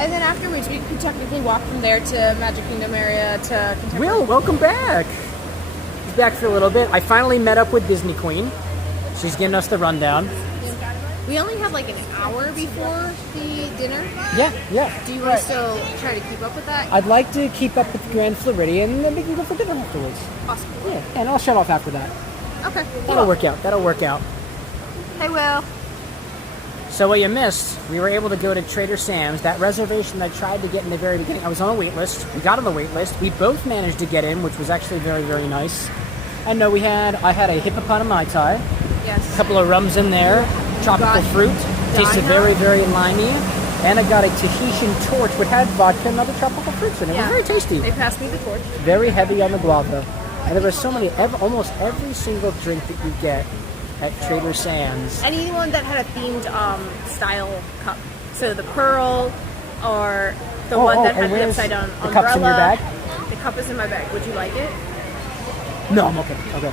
And then afterwards, we could technically walk from there to Magic Kingdom area to Contemporary. Will, welcome back. He's back for a little bit. I finally met up with Disney Queen. She's giving us the rundown. We only have like an hour before the dinner. Yeah. Do you want to still try to keep up with that? I'd like to keep up with the Grand Floridian, and then we can go for dinner afterwards. Awesome. Yeah, and I'll shut off after that. Okay. That'll work out. Hey, Will. So what you missed, we were able to go to Trader Sam's. That reservation I tried to get in the very beginning, I was on a wait list. We got on the wait list. We both managed to get in, which was actually very, very nice. And no, I had a hippopotami Mai Tai, Yes. a couple of rums in there, tropical got fruit, tasted Dino. very, very limey. And I got a Tahitian torch, which had vodka and other tropical fruits in it. It was very tasty. They passed me the torch. Very heavy on the guava. And there were so many, almost every single drink that you get at Trader Sam's. Anyone that had a themed style cup. So the pearl or the one that had and the where's upside down the umbrella. cup's in your bag? The cup is in my bag. Would you like it? No, I'm okay. Okay.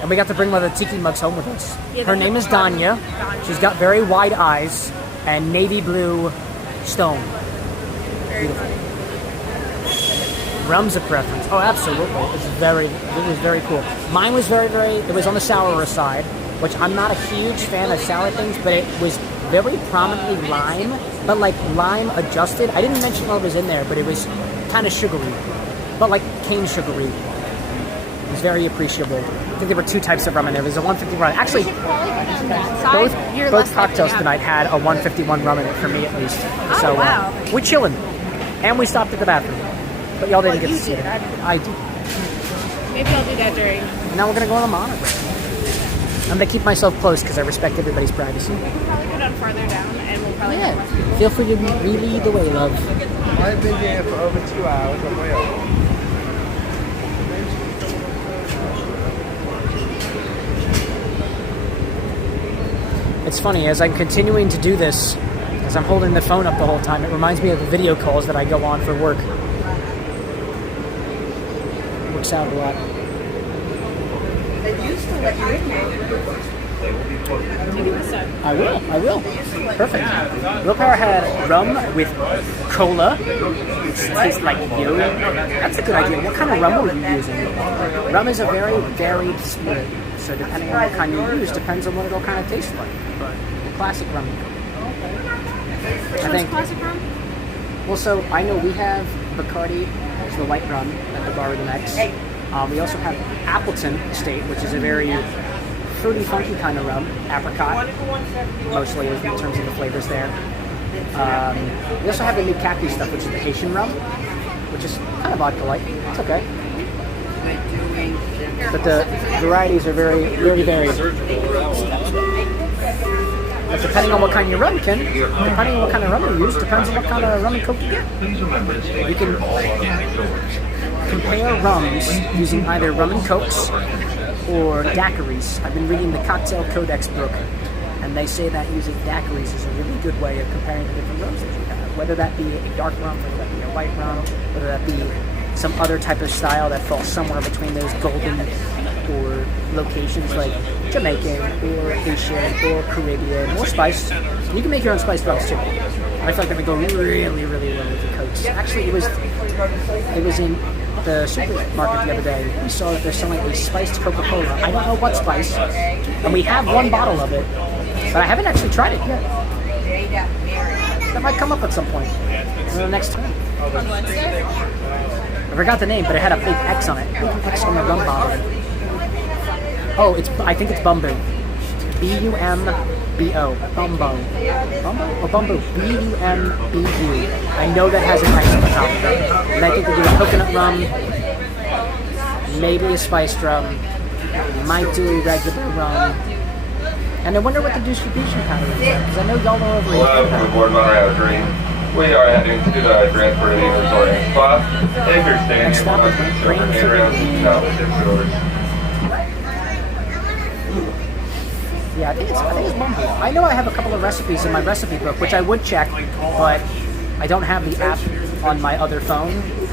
And we got to bring one of the tiki mugs home with us. Yeah, Her they name have is Danya. Danya. She's got very wide eyes and navy blue stone. Very funny. Rum's a preference. Oh, absolutely. It was very cool. Mine was it was on the sourer side, which I'm not a huge fan of sour things, but it was very prominently lime, but like lime adjusted. I didn't mention what was in there, but it was kind of sugary, but like cane sugary. It was very appreciable. I think there were two types of rum in there. There's a 151. Actually, both cocktails tonight had a 151 rum in it for me at least. Oh, So wow. we're chilling, and we stopped at the bathroom. But y'all didn't get to you see did. it. I did. Maybe I'll do that during. And now we're gonna go on a monorail. I'm gonna keep myself close because I respect everybody's privacy. We'll probably go down farther down, and we'll probably have less people. Feel free to lead the way, love. I've been here for over 2 hours on my own. It's funny, as I'm continuing to do this, as I'm holding the phone up the whole time, it reminds me of the video calls that I go on for work. Works out a lot. They used to let you in here. I will. Perfect. Willpower had rum with cola, which tastes like yo. That's a good idea. What kind of rum were you using? Rum is a very varied spirit, so depending on what kind you use, depends on what it'll kind of taste like. But classic rum. I think. Classic rum? Well, so I know we have Bacardi, which is the white rum at the bar with the next. We also have Appleton Estate, which is a very fruity, funky kind of rum. Apricot, mostly in terms of the flavors there. We also have the new Cacti stuff, which is the Haitian rum, which is kind of vodka-like. It's okay. But the varieties are very, very varied. But depending on what kind of rum you use, depends on what kind of rum and coke you get. You can compare rums using either rum and cokes or daiquiris. I've been reading the Cocktail Codex book, and they say that using daiquiris is a really good way of comparing the different rums that you have. Whether that be a dark rum, whether that be a white rum, whether that be some other type of style that falls somewhere between those golden or locations like Jamaican or Haitian or Caribbean or spiced. You can make your own spiced rums too. And I feel like that would go really, really well with the cokes. Actually, it was in the supermarket the other day. We saw that they're selling a spiced Coca-Cola. I don't know what spice, and we have one bottle of it, but I haven't actually tried it yet. That might come up at some point in the next time. I forgot the name, but it had a big X on it. Big X on the rum bottle. Oh, I think it's Bumbo. B-U-M-B-O. Bumbo. Bumbo or Bumbo? B-U-M-B-U. I know that has an X on the top of it. And I think they do a coconut rum, maybe a spiced rum, might do a regular rum. And I wonder what the distribution pattern is there, because I know y'all are over here. Hello, from the board of honor, Dream. We are heading to the Grand Floridian Resort and Spa. If you're staying here, we'll have some silver handrails and scholarships yours. Yeah, I think it's Bumbo. I know I have a couple of recipes in my recipe book, which I would check, but I don't have the app on my other phone,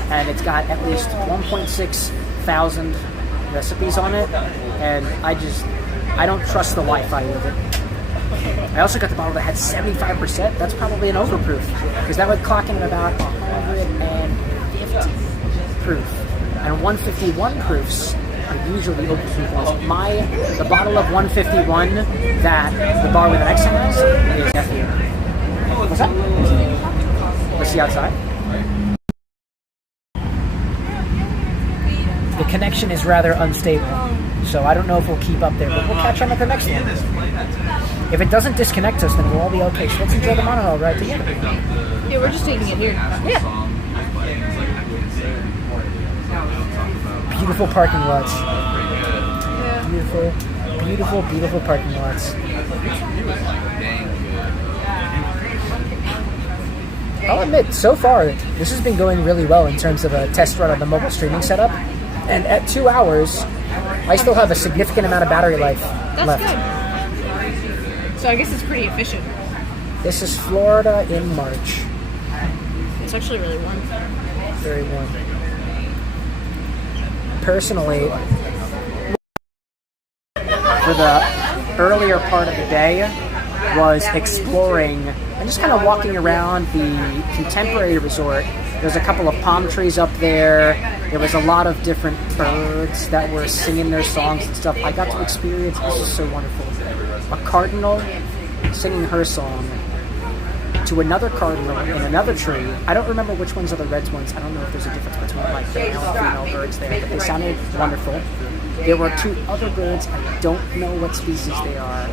and it's got at least 1.6 thousand recipes on it, and I don't trust the Wi-Fi with it. I also got the bottle that had 75%. That's probably an overproof, because that would clock in at about 150 proof. And 151 proofs, It usually opens with the bottle of 151 that the bar with the next has is FU. What's that? Let's see outside. The connection is rather unstable, so I don't know if we'll keep up there, but we'll catch on at the next one. If it doesn't disconnect us, then we'll all be okay. So let's enjoy the monorail ride together. Yeah, we're just taking it here. Yeah. Beautiful parking lots. Yeah. Beautiful, beautiful, beautiful parking lots. I'll admit, so far, this has been going really well in terms of a test run on the mobile streaming setup. And at 2 hours, I still have a significant amount of battery life left. That's good. So I guess it's pretty efficient. This is Florida in March. It's actually really warm. Very warm. Personally, for the earlier part of the day, was exploring and just kind of walking around the Contemporary Resort. There's a couple of palm trees up there. There was a lot of different birds that were singing their songs and stuff. I got to experience, this is so wonderful, a cardinal singing her song to another cardinal in another tree. I don't remember which ones are the red ones. I don't know if there's a difference between like the male and female birds there, but they sounded wonderful. There were 2 other birds. I don't know what species they are,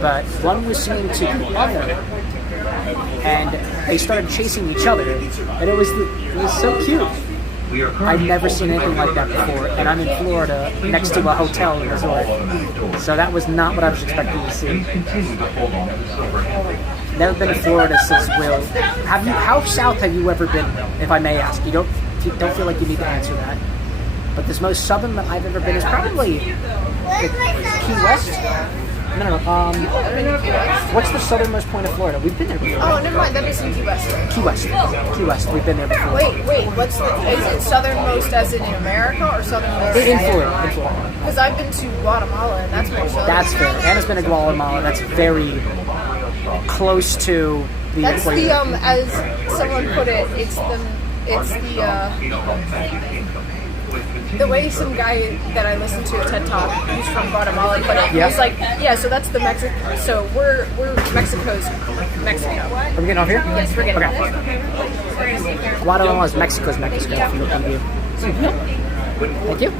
but one was singing to the other, and they started chasing each other, and it was so cute. I've never seen anything like that before, and I'm in Florida next to a hotel and resort, so that was not what I was expecting to see. Never been to Florida since Will. How south have you ever been, if I may ask? You don't feel like you need to answer that. But the most southern that I've ever been is probably Key West. No. What's the southernmost point of Florida? We've been there before. Oh, never mind. That is in Key West. Key West. Key West. We've been there before. Wait. Is it southernmost as in America or southernmost in Florida? Because I've been to Guatemala and that's more southern. That's fair. Anna's been to Guatemala. That's very close to the That's equator. the as someone put it. It's the way some guy that I listened to at TED Talk, who's from Guatemala, put it. Yeah. He's like, yeah, so that's the Mexico. So we're Mexico's Mexico. Are we getting off here? Yes, we're getting okay. Guatemala is Mexico's Mexico. From the point of view. Thank you.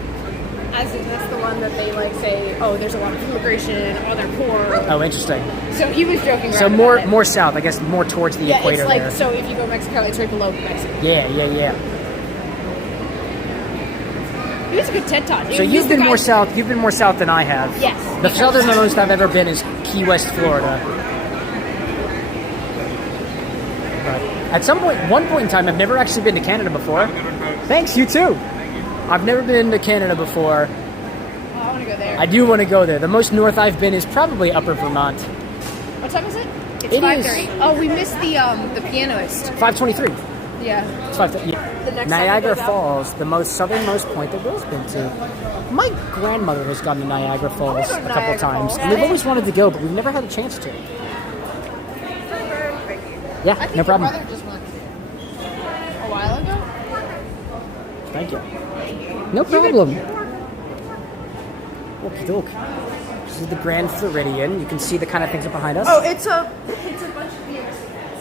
As in, that's the one that they like say, oh, there's a lot of immigration, oh, they're poor. Oh, interesting. So he was joking around. So about it. more south, I guess, more towards the equator it's like there. so if you go Mexico, it's right below Mexico. Yeah. It was a good TED Talk. So you've been more south. You've been more south than I have. Yes. The southernmost I've ever been is Key West, Florida. But at one point in time, I've never actually been to Canada before. Thanks, you too. I've never been to Canada before. Oh, I want to go there. I do want to go there. The most north I've been is probably Upper Vermont. What time is it? It's It 5:30. Oh, we missed the pianist. 5:23. Yeah. It's 5:30. Yeah. The next Niagara time we go down. Falls, the most southernmost point that Will's been to. My grandmother has gone to Niagara Falls a couple Niagara times, Falls. and we've always wanted to go, but we've never had a chance to. Yeah, I think no problem. Your brother just went a while ago. Thank you. No problem. Okie doke. This is the Grand Floridian. You can see the kind of things that are behind us. Oh, it's a bunch of views.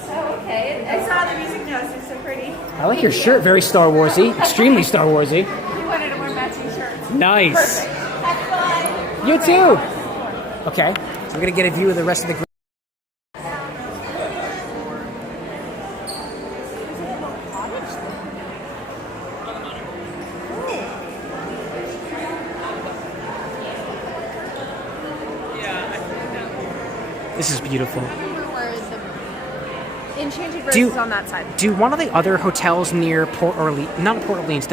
Oh, okay. I saw the music notes. It's so pretty. I like your shirt. Very Star Warsy. Extremely Star Warsy. We wanted to wear matching shirts. Nice. Have fun. You too. Okay, so we're gonna get a view of the rest of the. This is beautiful. where the Enchanted Rose Do- is on that side. Do one of the other hotels near Port Orleans, not Port Orleans,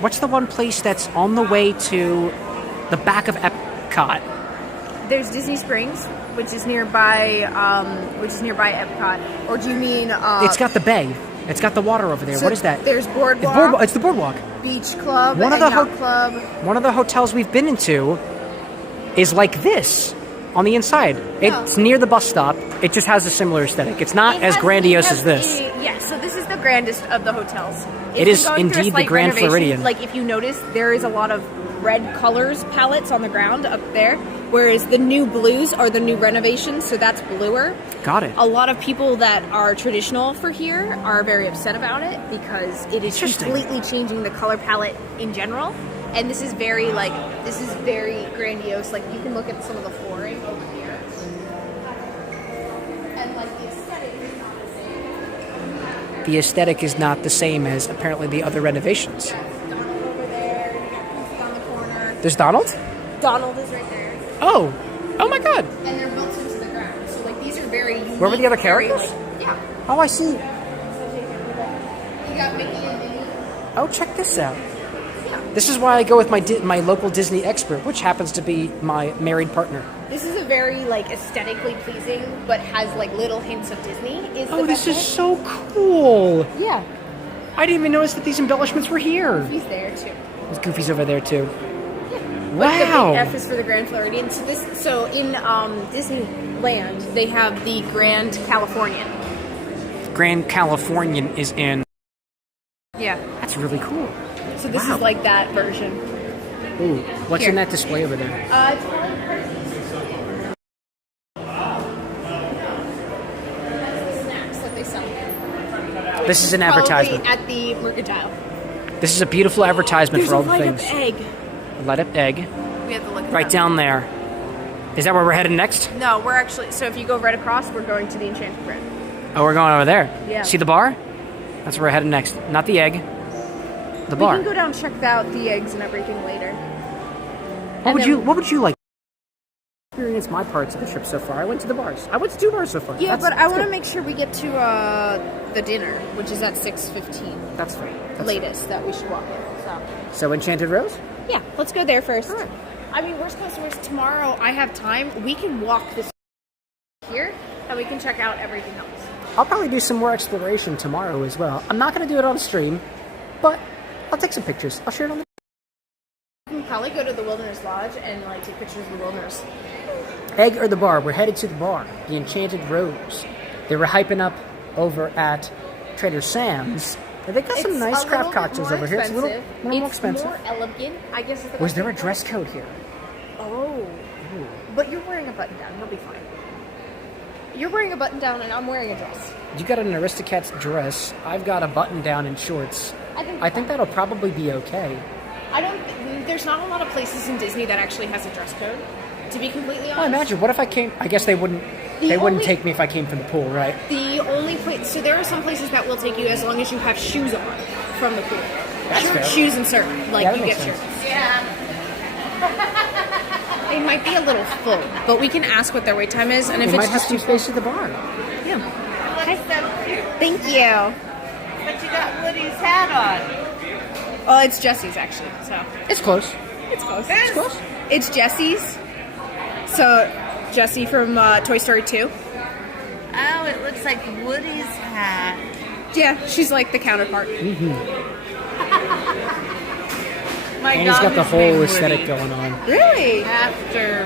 what's the one place that's on the way to the back of Epcot? There's Disney Springs, which is nearby Epcot. Or do you mean? It's got the bay. It's got the water over there. So What is that? There's Boardwalk. It's the Boardwalk. Beach Club. One of the Yacht Club. One of the hotels we've been into is like this on the inside. It's near the bus stop. It just has a similar aesthetic. It's not as grandiose as this. Yeah, so this is the grandest of the hotels. It is indeed the Grand Floridian. Like if you notice, there is a lot of red colors palettes on the ground up there, whereas the new blues are the new renovations, so that's bluer. Got it. A lot of people that are traditional for here are very upset about it because it is completely changing the color palette in general. And this is very grandiose. Like, you can look at some of the flooring over here. And like the aesthetic is not the same. The aesthetic is not the same as apparently the other renovations. Donald over there, you got Goofy on the corner. There's Donald? Donald is right there. Oh my god. And they're built into the ground. So like these are very unique. Where were the other characters? Yeah. Oh, I see. You got Mickey and Minnie. Oh, check this out. This is why I go with my local Disney expert, which happens to be my married partner. This is a very like aesthetically pleasing, but has like little hints of Disney. This is so cool. Yeah. I didn't even notice that these embellishments were here. He's there too. There's Goofy's over there too. But Wow. the big F is for the Grand Floridian. So in Disneyland, they have the Grand Californian. Grand Californian is in. Yeah. That's really cool. So this is like that version. Ooh, what's Here. in that display over there? It's probably snacks that they sell. This is an advertisement. Probably at the Mercantile. This is a beautiful advertisement There's for all a the light-up things. egg. Light up egg. We have to look at Right that. down there. Is that where we're headed next? No, we're actually. So if you go right across, we're going to the Enchanted Bread. Oh, we're going over there. Yeah. See the bar? That's where we're headed next. Not the egg. The We bar. can go down and check out the eggs and everything later. What would you like? Experience my parts of the trip so far. I went to the bars. I went to 2 bars so far. Yeah, but I that's want to good. make sure we get to the dinner, which is at 6:15. That's fair. Latest that we should walk in. So Enchanted Rose? Yeah, let's go there first. I mean, worst comes to worst, tomorrow I have time. We can walk this here, and we can check out everything else. I'll probably do some more exploration tomorrow as well. I'm not going to do it on stream, but I'll take some pictures. I'll share it on the... We can probably go to the Wilderness Lodge and like take pictures of the wilderness. Egg or the bar? We're headed to the bar. The Enchanted Rose. They were hyping up over at Trader Sam's. They got some nice craft cocktails over here. It's a little more expensive. More elegant, I guess. Is the Was best there a way. dress code here? Oh. But you're wearing a button down. You'll be fine. You're wearing a button down and I'm wearing a dress. You got an Aristocats dress. I've got a button down and shorts. I think that'll probably be okay. There's not a lot of places in Disney that actually has a dress code. To be completely honest. I imagine. What if I came? I guess they wouldn't. They wouldn't take me if I came from the pool, right? The only place, so there are some places that will take you as long as you have shoes on from the pool. That's fair. Shoes and cert, like Yeah, that you makes get sense. shirts. Yeah. They might be a little full, but we can ask what their wait time is, and if We it's might have just some space at the bar. yeah. Thank you. But you got Woody's hat on. Oh, it's Jesse's actually. So it's close. It's close. It's close. It's Jesse's. So Jesse from Toy Story 2. Oh, it looks like Woody's hat. Yeah, she's like the counterpart. My And he's got the dog is whole named aesthetic Woody. going on. Really? After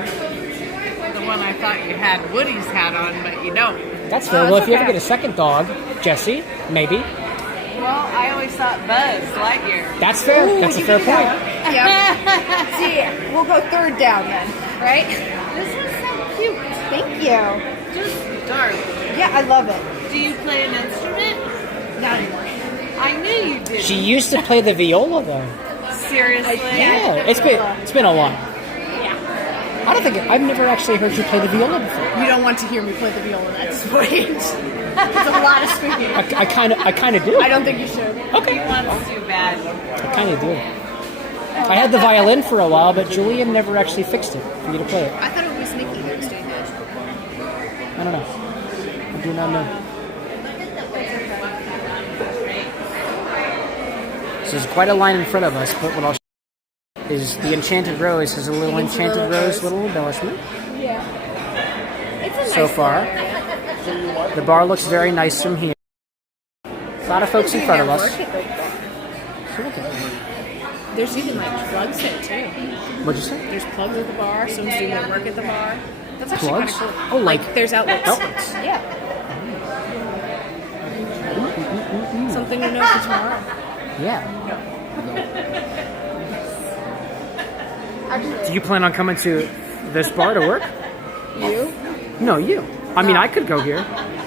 the one I thought you had Woody's hat on, but you don't. That's fair. Well, if you ever get a second dog, Jesse, maybe. Well, I always thought Buzz Lightyear. That's fair. Ooh, That's a you fair can do point. that. Yeah. See, we'll go third down then, right? This was so cute. Thank you. Just dark. Yeah, I love it. Do you play an instrument? Not anymore. I knew you did. She used to play the viola though. Seriously? Yeah, it's been a while. Yeah. I don't think I've never actually heard you play the viola before. You don't want to hear me play the viola at this point. It's a lot of squeaking. I kind of do. I don't think you should. Okay. He wants to bad. I kind of do. I had the violin for a while, but Julian never actually fixed it for you to play it. I thought it was Nikki that was doing that. I don't know. I do not know. So there's quite a line in front of us, but what I'll show you is the Enchanted Rose has a little It's a Enchanted little Rose, rose. little embellishment. Yeah. It's a nice So far. little- The bar looks very nice from here. A lot of folks in front of us. There's even like plugs there too. What'd you say? There's plugs at the bar. Someone's doing their work at the bar. That's actually kind Plugs? of cool. Oh, like there's outlets. outlets. Yeah. Something to know for tomorrow. Yeah. Do you plan on coming to this bar to work? You? No, you. I mean, I could go here.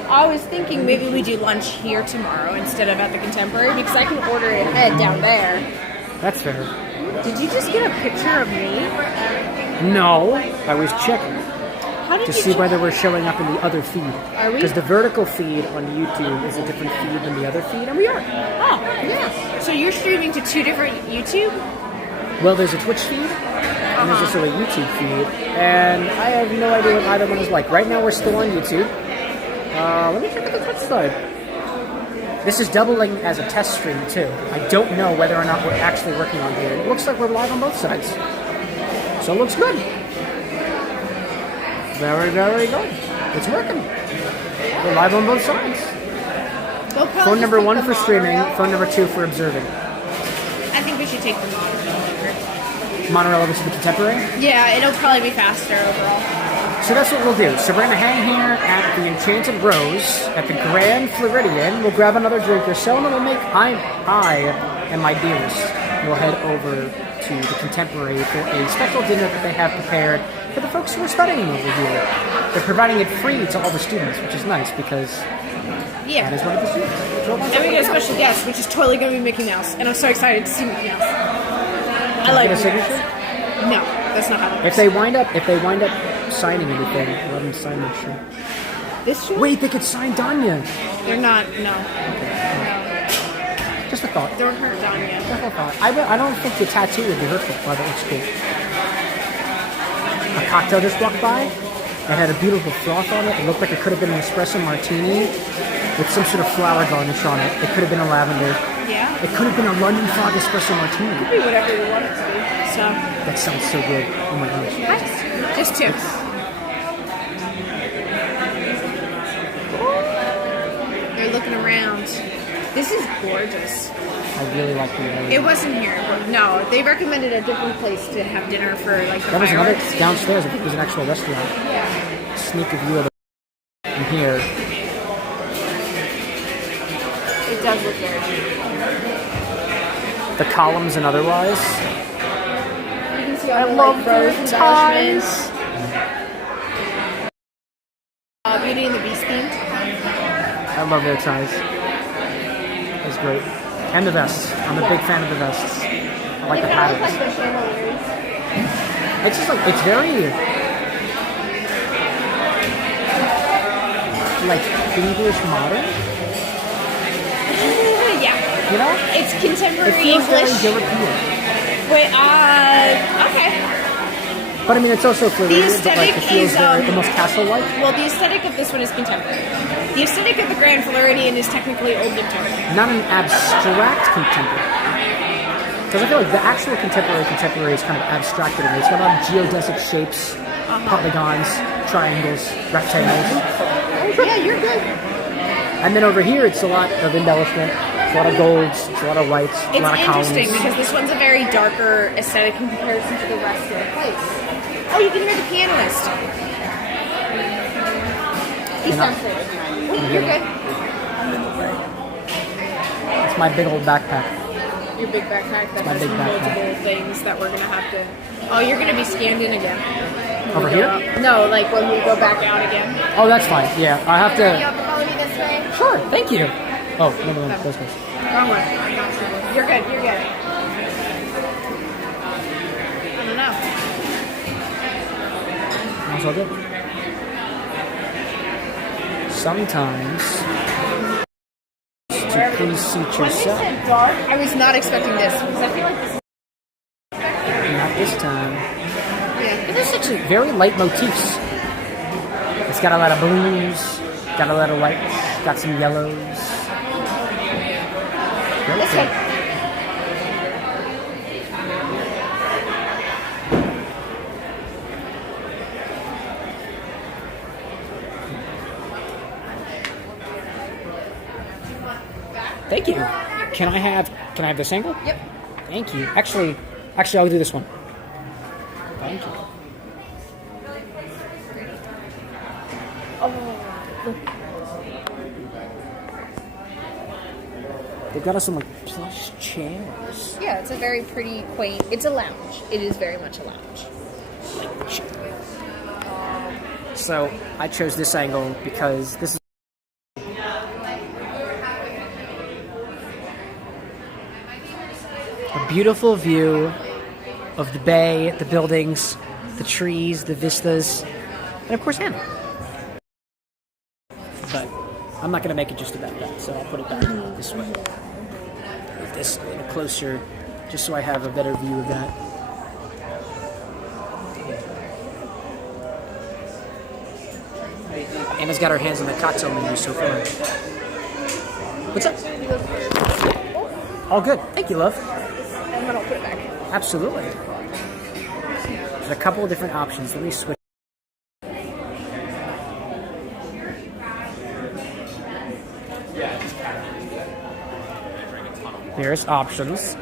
I was thinking maybe we do lunch here tomorrow instead of at the Contemporary because I can order it ahead down there. That's fair. Did you just get a picture of me? No, I was checking How did to you see whether we're showing up in the other feed. Are we? Because the vertical feed on YouTube is a different feed than the other feed, and we are. Oh, yeah. So you're streaming to 2 different YouTube? Well, there's a Twitch feed, and there's also a YouTube feed, and I have no idea what either one is like. Right now, we're still on YouTube. Let me check out the Twitch side. This is doubling as a test stream, too. I don't know whether or not we're actually working on here. It looks like we're live on both sides. So it looks good. Very, very good. It's working. We're live on both sides. We'll Phone number 1 for streaming, phone number 2 for observing. I think we should take the monorail over. Monorail over to the Contemporary? Yeah, it'll probably be faster overall. So that's what we'll do. So we're going to hang here at the Enchanted Rose at the Grand Floridian. We'll grab another drink or so, and then we'll make I and my dearest will head over to the Contemporary for a special dinner that they have prepared for the folks who are studying over here. They're providing it free to all the students, which is nice because Yeah. that is one of the students. And we get a special guest, which is totally going to be Mickey Mouse. And I'm so excited to see Mickey Mouse. I like a Mickey signature? Mouse. No, that's not how it works. If they wind up signing anything, let them sign their shirt. This shirt? Wait, they could sign Danya. They're not, no. Just a thought. Don't hurt Danya. Just a thought. I don't think the tattoo would be hurtful, but it looks cool. A cocktail just walked by. It had a beautiful froth on it. It looked like it could have been an espresso martini with some sort of flower garnish on it. It could have been a lavender. Yeah? It could have been a London Fog espresso martini. Could be whatever you want it to be. So. That sounds so good. Oh my gosh. Just 2. They're looking around. This is gorgeous. I really like the area. It wasn't here. No, they recommended a different place to have dinner for like the That was another fireworks. downstairs. It was an actual restaurant. Yeah. Sneak a view of the from here. It does look very beautiful. The columns and otherwise. You can see all the like, rose embellishments. Beauty and the Beast themed. I love their ties. It's great. And the vests. I'm a big fan of the vests. I like the patterns. Like the chandeliers. It's just like, it's very like English modern. Yeah. You know? It's contemporary It feels English. very European. Wait, okay. But I mean, it's also Floridian, but like aesthetic it feels is, very almost castle-like. Well, the aesthetic of this one is contemporary. The aesthetic of the Grand Floridian is technically old Victorian. Not an abstract contemporary. Because I feel like the actual contemporary is kind of abstracted. It's got a lot of geodesic shapes, polygons, triangles, rectangles. Yeah, you're good. And then over here, it's a lot of embellishment. It's a lot of golds, it's a lot of whites, a It's lot of columns. interesting because this one's a very darker aesthetic in comparison to the rest of the place. Oh, you can hear the pianist. He's downstairs. You're good. It's my big old backpack. Your big backpack that my has big multiple backpack. things that we're gonna have to. Oh, you're gonna be scanned in again. When Over we go here? out. No, like when we go back out again. Oh, that's fine. Yeah, I have You to. have to follow me this way. Sure, thank you. Oh, no, those guys. Wrong one. You're good. You're good. I don't know. That's all good. Sometimes, to please seat When they yourself. said dark, I was not expecting this because I feel like this is. Not this time. Yeah. But there's actually very light motifs. It's got a lot of blues, got a lot of whites, got some yellows. Very This cool. one. Thank you. Can I have this angle? Yep. Thank you. Actually, I'll do this one. Thank you. They've got us some like plush chairs. Yeah, it's a very pretty, quaint. It's a lounge. It is very much a lounge. So I chose this angle because this is a beautiful view of the bay, the buildings, the trees, the vistas, and of course Hannah. But I'm not going to make it just about that, so I'll put it back this way. Move this a little closer, just so I have a better view of that. Anna's got her hands on the cocktail menu so far. What's up? All good. Thank you, love. And then I'll put it back. Absolutely. There's a couple of different options. Let me switch. There's options.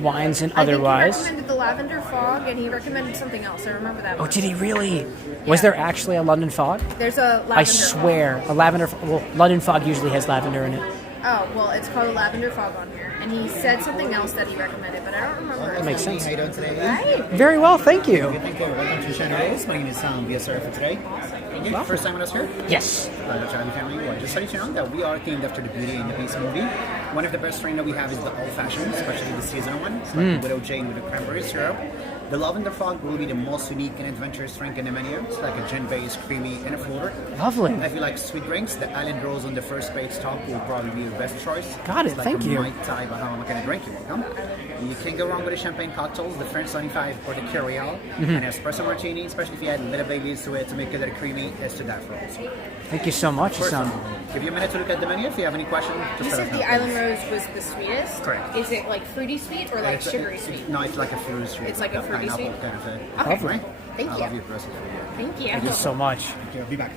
Wines and otherwise. I think he recommended the Lavender Fog, and he recommended something else. I remember that one. Oh, did he really? Was there actually a London Fog? There's a Lavender I swear. Fog. A Lavender... Well, London Fog usually has lavender in it. Oh, well, it's called a Lavender Fog on here. And he said something else that he recommended, but I don't remember. That makes sense. How you doing today, guys? Right. Very well, thank you. Thank you. Welcome to Shiner Rose. My name is Via Sir for today. First time with us here? Yes. The Charlie family. Well, just to let you know that we are themed after the Beauty and the Beast movie. One of the best strain that we have is the old fashioned, especially the seasonal one. It's like the Widow Jane with the cranberry syrup. The Lavender Fog will be the most unique and adventurous drink in the menu. It's like a gin-based, creamy, and a floater. Lovely. If you like sweet drinks, the Island Rose on the first page top will probably be your best choice. Got it, it's like thank a you. Mai Tai Bahama kind of drink. You're welcome. You can't go wrong with the champagne cocktails, the French 75 or the Curial, and espresso martini, especially if you add a little Baileys to it to make it a creamy, is to that for also. Thank you so much. Of course, give you a minute to look at the menu. If you have any questions, You just let said us know. the Island Rose was the sweetest? Correct. Is it like fruity sweet or like It's- sugary sweet? No, it's like a fruity sweet. It's like a fruity pineapple sweet? kind of thing. Okay. Right? Thank I you. love you, Chris. Thank you. Thank you so much. Thank you. I'll be back.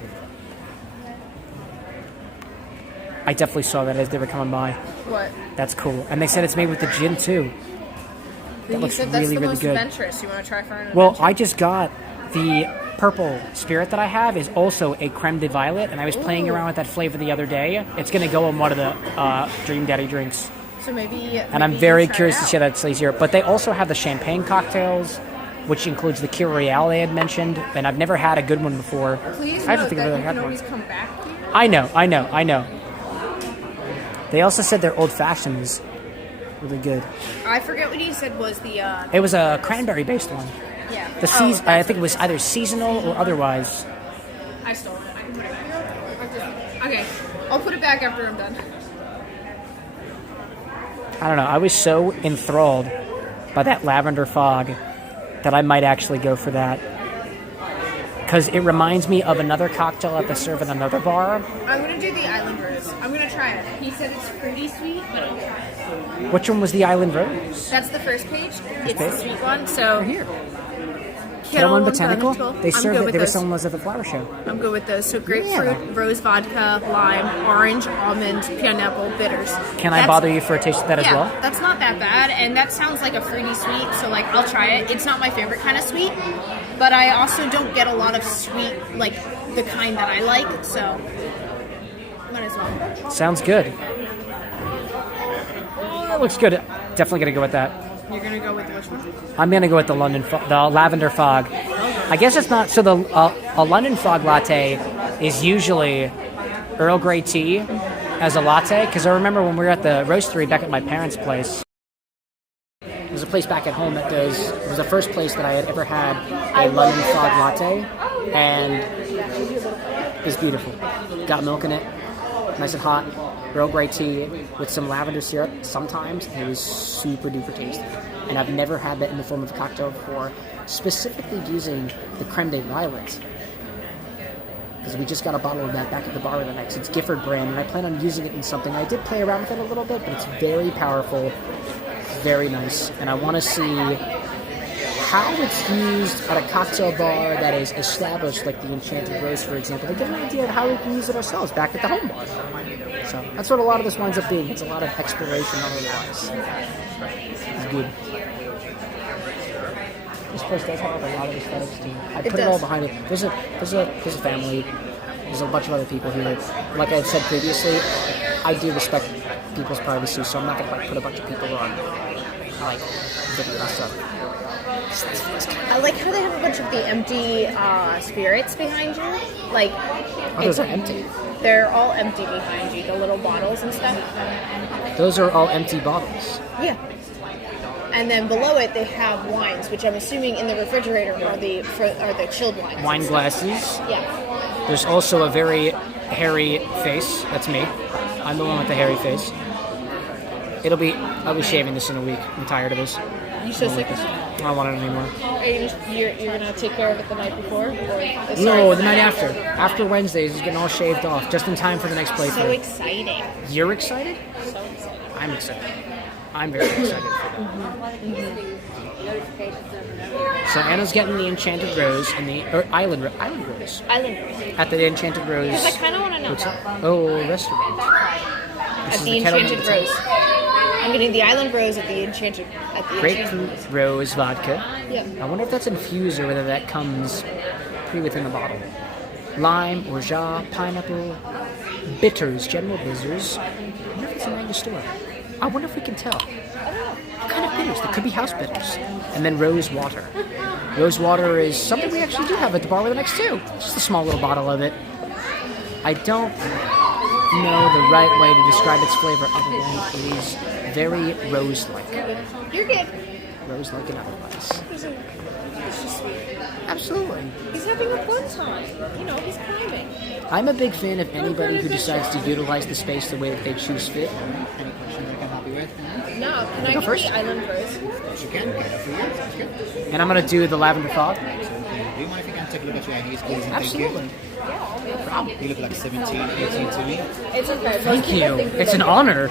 I definitely saw that as they were coming by. What? That's cool. And they said it's made with the gin too. That You looks said that's really, the really most good. adventurous. You want to try for an Well, adventure? I just got the purple spirit that I have is also a creme de violet, and I was playing Ooh. around with that flavor the other day. It's going to go in one of the Dream Daddy drinks. So maybe. And I'm very curious to see how that stays here. But they also have the champagne cocktails, which includes the Curial they had mentioned, and I've never had a good one before. Please I have to note think that I've you ever had can one. always come back here. I know. They also said their old fashioned was really good. I forget what he said was the. It was a cranberry based one. Yeah. The I think it was either seasonal or otherwise. I stole it. I can put it back. Okay. I'll put it back after I'm done. I don't know. I was so enthralled by that lavender fog that I might actually go for that. Because it reminds me of another cocktail at the serve at another bar. I'm gonna do the Island Rose. I'm gonna try it. He said it's fruity sweet, but I'll try it. Which one was the Island Rose? That's the first page. It's the page? sweet one. So here. Kettle Kettle and Botanical? They I'm served good it. with They were those. selling those at the flower show. I'm good with those. So grapefruit, rose vodka, lime, orange, almond, pineapple, bitters. Can I bother you for a taste of that as well? That's not that bad, and that sounds like a fruity sweet. So like, I'll try it. It's not my favorite kind of sweet, but I also don't get a lot of sweet like the kind that I like. So might as well. Sounds good. Oh, that looks good. Definitely gonna go with that. You're gonna go with which one? I'm gonna go with the the lavender fog. I guess it's not. So a London fog latte is usually Earl Grey tea as a latte. Because I remember when we were at the roastery back at my parents' place. There's a place back at home that does. It was the first place that I had ever had a London fog latte, and it's beautiful. Got milk in it, nice and hot. Earl Grey tea with some lavender syrup sometimes, and it was super duper tasty. And I've never had that in the form of a cocktail before, specifically using the creme de violet. Because we just got a bottle of that back at the bar the next. It's Gifford brand, and I plan on using it in something. I did play around with it a little bit, but it's very powerful, very nice, and I want to see how it's used at a cocktail bar that is established, like the Enchanted Rose, for example, to get an idea of how we can use it ourselves back at the home bar. So that's what a lot of this winds up being. It's a lot of exploration otherwise. It's good. This place does have a lot of aesthetics too. I put it all behind it. There's a family. There's a bunch of other people here. Like I had said previously, I do respect people's privacy, so I'm not gonna like put a bunch of people on like video and stuff. I like how they have a bunch of the empty spirits behind you. Like, Oh, those are empty. They're all empty behind you, the little bottles and stuff. Those are all empty bottles. Yeah. And then below it, they have wines, which I'm assuming in the refrigerator are the chilled wines. Wine glasses. Yeah. There's also a very hairy face. That's me. I'm the one with the hairy face. I'll be shaving this in a week. I'm tired of this. You so I don't sick like of this. it? I don't want it anymore. You're gonna take care of it the night before? No, the night after. After Wednesdays, it's getting all shaved off, just in time for the next playthrough. So exciting. You're excited? So excited. I'm excited. I'm very excited for that. So Anna's getting the Enchanted Rose and the Island Rose. Island Rose. At the Enchanted Rose. Because I kind of want to know. Restaurant. At the Enchanted Rose. I'm getting the Island Rose at the Enchanted. Grapefruit Rose vodka. Yep. I wonder if that's infused or whether that comes within the bottle. Lime, orgeat, pineapple, bitters, general bitters. I wonder if it's an Angostura. I wonder if we can tell. What kind of bitters? There could be house bitters. And then rose water. Rose water is something we actually do have at the bar with the next two. Just a small little bottle of it. I don't know the right way to describe its flavor other than it is very rose-like. You're good. Rose-like and otherwise. It's just sweet. Absolutely. He's having a fun time. You know, he's climbing. I'm a big fan of anybody who decides to utilize the space the way that they choose fit. Any questions I can help you with? No, can I Go get first. the Island Rose? Yes, you can. Get that for you. Sounds good. And I'm going to do the lavender fog. Do you mind if you can take a look at your IDs, please? And Absolutely. Thank you. You look like 17, 18 to me. It's okay. Thank you. It's an honor.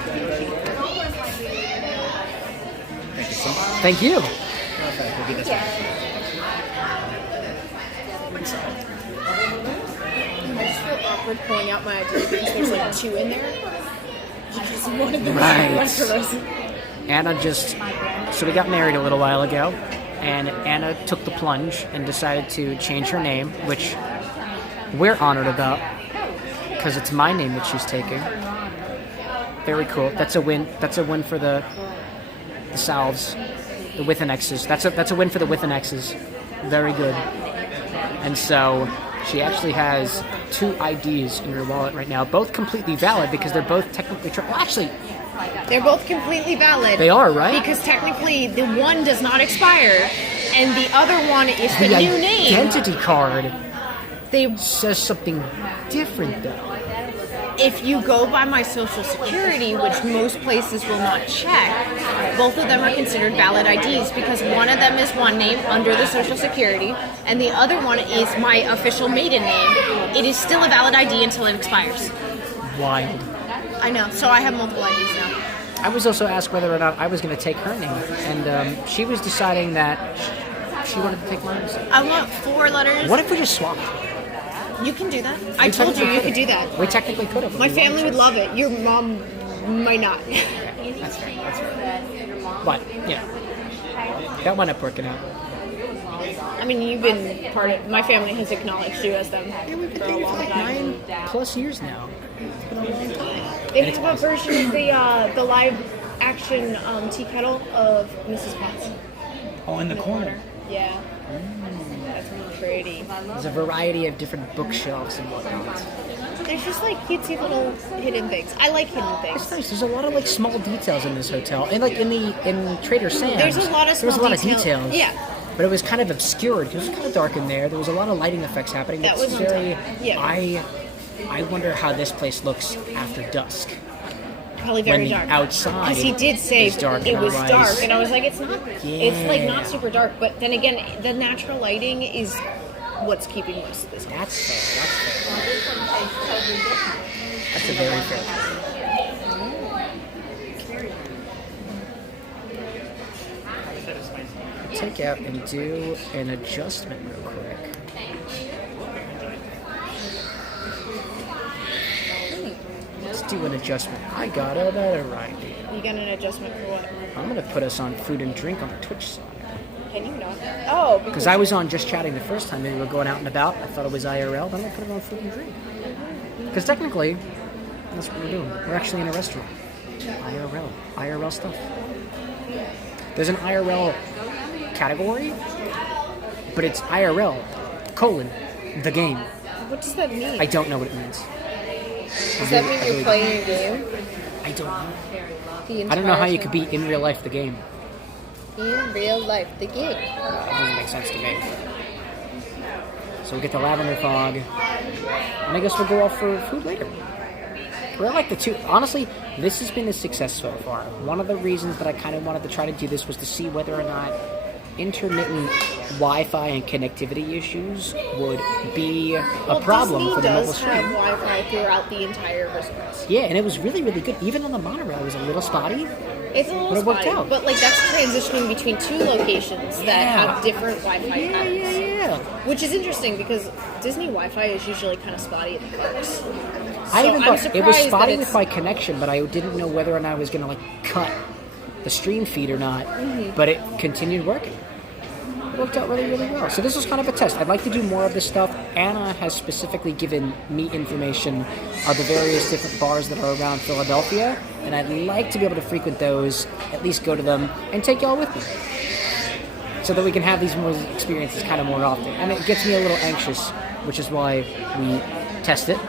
Thank you so much. Thank you. Perfect. We'll get this one. I just feel awkward pulling out my ID because there's like two in there. Because one of them Right. is one for Rosie. Anna so we got married a little while ago, and Anna took the plunge and decided to change her name, which we're honored about, because it's my name that she's taking. Very cool. That's a win. That's a win for the Salves, the with and X's. That's a win for the with and X's. Very good. And so she actually has 2 IDs in her wallet right now, both completely valid because they're both technically true. Well, actually, they're both completely valid. They are, right? Because technically the one does not expire, and the other one is the the new name. identity card says something different, though. If you go by my social security, which most places will not check, both of them are considered valid IDs because one of them is one name under the social security and the other one is my official maiden name. It is still a valid ID until it expires. Wild. I know, so I have multiple IDs now. I was also asked whether or not I was going to take her name, and she was deciding that she wanted to take mine. I want 4 letters. What if we just swapped? You can do that. I told you could do that. We technically could have. My family would love it. Your mom might not. That's right. That's right. But yeah, that wound up working out. I mean, you've been part of. My family has acknowledged you as them for a long time. 9+ years now. They have a version of the live action tea kettle of Mrs. Potts. Oh, in the corner. Yeah. That's really pretty. There's a variety of different bookshelves and whatnot. There's just like cutesy little hidden things. I like hidden things. It's nice. There's a lot of like small details in this hotel, and like in Trader Sam's. There's a lot of there was a small lot of details. Yeah. But it was kind of obscured. It was kind of dark in there. There was a lot of lighting effects happening. That It's was on very. top. Yeah. I wonder how this place looks after dusk. Probably very when dark. Outside. Because he did say is dark it was otherwise- dark, and I was like, it's not. Yeah. It's like not super dark, but then again, the natural lighting is what's keeping most of this. That's fair. That's a very fair. Take out and do an adjustment real quick. Let's do an adjustment. I got a better idea. You got an adjustment for what? I'm gonna put us on food and drink on the Twitch side. Can you not? Oh, Because I was on just chatting the first time, maybe we're going out and about. I thought it was IRL, then I put it on food and drink. Because technically, that's what we're doing. We're actually in a restaurant. IRL stuff. There's an IRL category, but it's IRL, the game. What does that mean? I don't know what it means. Does that mean you're playing a game? I don't know. The I don't know how you entire could be in real life the game. In real life, the game. That doesn't make sense to me. So we'll get the lavender fog, and I guess we'll go off for food later. We're like the two. Honestly, this has been a success so far. One of the reasons that I kind of wanted to try to do this was to see whether or not intermittent Wi-Fi and connectivity issues would be a problem Disney for the mobile does have stream. Wi-Fi throughout the entire resort. Yeah, and it was really, really good. Even on the monorail, it was a little spotty. It's a little But it worked spotty, out. but like that's transitioning between two locations that have different Wi-Fi patterns. Yeah. Which is interesting because Disney Wi-Fi is usually kind of spotty at the parks. I So even I'm thought it was surprised that spotty it's- with my connection, but I didn't know whether or not I was going to like cut the stream feed or not. Mhm. But it continued working. It worked out really, really well. So this was kind of a test. I'd like to do more of this stuff. Anna has specifically given me information of the various different bars that are around Philadelphia, and I'd like to be able to frequent those, at least go to them, and take y'all with me, so that we can have these more experiences kind of more often. And it gets me a little anxious, which is why we test it,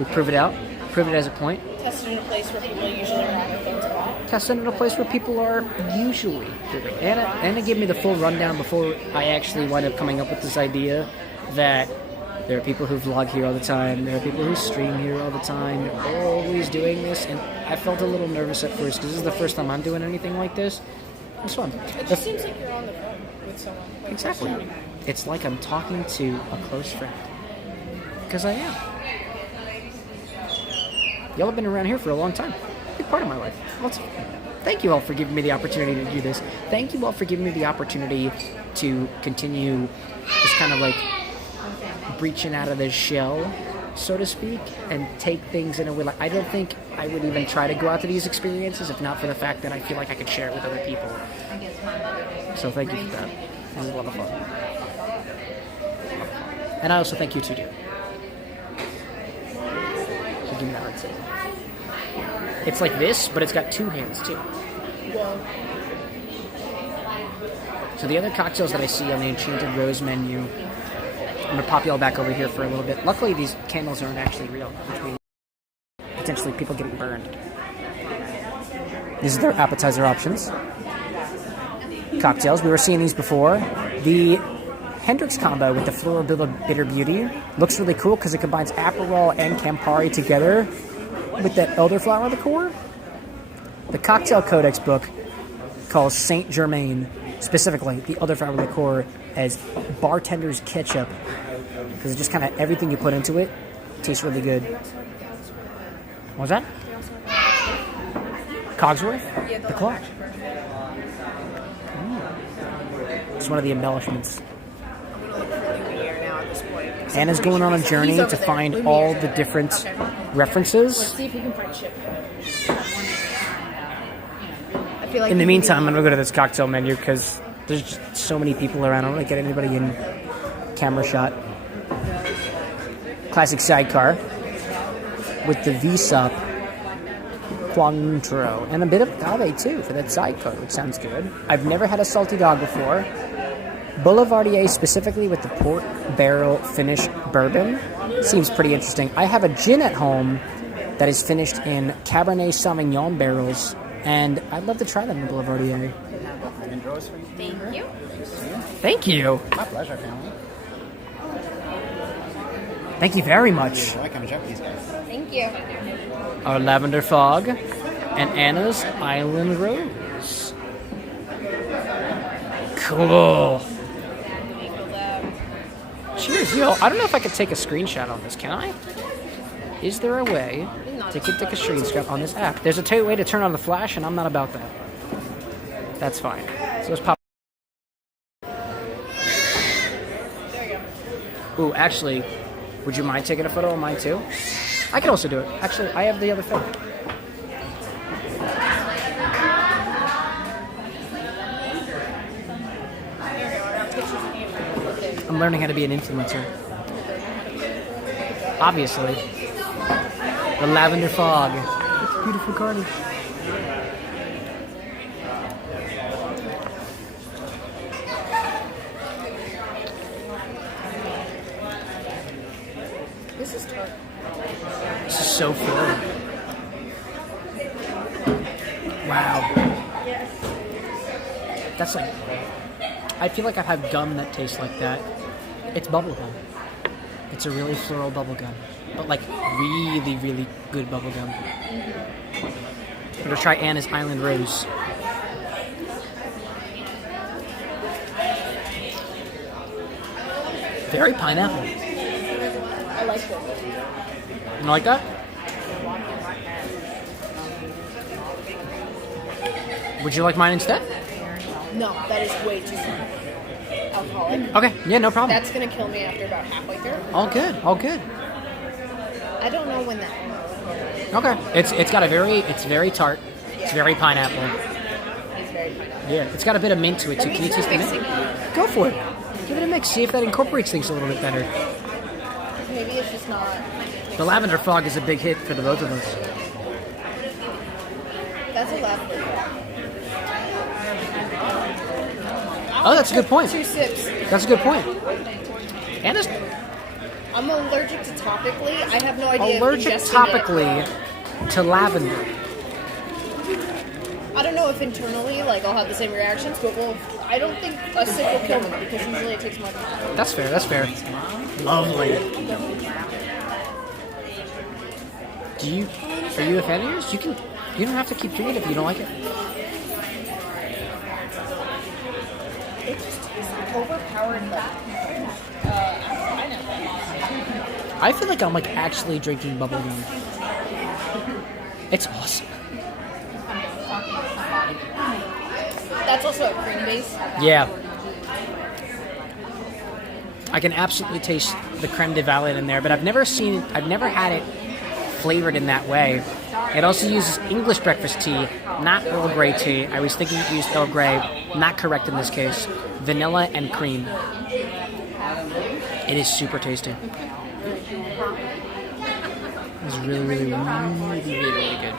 we prove it out, prove it as a point, Tested in a place where people usually are on their phones a lot. test it in a place where people are usually doing. Anna gave me the full rundown before I actually wind up coming up with this idea that there are people who vlog here all the time, there are people who stream here all the time, they're always doing this, and I felt a little nervous at first because this is the first time I'm doing anything like this. It's fun. It just seems like you're on the phone with someone. Like Exactly. It's like I'm talking to a close friend. Because I am. Y'all have been around here for a long time. Big part of my life. Thank you all for giving me the opportunity to do this. Thank you all for giving me the opportunity to continue just kind of like breaching out of this shell, so to speak, and take things in a way like I don't think I would even try to go out to these experiences if not for the fact that I feel like I could share it with other people. So thank you for that. It was a lot of fun. And I also thank you too, dear. So give me that right. It's like this, but it's got two hands too. So the other cocktails that I see on the Enchanted Rose menu, I'm gonna pop y'all back over here for a little bit. Luckily, these candles aren't actually real, which means potentially people getting burned. These are their appetizer options. Cocktails, we were seeing these before. The Hendrix combo with the Floral Bitter Beauty looks really cool because it combines Aperol and Campari together with that elderflower liqueur. The Cocktail Codex book calls Saint Germain, specifically the elderflower liqueur, as bartender's ketchup because it's just kind of everything you put into it tastes really good. What was that? Cogsworth? The clock. It's one of the embellishments. Anna's going on a journey to find all the different references. Let's see if we can find ship. I feel like In the meantime, I'm gonna go to this cocktail menu because there's just so many people around. I don't want to get anybody in camera shot. Classic sidecar with the Vsop Cointreau and a bit of agave too for that sidecar, which sounds good. I've never had a salty dog before. Boulevardier specifically with the port barrel finish bourbon seems pretty interesting. I have a gin at home that is finished in Cabernet Sauvignon barrels, and I'd love to try that in Boulevardier. Thank you. Thank you. My pleasure, family. Thank you very much. I come check these guys. Thank you. Our Lavender Fog and Anna's Island Rose. Cool. Cheers, yo. I don't know if I could take a screenshot on this, can I? Is there a way to take a screenshot on this app? There's a way to turn on the flash, and I'm not about that. That's fine. So let's pop. Ooh, actually, would you mind taking a photo of mine too? I can also do it. Actually, I have the other phone. I'm learning how to be an influencer. Obviously. The Lavender Fog. It's a beautiful garden. so filling. Wow. That's like, I feel like I've had gum that tastes like that. It's bubblegum. It's a really floral bubblegum, but like really, really good bubblegum. I'm gonna try Anna's Island Rose. Very pineapple. I like it. You like that? Would you like mine instead? No, that is way too alcoholic. Okay, yeah, no problem. That's gonna kill me after about halfway through. All good, all good. I don't know when that. Okay, it's got a it's very tart. It's very pineapple. It's very pineapple. Yeah, it's got a bit of mint to it too. Can you taste the mint? Go for it. Give it a mix. See if that incorporates things a little bit better. Maybe it's just not. The lavender fog is a big hit for the both of us. That's a lavender. Oh, that's a good point. 2 sips. That's a good point. Anna's I'm allergic to topically. I have no idea. allergic if ingesting topically to lavender. I don't know if internally, like, I'll have the same reactions, but I don't think a sip will kill me because usually it takes my time. That's fair. That's fair. Lovely. Are you a fan of yours? You don't have to keep drinking it if you don't like it. It just tastes like overpowered, like, I feel like I'm like actually drinking bubblegum. It's awesome. That's also a cream base. Yeah. I can absolutely taste the creme de valide in there, but I've never had it flavored in that way. It also uses English breakfast tea, not Earl Grey tea. I was thinking it used Earl Grey, not correct in this case. Vanilla and cream. It is super tasty. It's really, really, really, really, really good.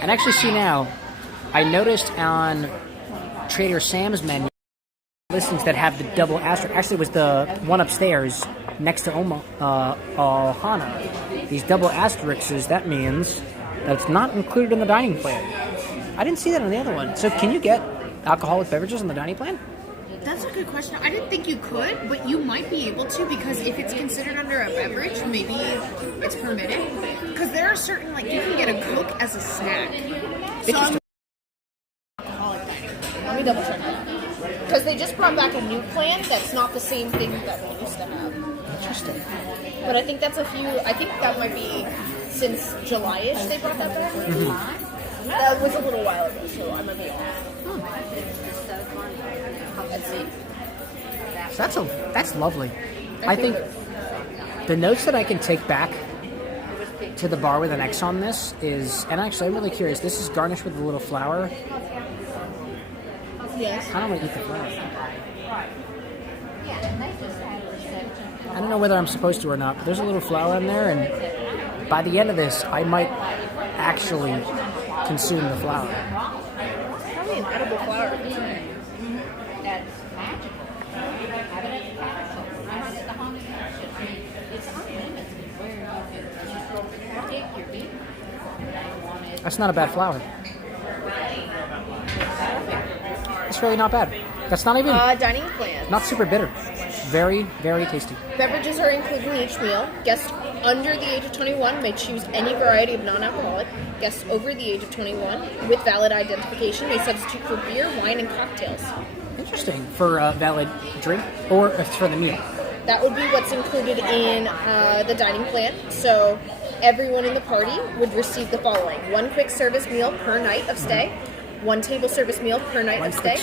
And actually, see now, I noticed on Trader Sam's menu listings that have the double asterisk. Actually, it was the one upstairs next to Ohana. These double asterisks, that means that it's not included in the dining plan. I didn't see that on the other one. So can you get alcoholic beverages on the dining plan? That's a good question. I didn't think you could, but you might be able to because if it's considered under a beverage, maybe it's permitted. Because there are certain, like, you can get a Coke as a snack. Interesting. Let me double check that. Because they just brought back a new plan that's not the same thing that we used to have. Interesting. But I think I think that might be since July-ish they brought that back. Mm-hmm. That was a little while ago, so I might be off. Let's see. So that's lovely. I think the notes that I can take back to the bar with an X on this is, and actually I'm really curious, this is garnished with a little flour. Yes. I don't want to eat the flour. I don't know whether I'm supposed to or not, but there's a little flour in there, and by the end of this, I might actually consume the flour. Probably an edible flower. That's magical. Have it at the castle. Right at the haunted mansion. I mean, it's unlimited where you can take your beef. That's not a bad flour. It's really not bad. That's not even Dining plan. not super bitter. Very, very tasty. Beverages are included in each meal. Guests under the age of 21 may choose any variety of non-alcoholic. Guests over the age of 21 with valid identification may substitute for beer, wine, and cocktails. Interesting. For a valid drink or for the meal. That would be what's included in the dining plan. So everyone in the party would receive the following: 1 quick service meal per night of stay, 1 table service meal per night of stay,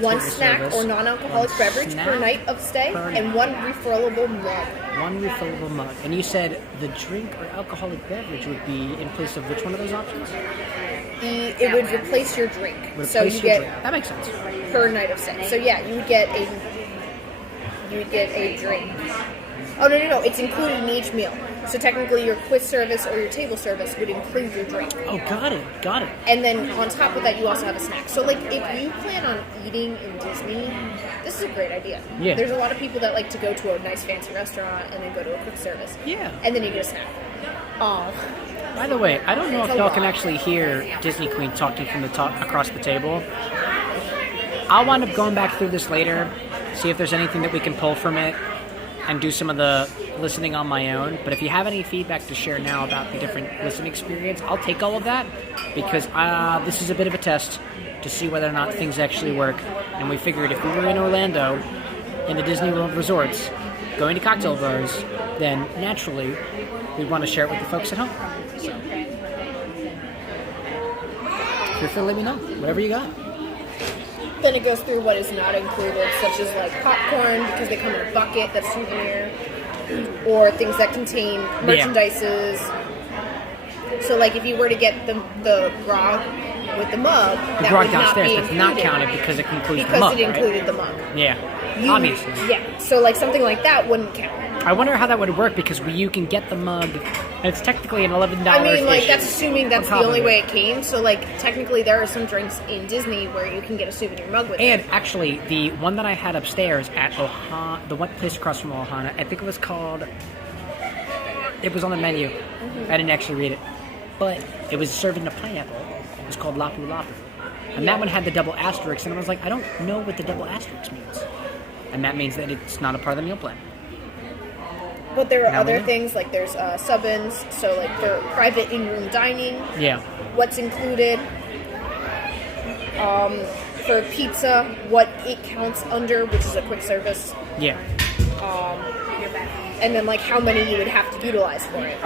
one snack or non-alcoholic beverage per night of stay, and 1 refillable mug. 1 refillable mug. And you said the drink or alcoholic beverage would be in place of which one of those options? It would replace your drink. So Replace you your get drink. That makes sense. per night of stay. So yeah, you would get a drink. Oh no! It's included in each meal. So technically, your quick service or your table service would include your drink. Oh, got it. And then on top of that, you also have a snack. So like, if you plan on eating in Disney, this is a great idea. Yeah. There's a lot of people that like to go to a nice fancy restaurant and then go to a quick service. Yeah. And then you get a snack. By the way, I don't know if y'all can actually hear Disney Queen talking from the top across the table. I'll wind up going back through this later, see if there's anything that we can pull from it, and do some of the listening on my own. But if you have any feedback to share now about the different listening experience, I'll take all of that, because this is a bit of a test to see whether or not things actually work. And we figured if we were in Orlando, in the Disney World resorts, going to cocktail bars, then naturally we'd want to share it with the folks at home. So, feel free to let me know, whatever you got. Then it goes through what is not included, such as like popcorn, because they come in a bucket that's souvenir, or things that contain merchandises. So like if you were to get the grog with the mug, The that grog would not downstairs, be that's included not counted because it includes the because mug, it right? included the mug. Yeah, You- obviously. Yeah, so like something like that wouldn't count. I wonder how that would work, because you can get the mug, and it's technically an $11 I mean, like issue that's assuming that's on the top only of it. way it came. So like technically, there are some drinks in Disney where you can get a souvenir mug with And it. actually, the one that I had upstairs at Ohana, the one place across from Ohana, I think it was called. It was on the menu. I didn't actually read it, but it was served in a pineapple. It was called Lapu Lapu, and that one had the double asterisk. And I was like, I don't know what the double asterisk means, and that means that it's not a part of the meal plan. But there are Now we other know. things like there's sub-ins. So like for private in-room dining, Yeah. what's included. For pizza, what it counts under, which is a quick service. Yeah. And then like how many you would have to utilize for it.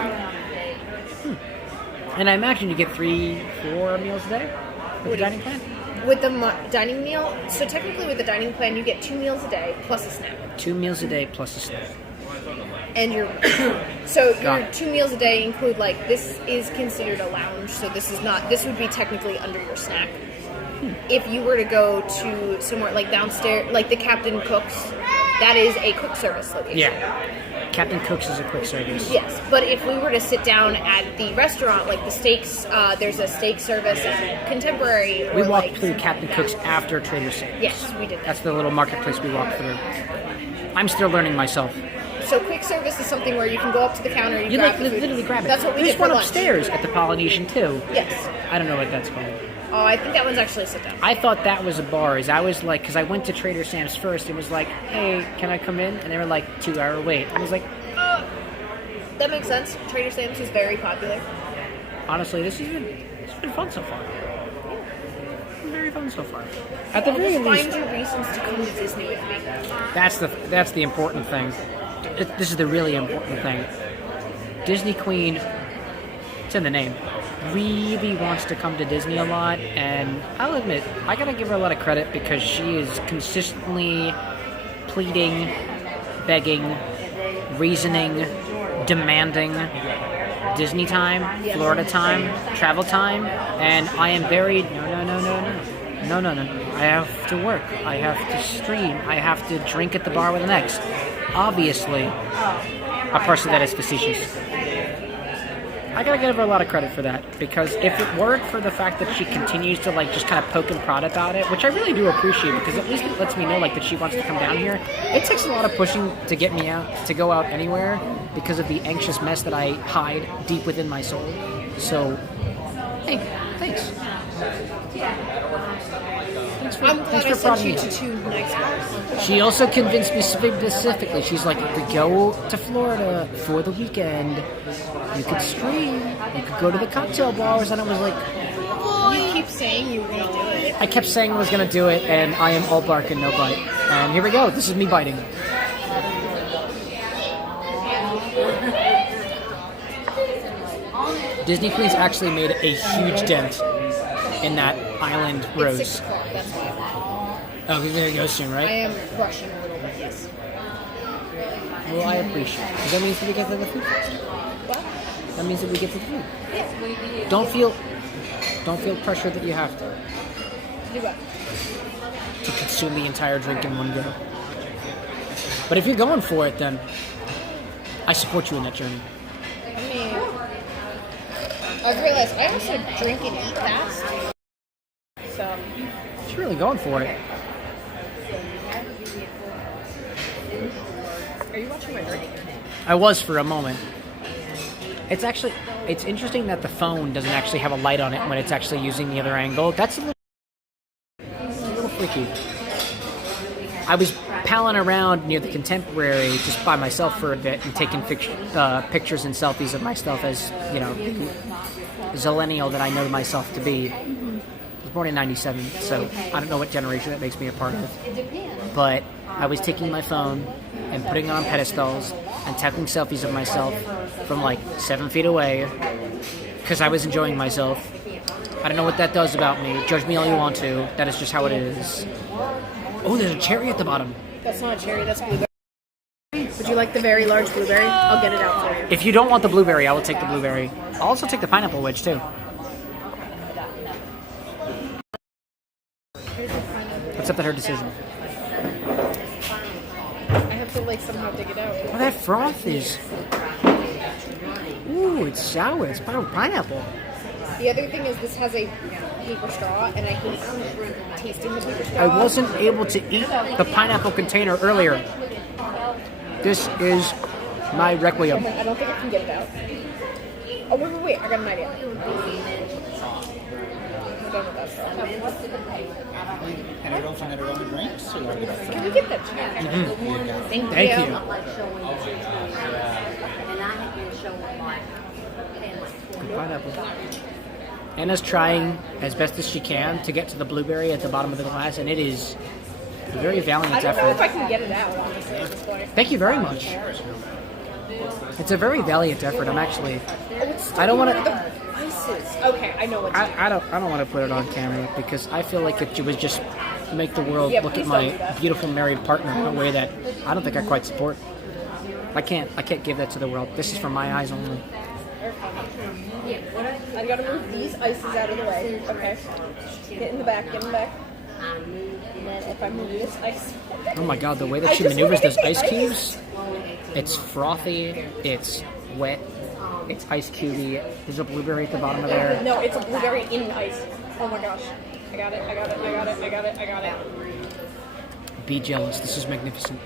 And I imagine you get 3-4 meals a day with the dining plan. With the dining meal, so technically with the dining plan, you get 2 meals a day plus a snack. 2 meals a day plus a snack. And your Got your it. 2 meals a day include like this is considered a lounge, so this would be technically under your snack. If you were to go to somewhere like downstairs, like the Captain Cook's, that is a quick service location. Yeah. Captain Cook's is a quick service. Yes, but if we were to sit down at the restaurant, like the steaks, there's a steak service at Contemporary. We or walked like, through Captain Cook's after Trader Sam's. Yes, we did that. That's the little marketplace we walked through. I'm still learning myself. So quick service is something where you can go up to the counter, You grab like the food. literally grab it. That's what we There's did for one lunch. upstairs at the Polynesian too. Yes. I don't know what that's called. Oh, I think that one's actually sit down. I thought that was a bar. I was like, because I went to Trader Sam's first. It was like, hey, can I come in? And they were like, 2-hour wait. I was like, That makes sense. Trader Sam's is very popular. honestly, it's been fun so far. Very fun so far. At the very Just least, find your reasons to come to Disney with me. that's the important thing. This is the really important thing. Disney Queen, it's in the name, really wants to come to Disney a lot, and I'll admit, I gotta give her a lot of credit because she is consistently pleading, begging, reasoning, demanding Disney time, Florida time, travel time, and I am very no. I have to work. I have to stream. I have to drink at the bar with an ex. Obviously, a person that is facetious. I gotta give her a lot of credit for that, because if it weren't for the fact that she continues to like just kind of poke and prod about it, which I really do appreciate, because at least it lets me know like that she wants to come down here. It takes a lot of pushing to get me out, to go out anywhere, because of the anxious mess that I hide deep within my soul. So, hey, thanks. I'm glad I for sent prodding you me. to 2 nice bars. She also convinced me specifically. She's like, you could go to Florida for the weekend. You could stream. You could go to the cocktail bars. And I was like, You keep saying you were going to do it. I kept saying I was going to do it, and I am all bark and no bite. And here we go. This is me biting. Disney Queen's actually made a huge dent in that island It's rose. 6 o'clock, that's why. Oh, we're going to go soon, I right? am rushing a little bit, yes. Well, I appreciate it. 'Cause that means that we get to the food faster. What? That means that we get to the food. Yeah. Don't feel pressure that you have to Do what? consume the entire drink in one go. But if you're going for it, then I support you in that journey. I mean, I've realized I also drink and eat fast. So, She's really going for it. are you watching my drink? I was for a moment. It's interesting that the phone doesn't actually have a light on it when it's actually using the other angle. That's a little freaky. I was palling around near the Contemporary just by myself for a bit and taking pictures and selfies of myself as, you know, the zillennial that I know myself to be. I was born in 97, so I don't know what generation that makes me a part of. But I was taking my phone and putting it on pedestals and taking selfies of myself from like 7 feet away because I was enjoying myself. I don't know what that does about me. Judge me all you want to. That is just how it is. Oh, there's a cherry at the bottom. That's not a cherry, that's blueberry. Would you like the very large blueberry? I'll get it out for you. If you don't want the blueberry, I will take the blueberry. I'll also take the pineapple wedge, too. It's up to her decision. I have to like somehow dig it out. Oh, that froth is... Ooh, it's sour. It's pineapple. The other thing is this has a paper straw, and I hate tasting the paper straw. I wasn't able to eat the pineapple container earlier. This is my requiem. I don't think I can get it out. Oh, wait, I got an idea. I'm done with that straw. Can we get that check? Thank you. Good pineapple. Anna's trying as best as she can to get to the blueberry at the bottom of the glass, and it is a very valiant I don't know if effort. I can get it out, honestly, at this point. Thank you very much. It's a very valiant effort. I'm actually... I don't want to... Okay, I know what to do. I don't want to put it on camera because I feel like it would just make the world Yeah, look at please my don't do that. beautiful married partner in a way that I don't think I quite support. I can't give that to the world. This is for my eyes only. I gotta move these ices out of the way. Okay. Get in the back, get in the back. And then if I move this ice... Oh my god, the way that I she just maneuvers wanna those get the ice ice. cubes, it's frothy, it's wet, it's ice cubey. There's a blueberry at the bottom of there. No, it's a blueberry in ice. Oh my gosh. I got it. Be jealous. This is magnificent.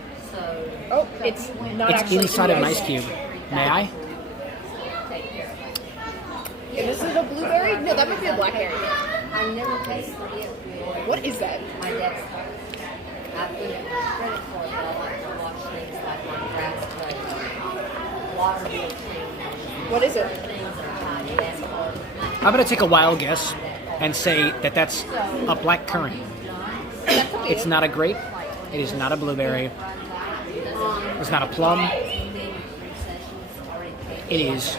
Oh, it's not It's actually inside of an ice. ice cube. May I? Yeah, this is a blueberry? No, that might be a blackberry. I never tasted it. What is that? My dad's I put it credit card, but I like to watch things like my craft water bill thing. What is it? Things that are high gas card. I'm gonna take a wild guess and say that that's a black currant. It's not a grape. It is not a blueberry. It's not a plum. It is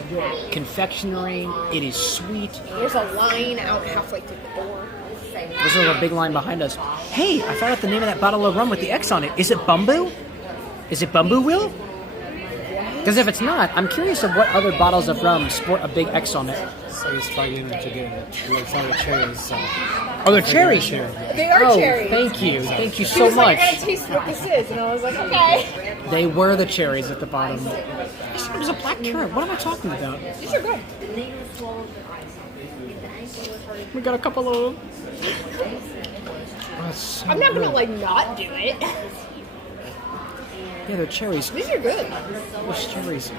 confectionery. It is sweet. There's a line out halfway through the door. There's a big line behind us. Hey, I found out the name of that bottle of rum with the X on it. Is it Bumbu? Is it Bumbu, Will? Because if it's not, I'm curious of what other bottles of rum sport a big X on it. So he's struggling to get it. It's not a cherries. So. Oh, they're cherries. They are Oh, cherries. thank you. Thank you She so was like, much. I gotta taste what this is. And I was like, okay. They were the cherries at the bottom. I said it was a black currant. What am I talking about? These are good. We got a couple of them. Oh, it's so I'm not gonna good. like not do it. Yeah, they're cherries. These are good. Those cherries.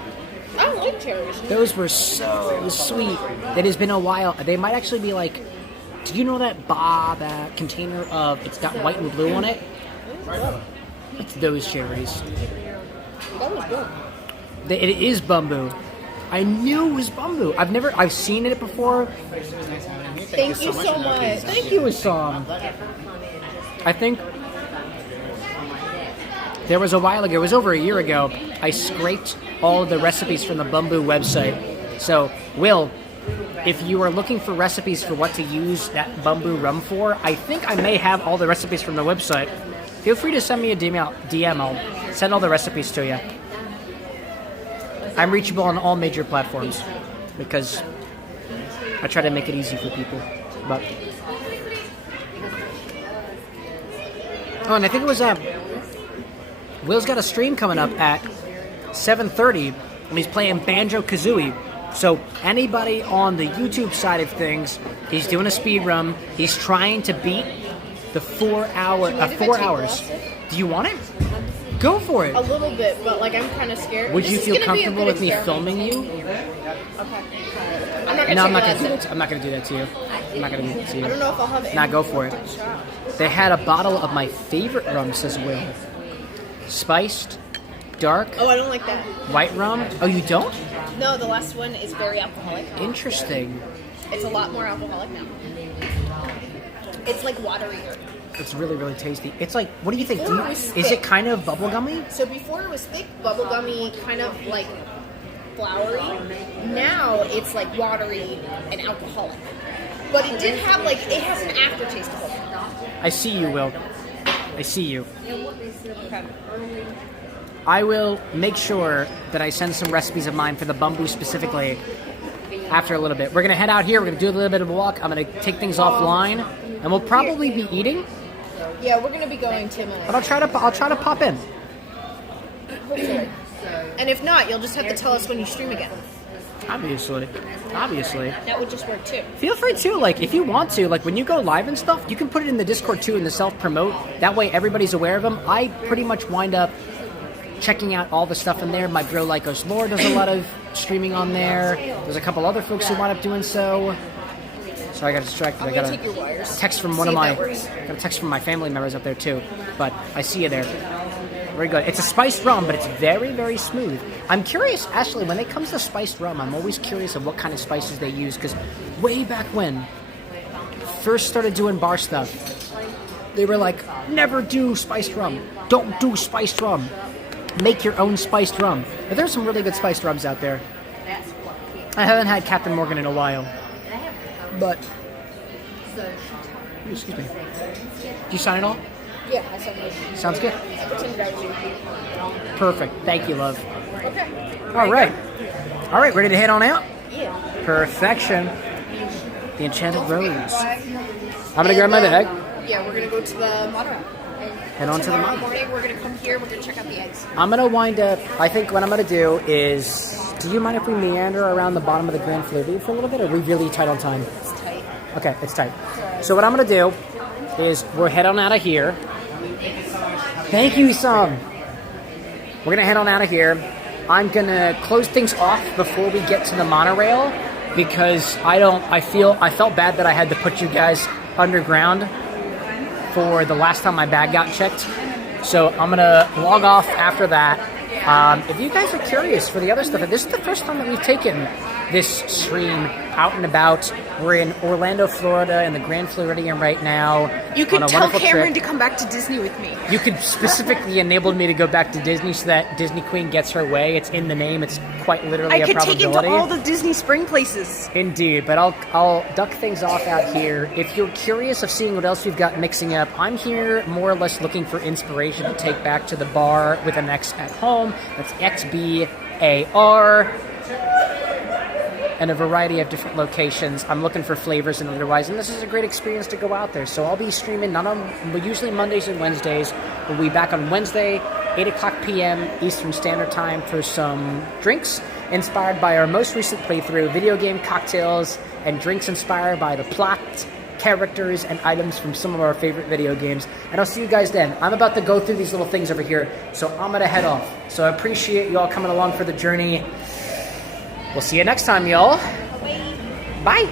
I don't like cherries. Those were so sweet. It has been a while. They might actually be like, do you know that that container of, it's got white and blue on it? It's those cherries. That was good. It is Bumbu. I knew it was Bumbu. I've seen it before. Thank you so much. Thank you, Assam. I think there was a while ago, it was over a year ago, I scraped all of the recipes from the Bumbu website. So, Will, if you are looking for recipes for what to use that Bumbu rum for, I think I may have all the recipes from the website. Feel free to send me a DM. I'll send all the recipes to you. I'm reachable on all major platforms because I try to make it easy for people. But and I think it was Will's got a stream coming up at 7:30, and he's playing Banjo-Kazooie. So anybody on the YouTube side of things, he's doing a speed run. He's trying to beat the 4 hours. Do you want it? Go for it. A little bit, but like I'm kind of scared. Would This you is feel gonna be a comfortable good with me experiment. filming you? Okay. I'm not gonna No, I'm take not a gonna do lesson. that. I'm not gonna do that to you. I'm not gonna do that to you. I don't know if I'll have it. Nah, go for it. They had a bottle of my favorite rum, says Will. Spiced, dark, Oh, I don't like that. white rum. Oh, you don't? No, the last one is very alcoholic. Interesting. It's a lot more alcoholic now. It's like waterier. It's really, really tasty. It's like, what do you think? Before it was Is it thick. kind of bubblegummy? So before it was thick, bubblegummy, kind of like flowery. Now it's like watery and alcoholic. But it did have like, it has an aftertaste of it. I see you, Will. I see you. Okay. I will make sure that I send some recipes of mine for the bamboo specifically after a little bit. We're going to head out here. We're going to do a little bit of a walk. I'm going to take things offline, and we'll probably be eating. Yeah, we're gonna be going to But I'll try to pop in. hopefully. And if not, you'll just have to tell us when you stream again. Obviously. That would just work too. Feel free to, like, if you want to, like, when you go live and stuff, you can put it in the Discord too in the self-promote. That way everybody's aware of them. I pretty much wind up checking out all the stuff in there. My bro Lycos Lore does a lot of streaming on there. There's a couple other folks who wind up doing so. So I got distracted. I'm I gonna got take your wires. a text from one See of if my that works. got a text from my family members up there too. But I see you there. Very good. It's a spiced rum, but it's very, very smooth. I'm curious, Ashley, when it comes to spiced rum, I'm always curious of what kind of spices they use, because way back when first started doing bar stuff, they were like, never do spiced rum. Don't do spiced rum. Make your own spiced rum. But there's some really good spiced rums out there. I haven't had Captain Morgan in a while. But, excuse me. Did you sign it all? Yeah, I saw it. Sounds good. I pretended I was you. Perfect. Thank you, love. Okay. All right. All right, ready to head on out? Yeah. Perfection. The Enchanted Rose. I'm going to grab my bag. Yeah, we're gonna go to the motto. Head on to the Tomorrow motto. morning, we're gonna come here. We're gonna check out the eggs. I'm going to wind up, I think what I'm going to do is, do you mind if we meander around the bottom of the Grand Fleury for a little bit, or are we really tight on time? It's tight. Okay, it's tight. So what I'm going to do is we're head on out of here. Thank you, Sam. We're going to head on out of here. I'm going to close things off before we get to the monorail because I felt bad that I had to put you guys underground for the last time my bag got checked. So I'm going to log off after that. If you guys are curious for the other stuff, this is the first time that we've taken this stream out and about. We're in Orlando, Florida, in the Grand Floridian right now. You on could a tell wonderful Cameron trip. to come back to Disney with me. You could specifically enabled me to go back to Disney so that Disney Queen gets her way. It's in the name. It's quite literally I a could take probability. him to all the Disney spring places. Indeed, but I'll duck things off out here. If you're curious of seeing what else we've got mixing up, I'm here more or less looking for inspiration to take back to the bar with an X at home. That's XBAR. And a variety of different locations. I'm looking for flavors and otherwise, and this is a great experience to go out there. So I'll be streaming usually Mondays and Wednesdays. We'll be back on Wednesday, 8 o'clock p.m. Eastern Standard Time for some drinks inspired by our most recent playthrough, video game cocktails and drinks inspired by the plot, characters, and items from some of our favorite video games. And I'll see you guys then. I'm about to go through these little things over here, so I'm going to head off. So I appreciate you all coming along for the journey. We'll see you next time, y'all. Bye.